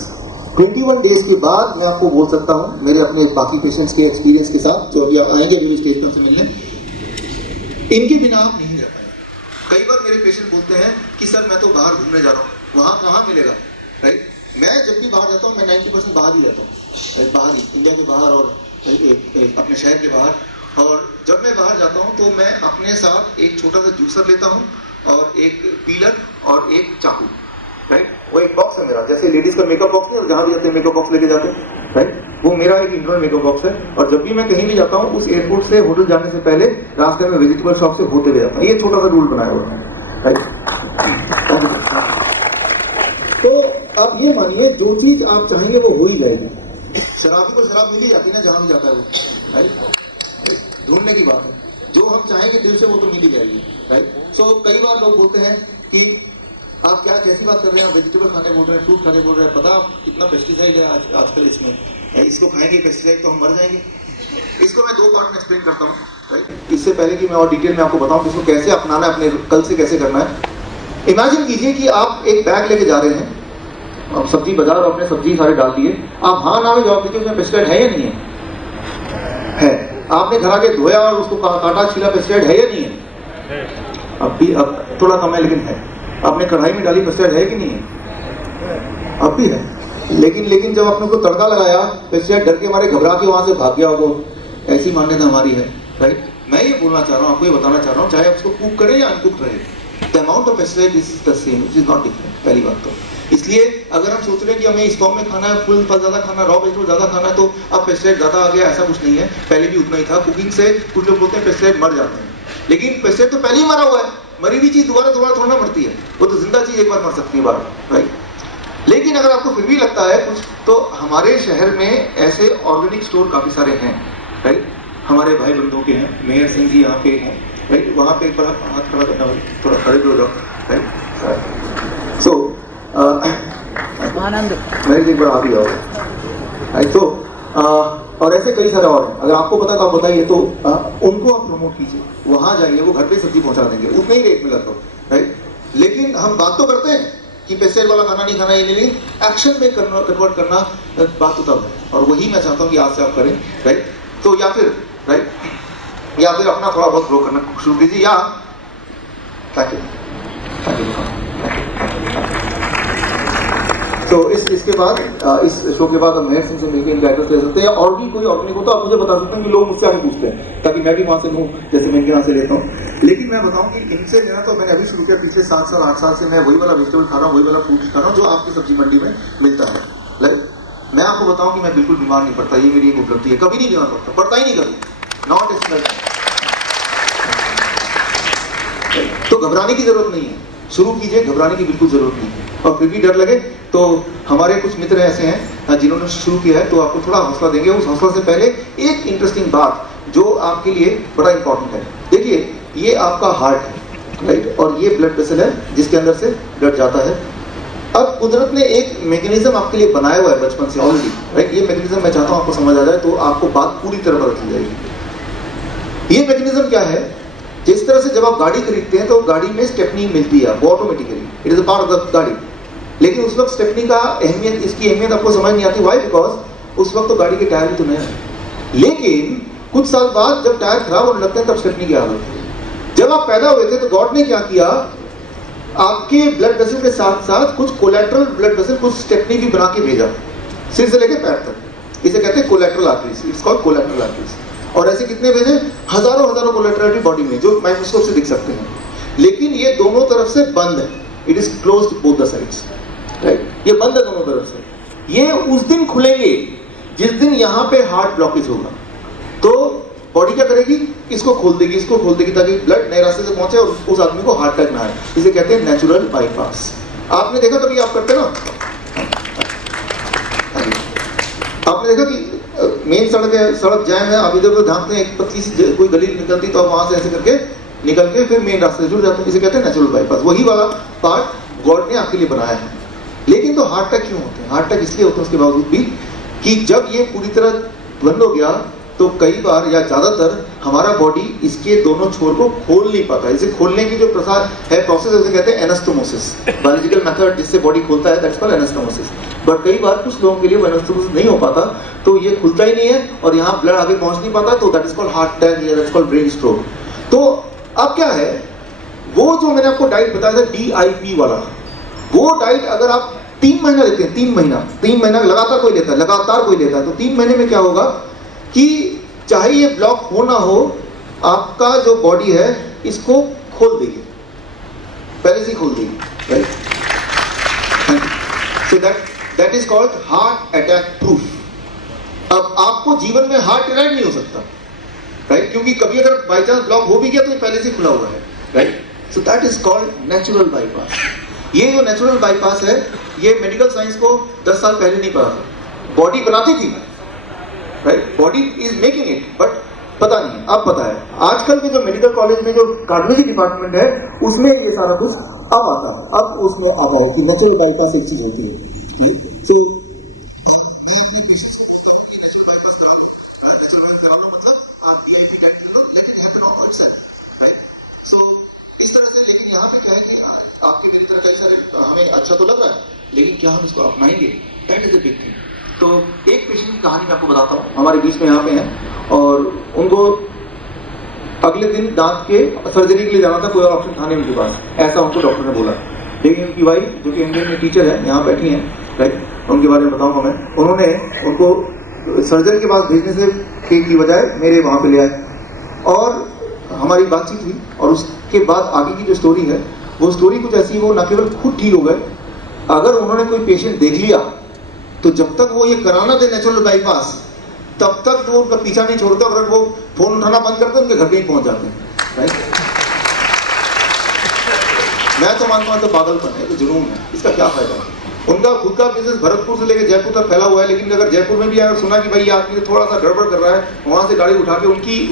21 days के बाद मैं आपको बोल सकता हूँ, मेरे अपने बाकी पेशेंट्स के एक्सपीरियंस के साथ, जो अभी आएंगे अभी स्टेज पर हमसे मिलने, इनके बिना आप नहीं रह पाएंगे। कई बार मेरे पेशेंट बोलते हैं कि सर मैं तो बाहर घूमने जा रहा हूँ, वहाँ कहाँ मिलेगा, राइट। मैं जब भी बाहर जाता हूँ मैं 90% बाहर ही रहता हूँ, बाहर ही, इंडिया के बाहर और अपने शहर के बाहर। और जब मैं बाहर जाता हूँ तो मैं अपने साथ एक छोटा सा जूसर लेता हूँ और एक पीलर और एक चाकू, राइट। वो एक बॉक्स है मेरा, जैसे लेडीज का मेकअप बॉक्स नहीं, और जहाँ भी जाते हैं मेकअप बॉक्स लेके जाते हैं, राइट। वो मेरा एक इंटरनल मेकअप बॉक्स है। और जब भी मैं कहीं भी जाता हूँ, उस एयरपोर्ट से होटल जाने से पहले रास्ते में वेजिटेबल शॉप से होते हुए जाता हूँ। ये छोटा सा रूल बनाया हुआ है, राइट। तो आप ये मानिए जो चीज आप चाहेंगे वो हो ही जाएगी। शराबी को शराब मिल ही जाती है ना जहां भी जाता है वो, राइट? ढूंढने की बात है, जो हम चाहेंगे दिल से वो तो मिल ही जाएगी, राइट? सो कई बार लोग बोलते हैं कि आप क्या कैसी बात कर रहे हैं, आप वेजिटेबल खाने बोल रहे हैं, फ्रूट खाने बोल रहे हैं, पता आप कितना पेस्टिसाइड है आजकल इसमें, इसको खाएंगे पेस्टिसाइड तो हम मर जाएंगे। इसको मैं 2 पार्ट में एक्सप्लेन करता हूँ, राइट? इससे पहले कि मैं और डिटेल में आपको बताऊं कि इसको कैसे अपनाना है, अपने कल से कैसे करना है। इमेजिन कीजिए कि आप एक बैग लेके जा रहे हैं, अब सब्जी बाजार और अपने सब्जी सारे डाल दिए, आप हाँ ना में जवाब दीजिए उसमें पेस्टिसाइड है या नहीं है? है। आपने घर आके धोया और उसको काटा छीला, पेस्टिसाइड है या नहीं है? अब थोड़ा कम है लेकिन है। आपने कढ़ाई में डाली, पेस्टिसाइड है कि नहीं है? अब भी है। लेकिन जब आपने उसको तड़का लगाया, पेस्टिसाइड डर के मारे घबरा के वहां से भाग गया होगा। ऐसी मान्यता हमारी है, राइट? मैं ये बोलना चाह रहा हूँ, आपको ये बताना चाह रहा हूँ, चाहे आप उसको कुक करें या अनकुक रहे, the amount of pesticide is the same, it is not different. पहली बात तो इसलिए अगर हम सोच रहे हैं कि हमें स्टॉक में खाना है, फुल फल ज्यादा खाना, रॉ वेजिटेबल ज्यादा खाना है, तो अब पेस्टिसाइड ज्यादा आ गया, ऐसा कुछ नहीं है। पहले भी उतना ही था। कुकिंग से कुछ लोग बोलते हैं पेस्टिसाइड मर जाते हैं, लेकिन पेस्टिसाइड तो पहले ही मरा हुआ है। मरी हुई चीज दोबारा थोड़ा ना मरती है, वो तो जिंदा चीज एक बार मर सकती है बार, राइट? लेकिन अगर आपको फिर भी लगता है कुछ, तो हमारे शहर में ऐसे ऑर्गेनिक स्टोर काफी सारे हैं, राइट? हमारे भाई बंधुओं के हैं, मेहर सिंह जी यहाँ पे हैं, राइट? वहाँ पे एक बार हाथ खड़ा करना, थोड़ा खड़े भी हो जाओ, राइट? सो आनंद मेहर एक बार आ भी जाओ, राइट? तो और ऐसे कई सारे और हैं। अगर आपको पता तो आप बताइए, तो उनको आप प्रमोट कीजिए, वहां जाइए, वो घर पे सब्जी पहुंचा देंगे उतने ही रेट में लगभग, राइट? लेकिन हम बात तो करते हैं कि पेस्टिसाइड वाला खाना नहीं खाना, ये नहीं, एक्शन में कन्वर्ट करना बात तो तब है, और वही मैं चाहता हूँ कि आज से आप करें, राइट? तो या फिर अपना थोड़ा बहुत ग्रो करना शुरू कीजिए, या तो इसके बाद इस शो के बाद हम मेहर सिंह से मिलकर इनका एड्रेस ले सकते हैं, और भी कोई ऑर्गेनिक हो तो आप मुझे बता सकते हैं, कि लोग मुझसे आगे पूछते हैं, ताकि मैं भी वहां से लूँ जैसे मैं इनके यहाँ से लेता हूँ। लेकिन मैं बताऊं कि इनसे लेना तो मैंने अभी शुरू किया, पिछले 7 साल 8 साल से मैं वही वाला वेजिटेबल खा रहा हूँ, वही वाला फ्रूट खा रहा हूँ जो आपकी सब्जी मंडी में मिलता है, लाइक मैं आपको बताऊं कि मैं बिल्कुल बीमार नहीं पड़ता, ये मेरी एक उपलब्धि है, कभी नहीं बीमार पड़ता ही नहीं कभी, नॉट एक्सपेक्ट। तो घबराने की जरूरत नहीं है, शुरू कीजिए, घबराने की बिल्कुल जरूरत नहीं है। और फिर भी डर लगे तो हमारे कुछ मित्र ऐसे हैं जिन्होंने शुरू किया है, तो आपको थोड़ा हौसला देंगे। उस हौसला से पहले एक इंटरेस्टिंग बात जो आपके लिए बड़ा इंपॉर्टेंट है, देखिए ये आपका हार्ट है, राइट? और ये ब्लड वेसल है जिसके अंदर से ब्लड जाता है। अब कुदरत ने एक मैकेनिज्म आपके लिए बनाया हुआ है बचपन से ऑलरेडी, राइट? ये मैकेनिज्म मैं चाहता हूँ आपको समझ आ जाए, तो आपको बात पूरी तरह बदल जाएगी। ये मैकेनिज्म क्या है? जिस तरह से जब आप गाड़ी खरीदते हैं तो गाड़ी में स्टेपनी मिलती है आपको automatically, it is a part of the गाड़ी। लेकिन उस वक्त स्टेपनी का अहमियत, इसकी अहमियत आपको समझ नहीं आती। व्हाई? बिकॉज उस वक्त तो गाड़ी के टायर भी तो नए हैं। लेकिन कुछ साल बाद जब टायर खराब होने लगते हैं तब स्टेपनी की हालत है। जब आप पैदा हुए थे तो गॉड ने क्या किया, आपके ब्लड वेसल के साथ साथ कुछ कोलैटरल ब्लड वेसल, कुछ स्टेपनी भी बना के भेजा, सिर से लेके पैर तक। इसे कहते हैं collateral arteries, it's called collateral arteries. और ऐसे कितने भेजे? हजारों कोलैटरल बॉडी में, जो माइक्रोस्कोप से दिख सकते हैं। लेकिन ये दोनों तरफ से बंद है, it is closed both the sides, right? ये बंद है दोनों तरफ से। ये उस दिन खुलेंगे जिस दिन यहाँ पे हार्ट ब्लॉकेज होगा, तो बॉडी क्या करेगी? इसको खोल देगी, ताकि ब्लड नए रास्ते से पहुंचे और उस आदमी को हार्ट अटैक ना आए। इसे कहते हैं नेचुरल बाईपास। आपने देखा कभी, आप करते ना, आपने देखा कि मेन सड़क है, सड़क जैम है, आप इधर उधर झांकते हैं, एक पतली सी कोई गली निकलती तो आप वहां से ऐसे करके निकल के फिर मेन रास्ते से जुड़ जाते हैं। इसे कहते हैं नेचुरल बाईपास। वही वाला पार्ट गॉड ने आपके लिए बनाया है। लेकिन तो हार्ट अटैक क्यों होते हैं? हार्ट अटैक इसलिए होते हैं उसके बावजूद भी कि जब ये पूरी तरह बंद हो गया तो कई बार या ज्यादातर हमारा बॉडी इसके दोनों छोर को खोल नहीं पाता। इसे खोलने की जो प्रोसेस है उसे कहते हैं एनास्टोमोसिस, बायोलॉजिकल मेथड जिससे बॉडी खोलता है, दैट्स कॉल्ड एनास्टोमोसिस। बट कई बार कुछ लोगों के लिए एनास्टोमोसिस नहीं हो पाता, तो ये खुलता ही नहीं है और यहाँ ब्लड आगे पहुंच नहीं पाता, तो that is called heart attack या दैट्स कॉल्ड ब्रेन स्ट्रोक। तो अब क्या है, वो जो मैंने आपको डाइट बताया था DIP वाला, वो डाइट अगर आप 3 महीना लेते हैं, 3 महीना लगातार कोई लेता है, तो 3 महीने में क्या होगा कि चाहे ये ब्लॉक हो ना हो, आपका जो बॉडी है इसको खोल देगी, पहले से ही खोल देगी, right? So that is called heart attack proof. अब आपको जीवन में हार्ट अटैक नहीं हो सकता, राइट? क्योंकि कभी अगर बाई चांस ब्लॉक हो भी गया तो ये पहले से खुला हुआ है, right? So that is called natural bypass. ये जो नेचुरल बाईपास है, ये मेडिकल साइंस को 10 साल पहले नहीं पता था। बॉडी बनाती थी, right, body is making it, but पता नहीं, अब पता है। आजकल के जो मेडिकल कॉलेज में जो कार्डियोलॉजी डिपार्टमेंट है, उसमें ये सारा कुछ अब आता है, अब उसमें आता है कि नेचुरल बाईपास एक चीज होती है। तो अच्छा तो लग रहा है, लेकिन क्या हम इसको अपनाएंगे, that is the big thing. तो एक पेशेंट की कहानी मैं आपको बताता हूँ, हमारे बीच में यहाँ पे हैं, और उनको अगले दिन दांत के सर्जरी के लिए जाना था, कोई ऑप्शन था नहीं उनके पास, ऐसा उनको डॉक्टर ने बोला। लेकिन उनकी वाइफ जो कि इंडियन में टीचर है, यहाँ बैठी हैं, राइट, उनके बारे में बताऊंगा मैं। उन्होंने उनको सर्जरी के पास भेजने से की बजाय मेरे वहाँ पे ले आए, और हमारी बातचीत हुई, और उसके बाद आगे की जो स्टोरी है, वो स्टोरी कुछ ऐसी, वो न केवल खुद ठीक हो गए, अगर उन्होंने कोई पेशेंट देख लिया तो जब तक वो ये कराना दे नेचुरल बाईपास, तब तक वो उनका पीछा नहीं छोड़ते, अगर वो फोन उठाना बंद करते उनके घर पे ही पहुंच जाते हैं, राइट। मैं तो मानता हूं तो पागलपन है, तो जुनून है, इसका क्या फायदा है। उनका खुद का बिजनेस भरतपुर से लेकर जयपुर तक फैला हुआ है, लेकिन अगर जयपुर में भी अगर सुना कि भाई ये आदमी थोड़ा सा गड़बड़ कर रहा है, वहां से गाड़ी उठा के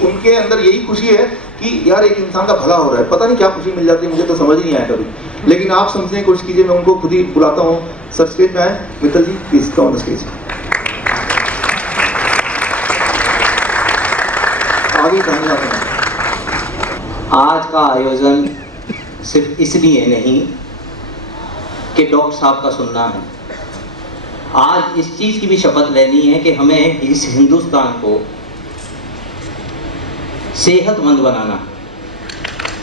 उनके अंदर यही खुशी है कि यार एक इंसान का भला हो रहा है। पता नहीं क्या खुशी मिल जाती है, मुझे तो समझ नहीं आया कभी, लेकिन आप समझने की कोशिश कीजिए। मैं उनको खुद ही बुलाता हूँ, सर स्टेज में आए, Mittal ji please come on the stage. आगे कहानी आते हैं। आज का आयोजन सिर्फ इसलिए नहीं कि डॉक्टर साहब का सुनना है, आज इस चीज़ की भी शपथ लेनी है कि हमें इस हिंदुस्तान को सेहतमंद बनाना,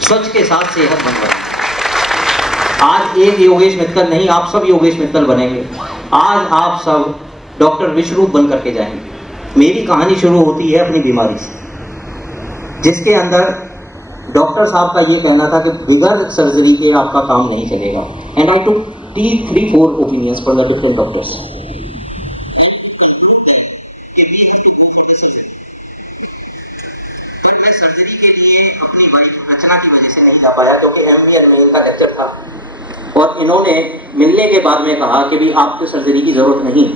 स्वच्छ के साथ सेहतमंद बनाना। आज एक योगेश मित्तल नहीं, आप सब योगेश मित्तल बनेंगे। आज आप सब डॉक्टर विश्वरूप बन करके जाएंगे। मेरी कहानी शुरू होती है अपनी बीमारी से, जिसके अंदर डॉक्टर साहब का ये कहना था कि बिगैर सर्जरी के आपका काम नहीं चलेगा। And I took 3-4 opinions from the different doctors. मैं सर्जरी के लिए अपनी वाइफ रचना की वजह से नहीं जा पाया, क्योंकि MVN में इनका लेक्चर था, और इन्होंने मिलने के बाद में कहा कि भी आपको सर्जरी की जरूरत नहीं।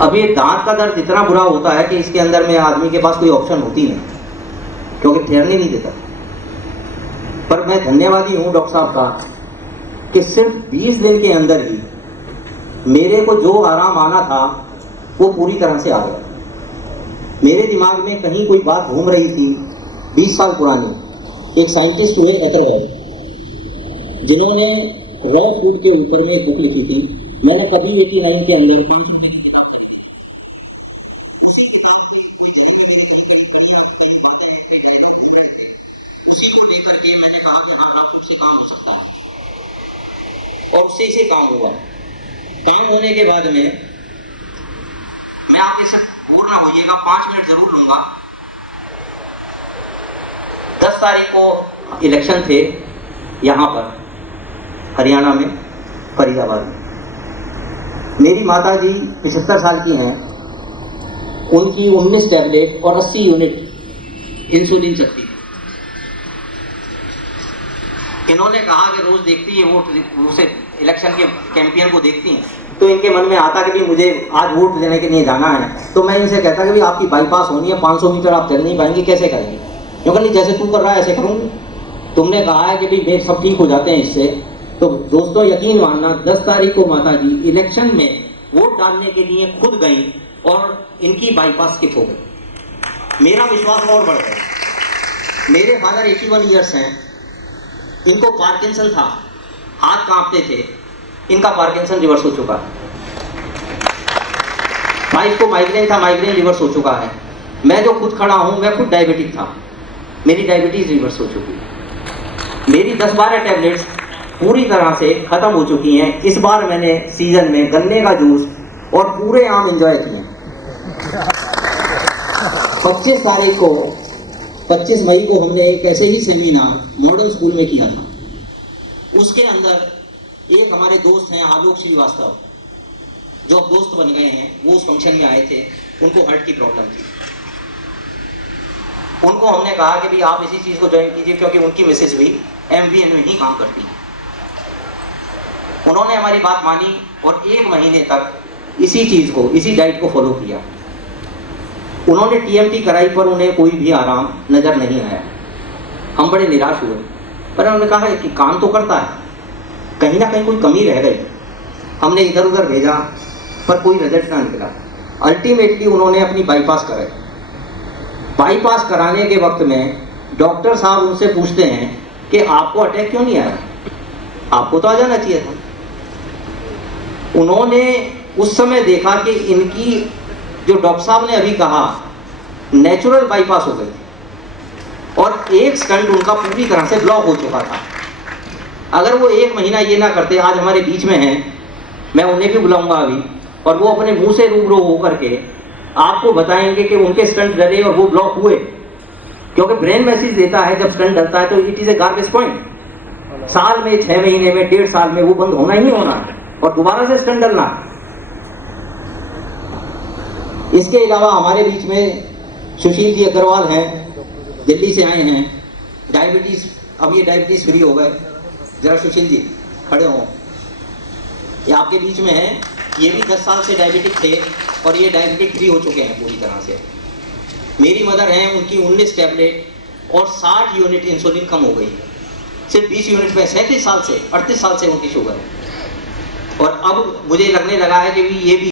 अब ये दांत का दर्द इतना बुरा होता है कि इसके अंदर में आदमी के पास कोई ऑप्शन होती नहीं, क्योंकि ठहरने नहीं देता। पर मैं धन्यवादी हूँ डॉक्टर साहब का कि सिर्फ 20 दिन के अंदर ही मेरे को जो आराम आना था वो पूरी तरह से आ गया। मेरे दिमाग में कहीं कोई बात घूम रही थी 20 साल पुरानी। एक साइंटिस्ट हुए एथरवेड, जिन्होंने रॉ फूड के ऊपर में बुक लिखी थी। मैंने कभी 89 के अंदर उसी को लेकर के मैंने कहा कि हाँ रॉ फूड से काम हो सकता है, और उसी से काम हुआ। काम होने के बाद में मैं आपके से बोर ना होइएगा, 5 मिनट जरूर लूंगा। 10 तारीख को इलेक्शन थे यहाँ पर हरियाणा में, फरीदाबाद में। मेरी माता जी 75 साल की हैं, उनकी 19 टैबलेट और 80 यूनिट इंसुलिन चलती है। इन्होंने कहा कि रोज देखती है वोट, उसे इलेक्शन के कैंपेन को देखती हैं, तो इनके मन में आता कि भी मुझे आज वोट देने के लिए जाना है। तो मैं इनसे कहता कि भी आपकी बाईपास होनी है, 500 मीटर आप चल नहीं पाएंगे, कैसे करेंगे? क्यों नहीं, जैसे तू कर रहा है ऐसे करूँगी। तुमने कहा है कि भी मेरे सब ठीक हो जाते हैं इससे। तो दोस्तों यकीन मानना, 10 तारीख को माता जी इलेक्शन में वोट डालने के लिए खुद गई और इनकी बाईपास स्किप हो गई। मेरा विश्वास और बढ़ गया। मेरे फादर 81 ईयर्स हैं, इनको पार्किंसन था, हाथ कांपते थे, इनका पार्किंसन रिवर्स हो चुका है। वाइफ को माइग्रेन था, माइग्रेन रिवर्स हो चुका है। मैं जो खुद खड़ा हूं, मैं खुद डायबिटिक था, मेरी डायबिटीज रिवर्स हो चुकी है। मेरी 10-12 टैबलेट्स पूरी तरह से खत्म हो चुकी हैं। इस बार मैंने सीजन में गन्ने का जूस और पूरे आम एंजॉय किए। 25 तारीख को 25 मई को हमने एक ऐसे ही सेमिनार मॉडल स्कूल में किया था। उसके अंदर एक हमारे दोस्त हैं आलोक श्रीवास्तव, जो अब दोस्त बन गए हैं, वो उस फंक्शन में आए थे। उनको हार्ट की प्रॉब्लम थी। उनको हमने कहा कि भाई आप इसी चीज़ को ज्वाइन कीजिए, क्योंकि उनकी मिसेज भी MVN में ही काम करती है। उन्होंने हमारी बात मानी और 1 महीने तक इसी चीज़ को, इसी डाइट को फॉलो किया। उन्होंने टीएमटी कराई पर उन्हें कोई भी आराम नज़र नहीं आया। हम बड़े निराश हुए, पर उन्होंने कहा कि काम तो करता है, कहीं ना कहीं कोई कमी रह गई। हमने इधर उधर भेजा पर कोई रिजल्ट ना निकला। अल्टीमेटली उन्होंने अपनी बाईपास कराई। बाईपास कराने के वक्त में डॉक्टर साहब उनसे पूछते हैं कि आपको अटैक क्यों नहीं आया, आपको तो आ जाना चाहिए था। उन्होंने उस समय देखा कि इनकी, जो डॉक्टर साहब ने अभी कहा, नेचुरल बाईपास हो गई थी और एक स्टंट उनका पूरी तरह से ब्लॉक हो चुका था। अगर वो 1 महीना ये ना करते, आज हमारे बीच में हैं, मैं उन्हें भी बुलाऊंगा अभी, और वो अपने मुंह से रूबरू होकर के आपको बताएंगे कि उनके स्टंट डले और वो ब्लॉक हुए। क्योंकि ब्रेन मैसेज देता है जब स्टंट डलता है तो it is a garbage point. साल में, 6 महीने में, 1.5 साल में वो बंद होना ही होना है और दोबारा से स्टंट डलना। इसके अलावा हमारे बीच में सुशील जी अग्रवाल हैं, दिल्ली से आए हैं, डायबिटीज़, अब ये डायबिटीज़ फ्री हो गए। जरा सुशील जी खड़े हो, ये आपके बीच में है। ये भी 10 साल से डायबिटिक थे और ये डायबिटिक फ्री हो चुके हैं पूरी तरह से। मेरी मदर हैं, उनकी 19 टैबलेट और 60 यूनिट इंसुलिन कम हो गई, सिर्फ 20 यूनिट पे। 37 साल से, 38 साल से उनकी शुगर है। और अब मुझे लगने लगा है कि ये भी